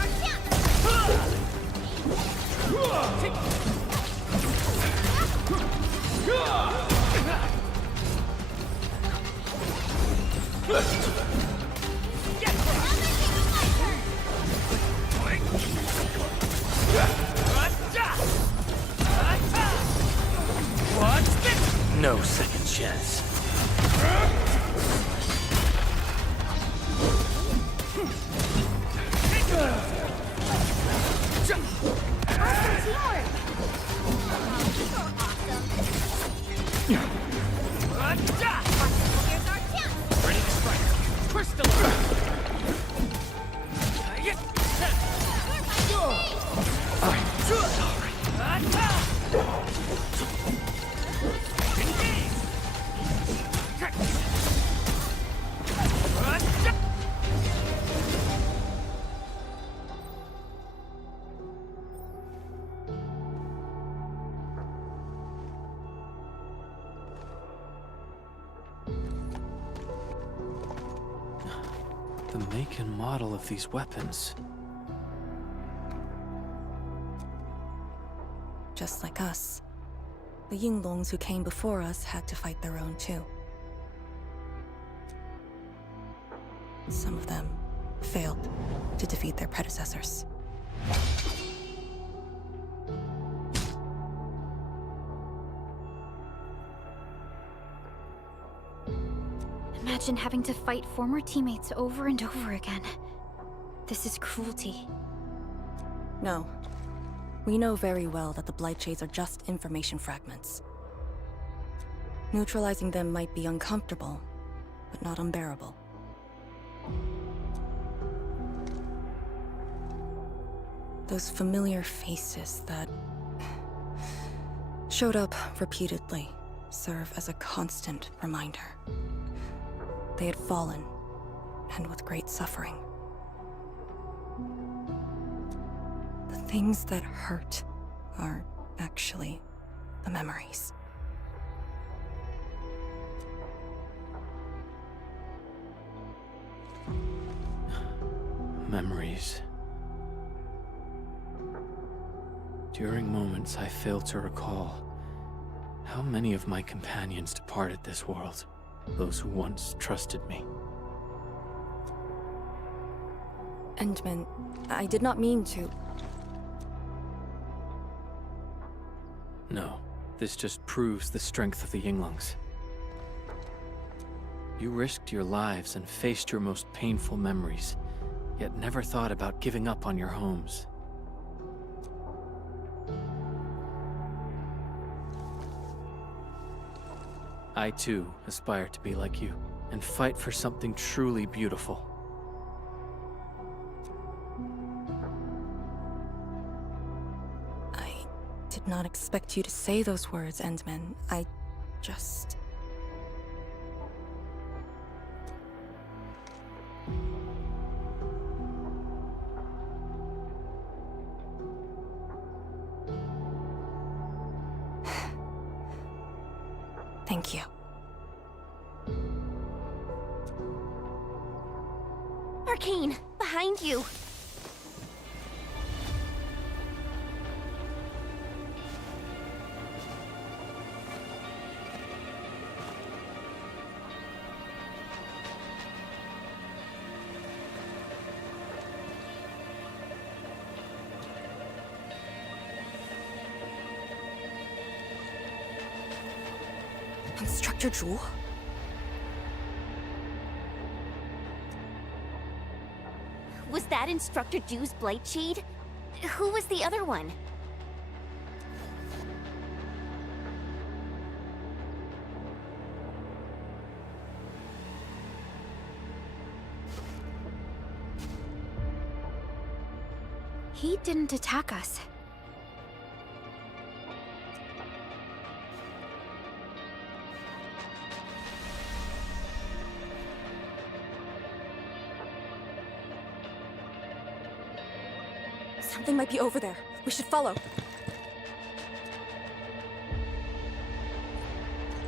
No second chance. Ready to strike. Crystal! The make and model of these weapons. Just like us. The Yinglongs who came before us had to fight their own too. Some of them failed to defeat their predecessors. Imagine having to fight former teammates over and over again. This is cruelty. No. We know very well that the Blightshades are just information fragments. Neutralizing them might be uncomfortable, but not unbearable. Those familiar faces that showed up repeatedly serve as a constant reminder. They had fallen, and with great suffering. The things that hurt are actually the memories. Memories. During moments I fail to recall, how many of my companions departed this world, those who once trusted me. Endman, I did not mean to. No, this just proves the strength of the Yinglongs. You risked your lives and faced your most painful memories, yet never thought about giving up on your homes. I too aspire to be like you, and fight for something truly beautiful. I did not expect you to say those words, Endman. I just... Thank you. Arcane, behind you. Instructor Zhu? Was that Instructor Zhu's Blight Shade? Who was the other one? He didn't attack us. Something might be over there. We should follow.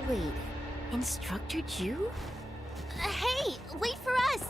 Wait, Instructor Zhu? Hey, wait for us!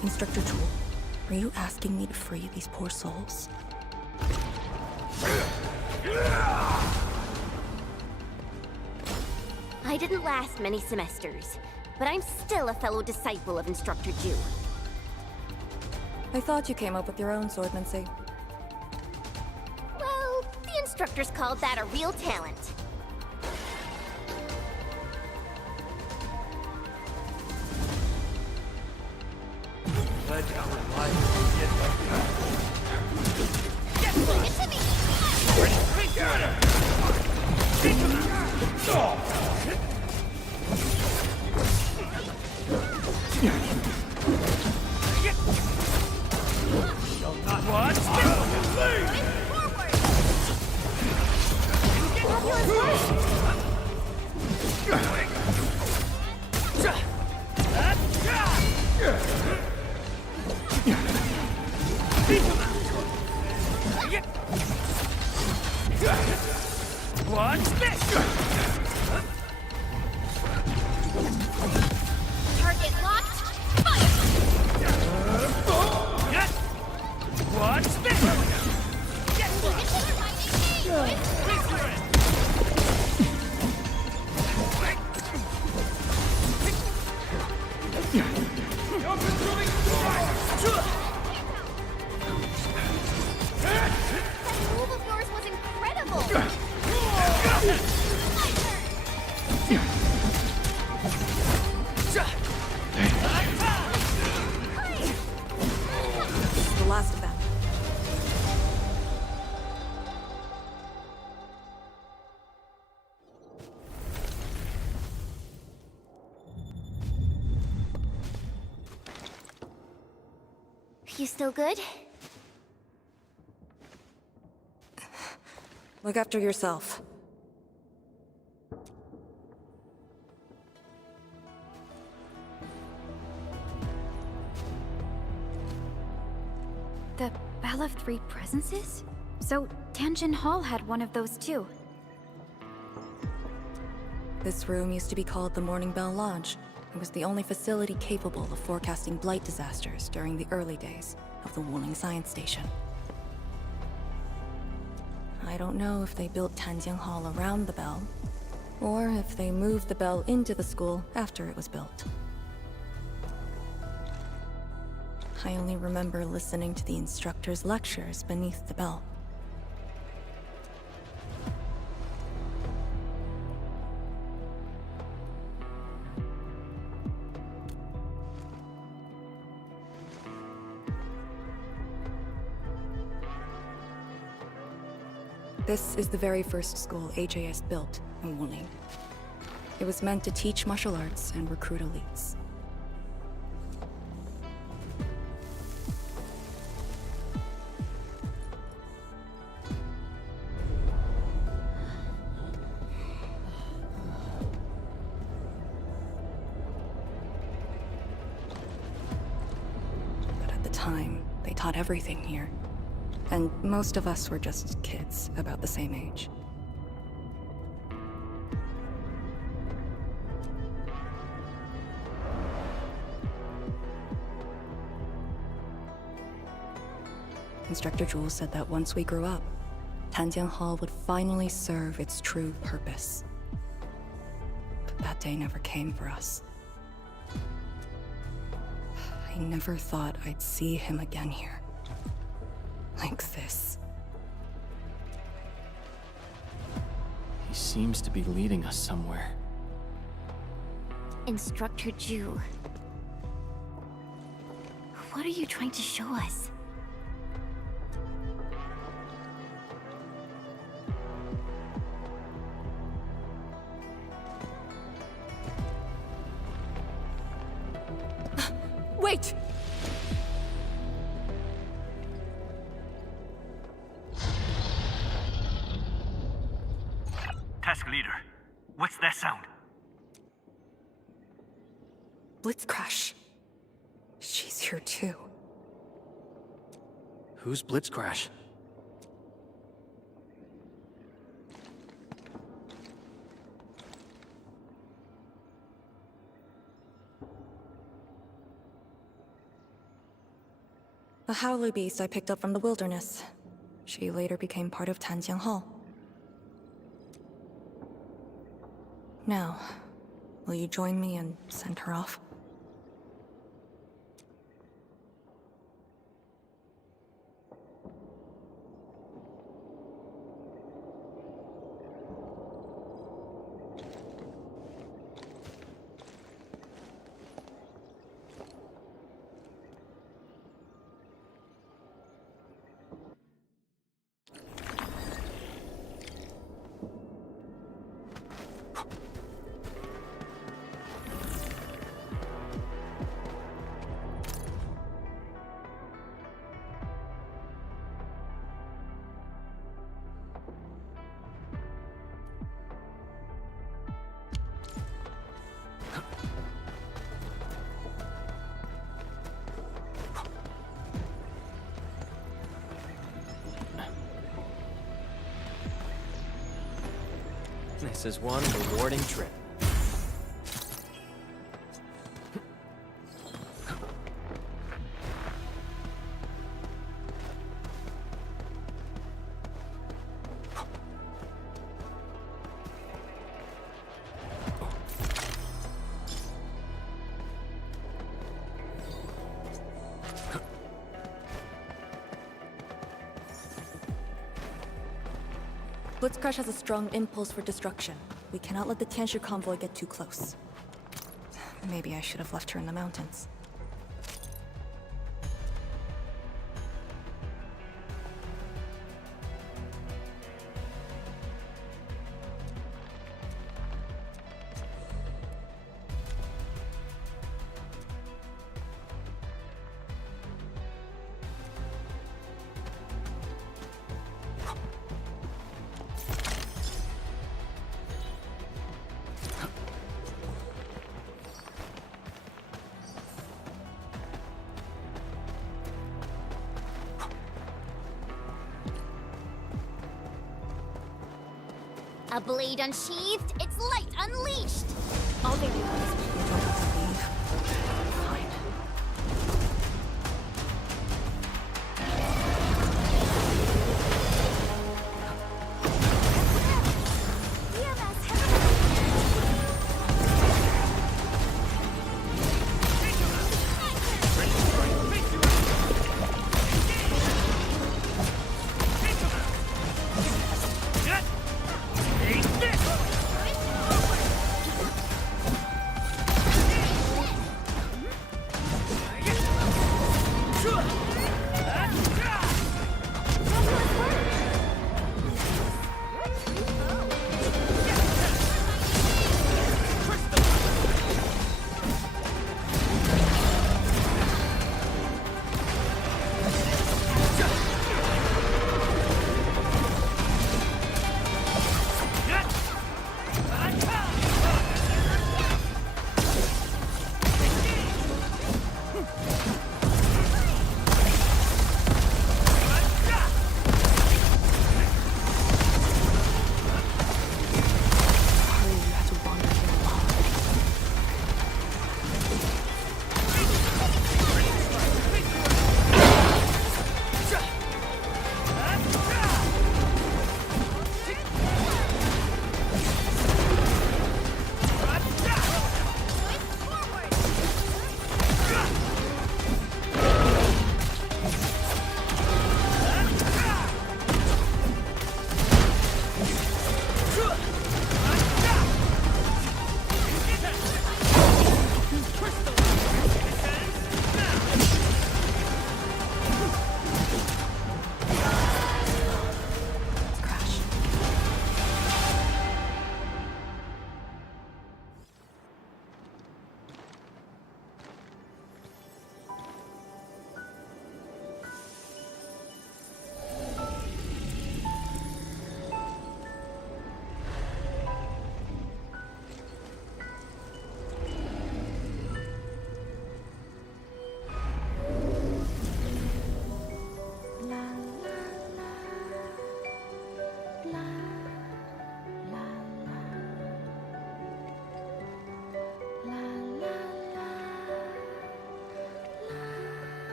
Instructor Zhu, are you asking me to free these poor souls? I didn't last many semesters, but I'm still a fellow disciple of Instructor Zhu. I thought you came up with your own swordmancy. Well, the instructors called that a real talent. Let our life get Bring it to me! Shall not watch this! Watch this! Target locked! Fire! Watch this! That move of yours was incredible! The last of them. You still good? Look after yourself. The Bell of Three Presences? So, Tanjin Hall had one of those too. This room used to be called the Morning Bell Lodge. It was the only facility capable of forecasting blight disasters during the early days of the Wuling Science Station. I don't know if they built Tanjin Hall around the bell, or if they moved the bell into the school after it was built. I only remember listening to the instructor's lectures beneath the bell. This is the very first school AJS built in Wuling. It was meant to teach martial arts and recruit elites. But at the time, they taught everything here. And most of us were just kids, about the same age. Instructor Jules said that once we grew up, Tanjian Hall would finally serve its true purpose. But that day never came for us. I never thought I'd see him again here. Like this. He seems to be leading us somewhere. Instructor Ju. What are you trying to show us? Wait! Task leader, what's that sound? Blitzcrash. She's here too. Who's Blitzcrash? A howler beast I picked up from the wilderness. She later became part of Tanjian Hall. Now, will you join me and send her off? This is one rewarding trip. Blitzcrash has a strong impulse for destruction. We cannot let the Tianshu convoy get too close. Maybe I should have left her in the mountains. A blade unsheathed, its light unleashed! All very well. You don't have to leave. Fine.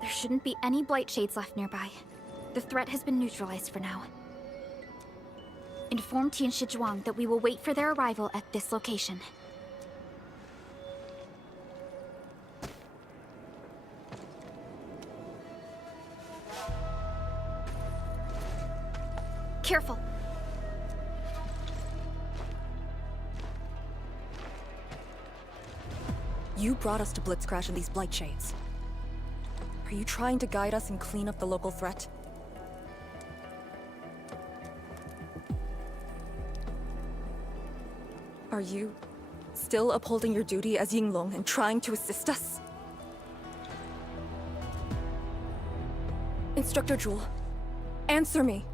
There shouldn't be any blight shades left nearby. The threat has been neutralized for now. Inform Tian Shizhuang that we will wait for their arrival at this location. Careful. You brought us to Blitzcrash in these blight shades. Are you trying to guide us and clean up the local threat? Are you still upholding your duty as Yinglong and trying to assist us? Instructor Jewel, answer me.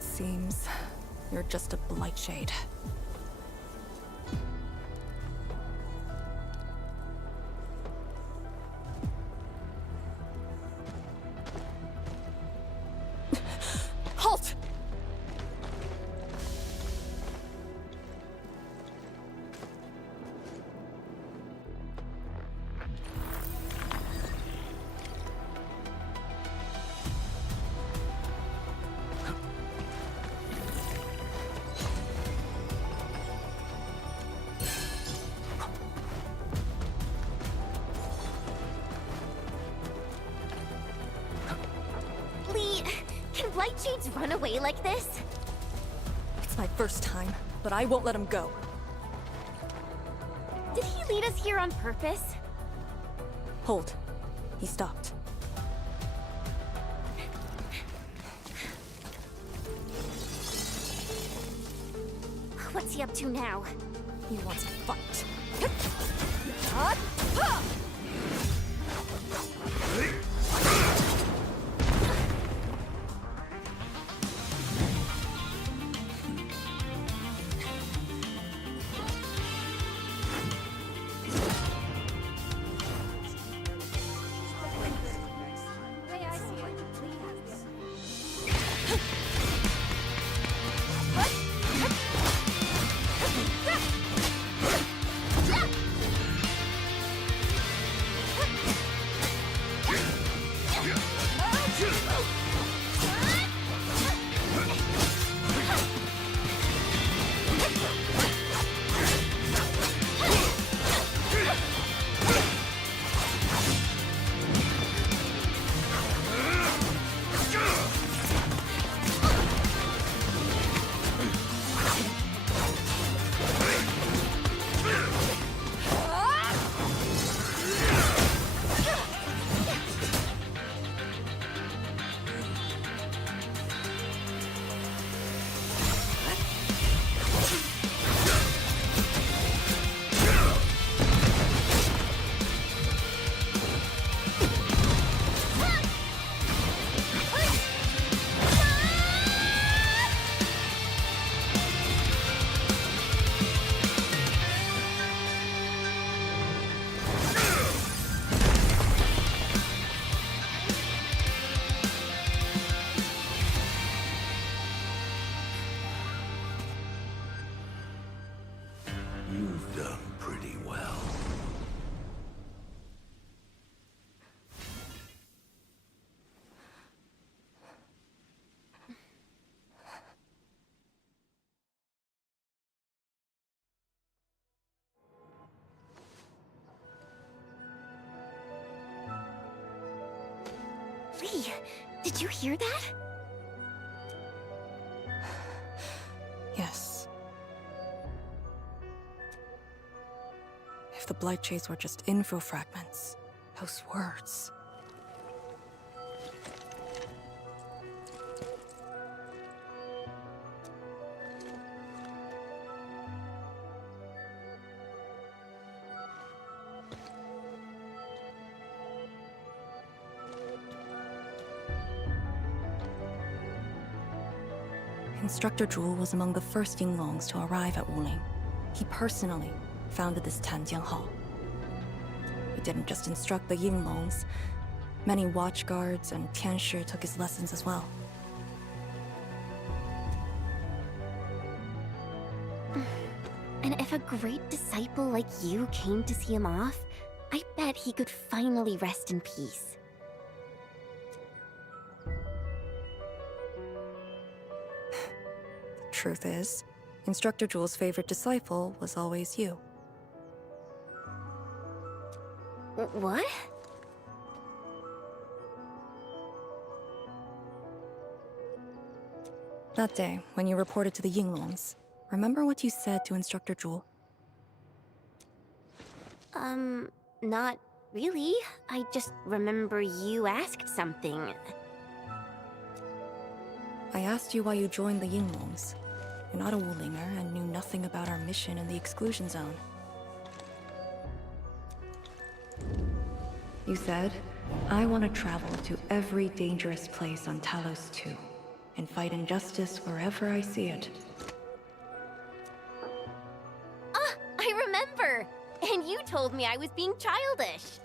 Seems you're just a blight shade. Halt! Blight Shades run away like this? It's my first time, but I won't let him go. Did he lead us here on purpose? Hold. He stopped. What's he up to now? He wants to fight. You've done pretty well. Lee, did you hear that? Yes. If the Blight Shades were just info fragments, those words. Instructor Zhuo was among the first Yinglongs to arrive at Wuling. He personally founded this Tanjiang Hall. He didn't just instruct the Yinglongs. Many watchguards and Tianshi took his lessons as well. And if a great disciple like you came to see him off, I bet he could finally rest in peace. Truth is, Instructor Zhuo's favorite disciple was always you. What? That day, when you reported to the Yinglongs, remember what you said to Instructor Zhuo? Not really. I just remember you asked something. I asked you why you joined the Yinglongs. You're not a Wulinger and knew nothing about our mission in the exclusion zone. You said, I want to travel to every dangerous place on Talos 2 and fight injustice wherever I see it. Ah, I remember! And you told me I was being childish.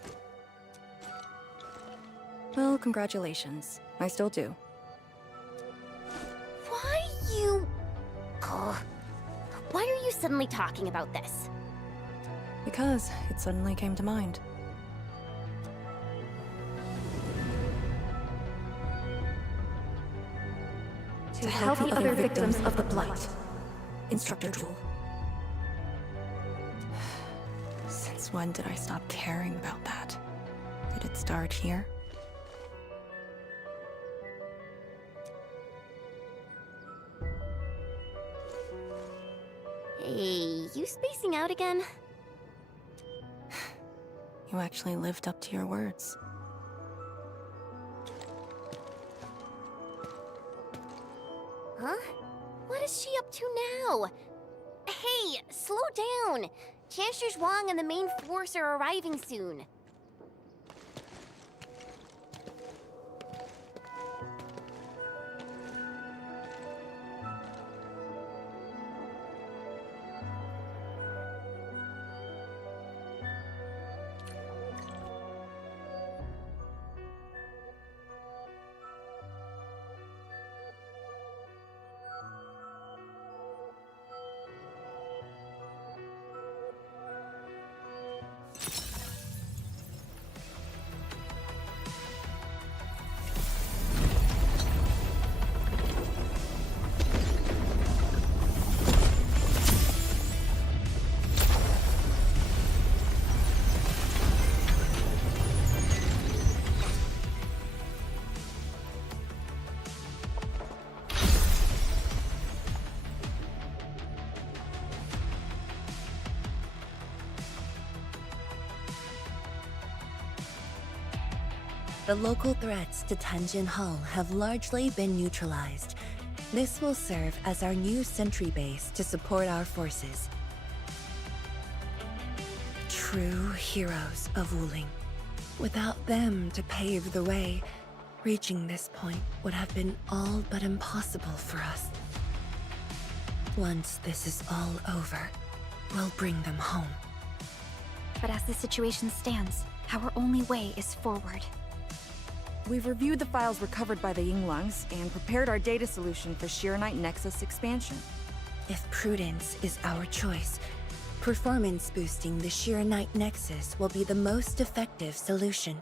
Well, congratulations. I still do. Why you... Oh, why are you suddenly talking about this? Because it suddenly came to mind. To help the other victims of the Blight. Instructor Zhuo. Since when did I stop caring about that? Did it start here? Hey, you spacing out again? You actually lived up to your words. Huh? What is she up to now? Hey, slow down! Chancellor Zhuang and the main force are arriving soon. The local threats to Tanjin Hall have largely been neutralized. This will serve as our new sentry base to support our forces. True heroes of Wuling. Without them to pave the way, reaching this point would have been all but impossible for us. Once this is all over, we'll bring them home. But as the situation stands, our only way is forward. We've reviewed the files recovered by the Yinglungs and prepared our data solution for Sheer Knight Nexus expansion. If prudence is our choice, performance boosting the Sheer Knight Nexus will be the most effective solution.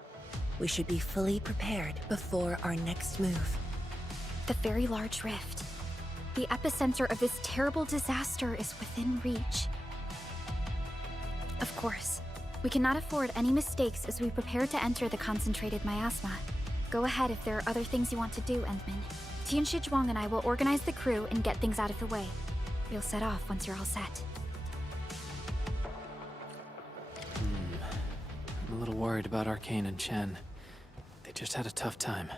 We should be fully prepared before our next move. The Very Large Rift. The epicenter of this terrible disaster is within reach. Of course, we cannot afford any mistakes as we prepare to enter the concentrated miasma. Go ahead if there are other things you want to do, Endman. Tianshi Zhuang and I will organize the crew and get things out of the way. We'll set off once you're all set. I'm a little worried about Arcane and Chen. They just had a tough time.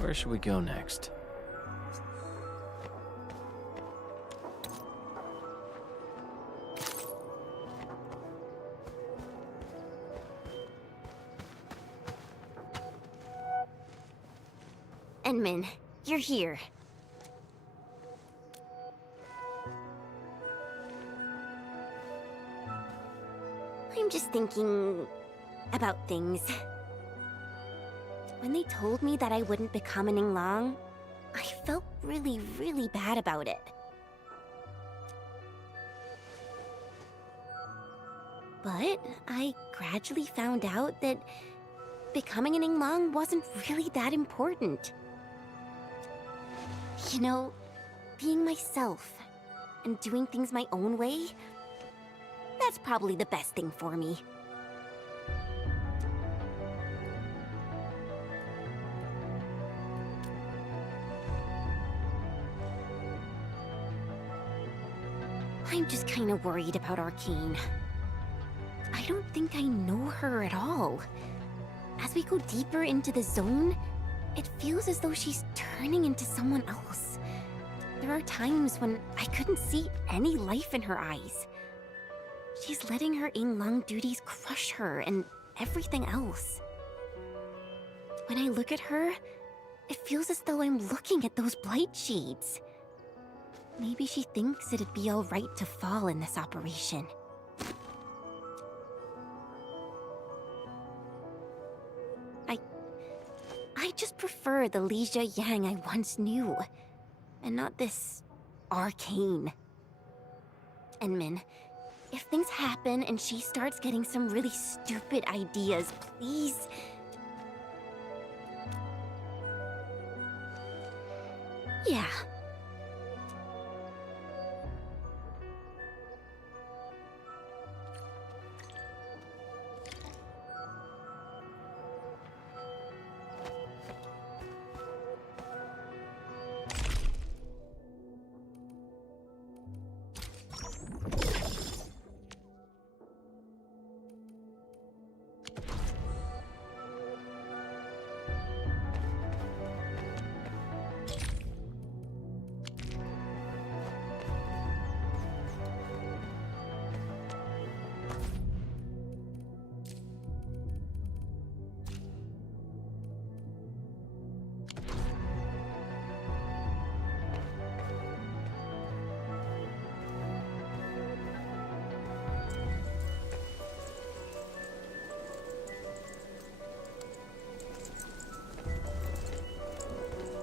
Where should we go next? Endman, you're here. I'm just thinking about things. When they told me that I wouldn't become an Yinglong, I felt really, really bad about it. But I gradually found out that becoming an Yinglong wasn't really that important. You know, being myself and doing things my own way, that's probably the best thing for me. I'm just kind of worried about Arcane. I don't think I know her at all. As we go deeper into the zone, it feels as though she's turning into someone else. There are times when I couldn't see any life in her eyes. She's letting her Yinglong duties crush her and everything else. When I look at her, it feels as though I'm looking at those blight shades. Maybe she thinks it'd be alright to fall in this operation. I just prefer the Leisha Yang I once knew, and not this arcane. Enmin, if things happen and she starts getting some really stupid ideas, please... Yeah.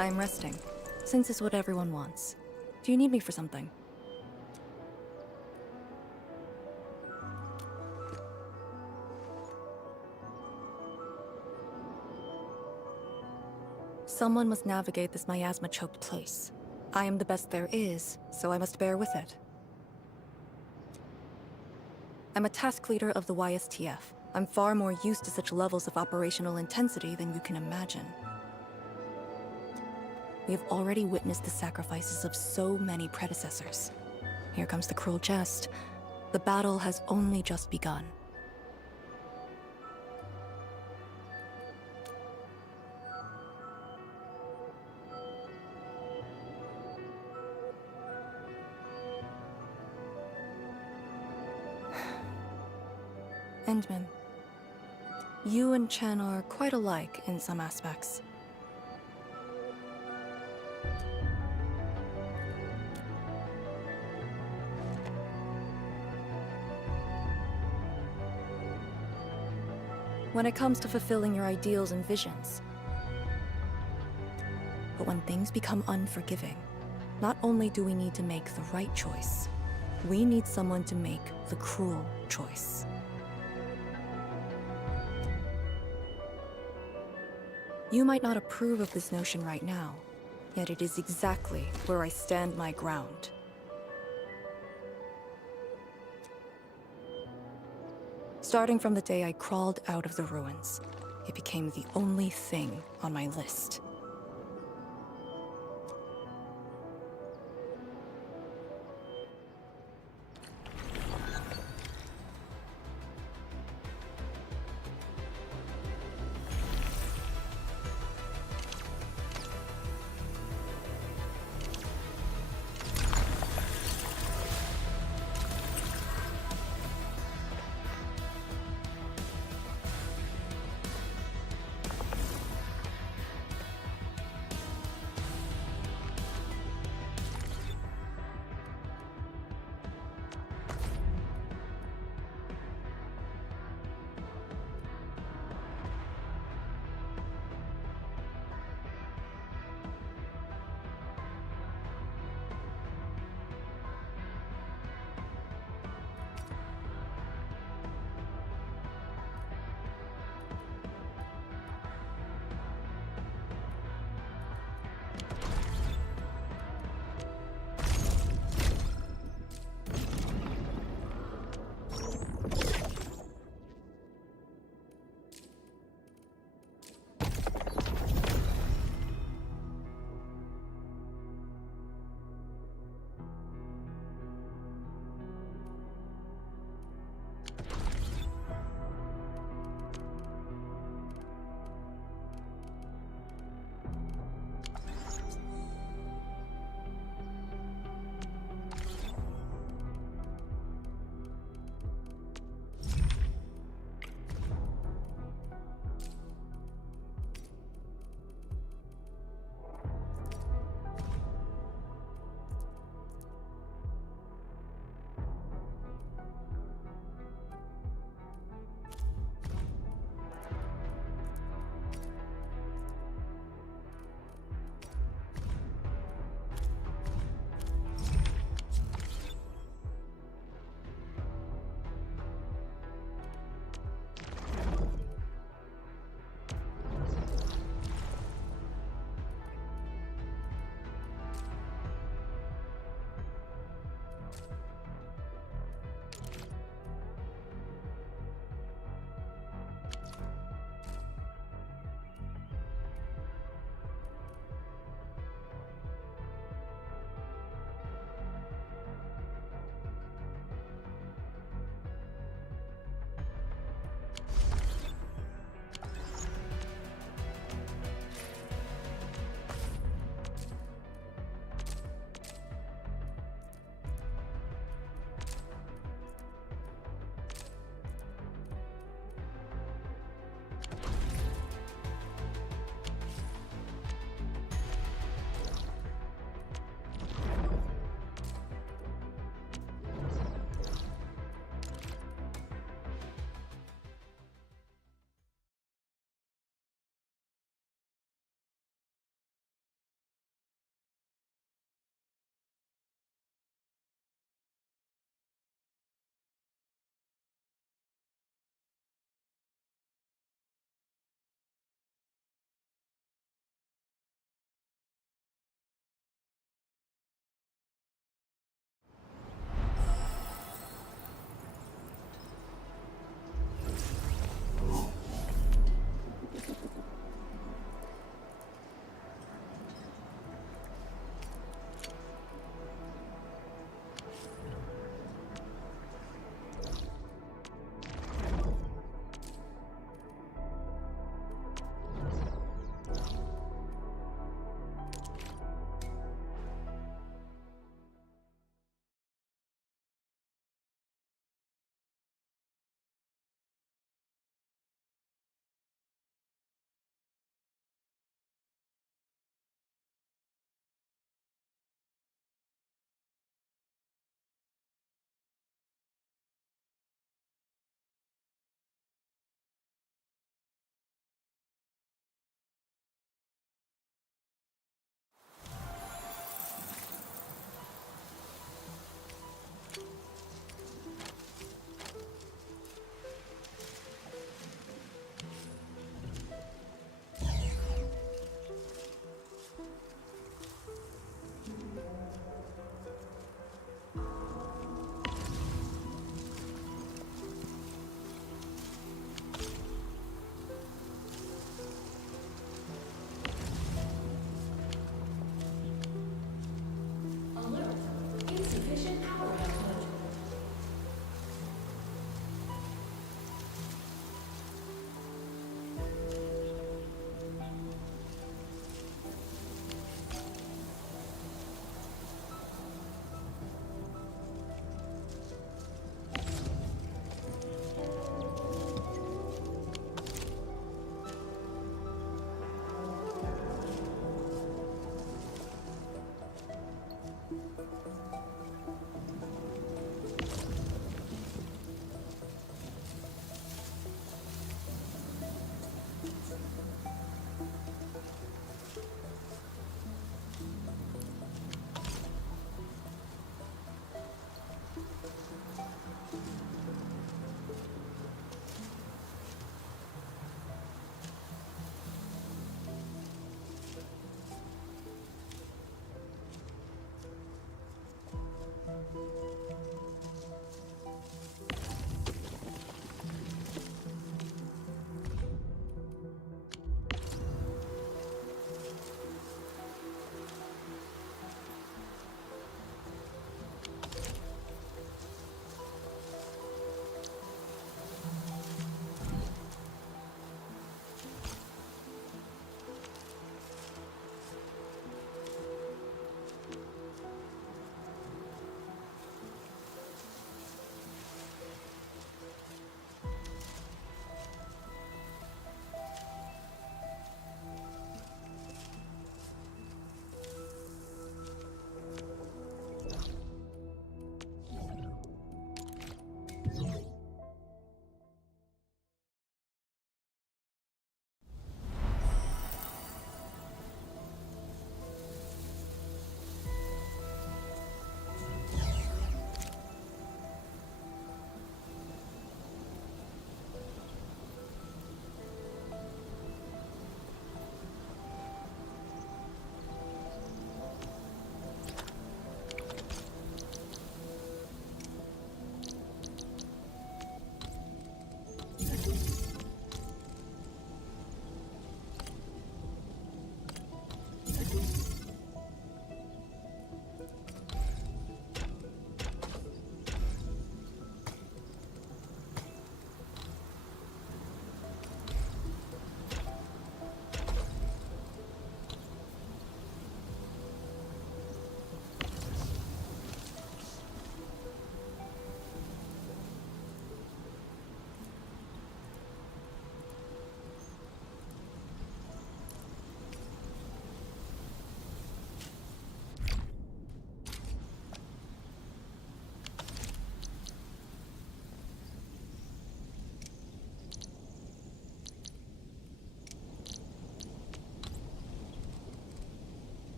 I'm resting, since it's what everyone wants. Do you need me for something? Someone must navigate this miasma-choked place. I am the best there is, so I must bear with it. I'm a task leader of the YSTF. I'm far more used to such levels of operational intensity than you can imagine. We have already witnessed the sacrifices of so many predecessors. Here comes the cruel jest. The battle has only just begun. Endman, you and Chen are quite alike in some aspects. When it comes to fulfilling your ideals and visions. But when things become unforgiving, not only do we need to make the right choice, we need someone to make the cruel choice. You might not approve of this notion right now, yet it is exactly where I stand my ground. Starting from the day I crawled out of the ruins, it became the only thing on my list.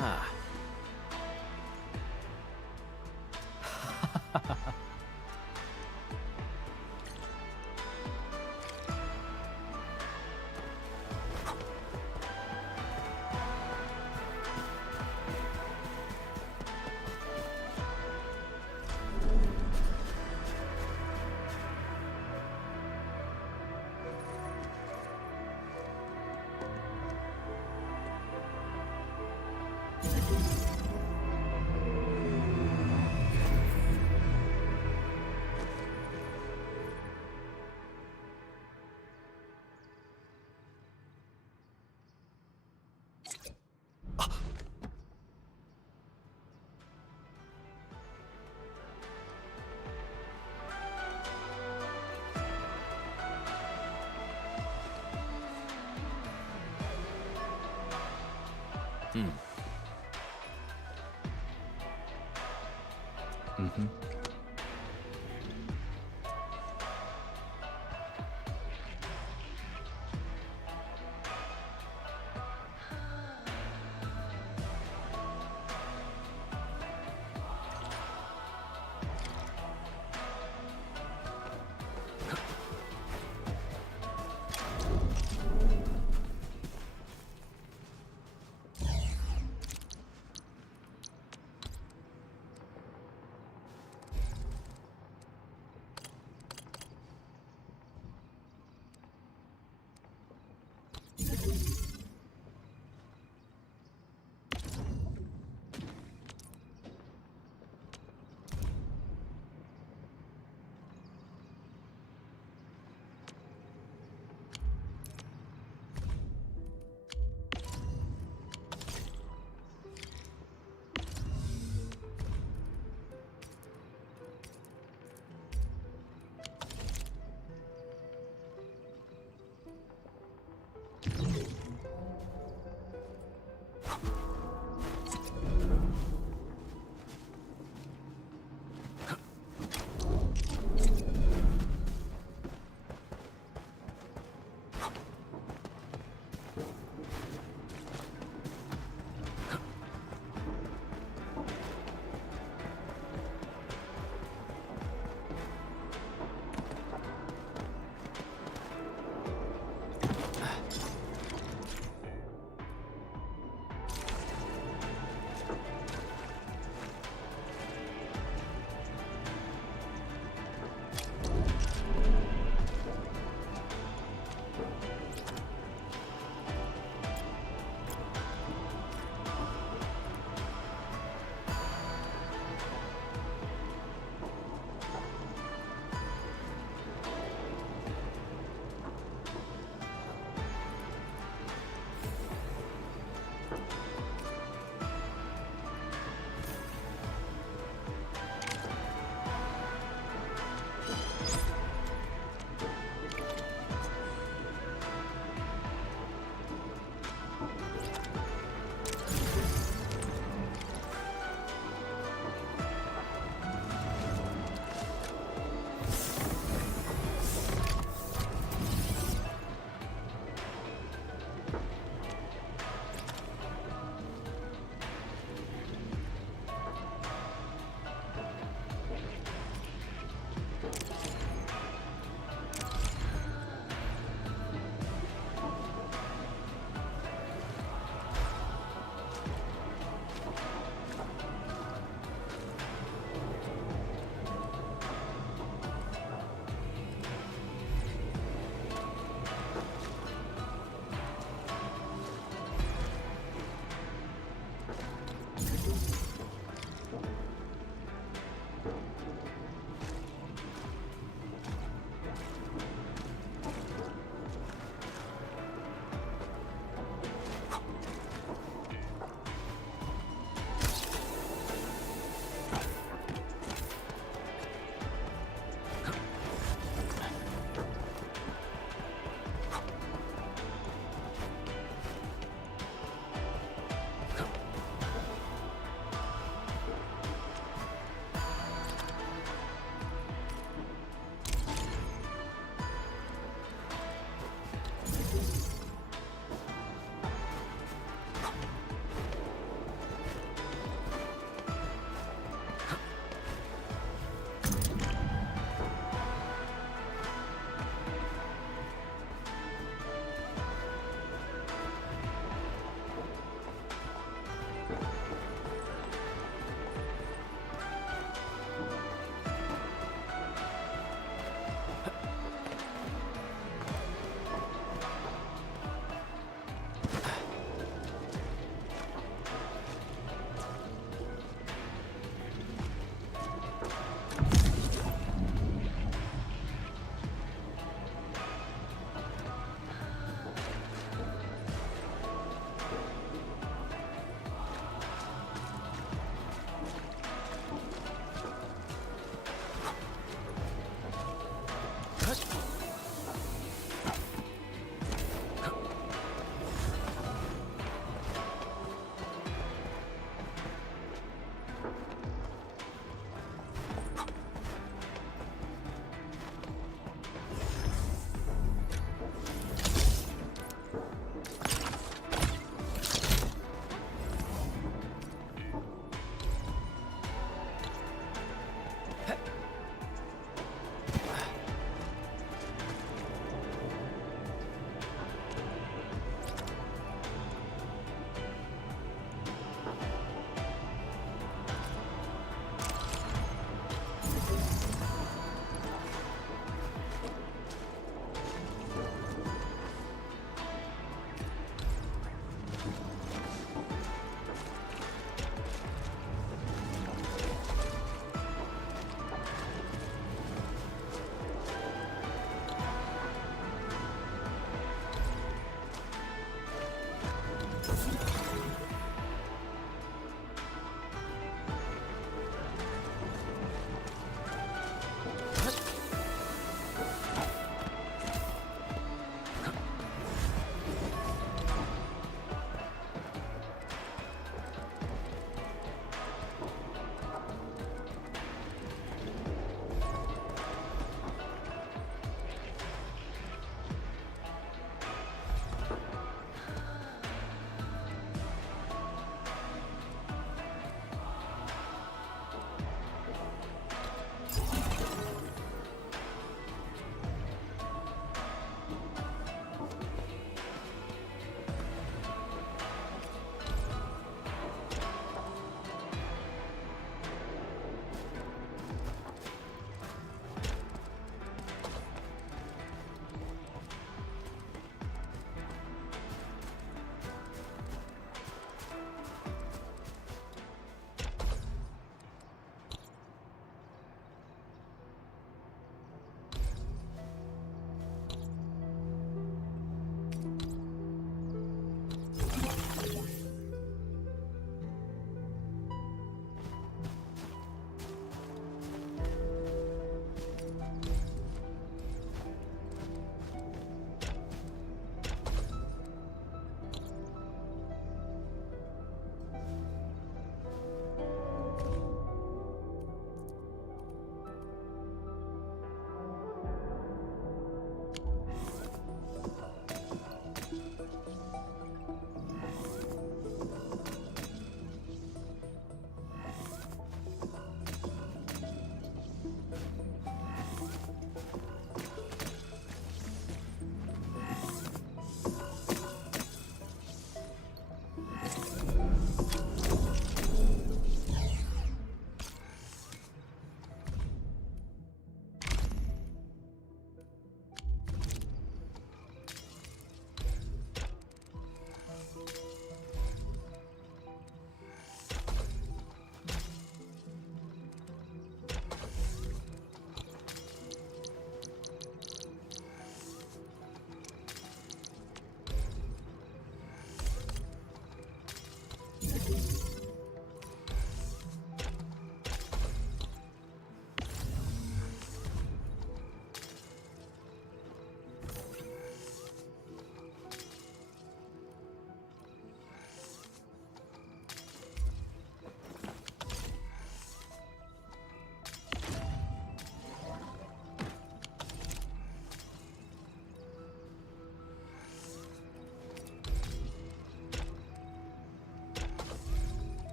Ah.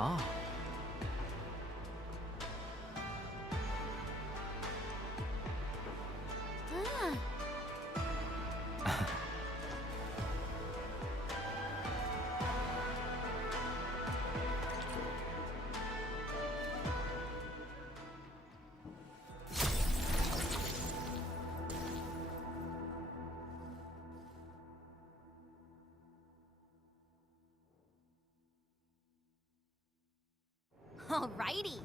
Ah. Alrighty.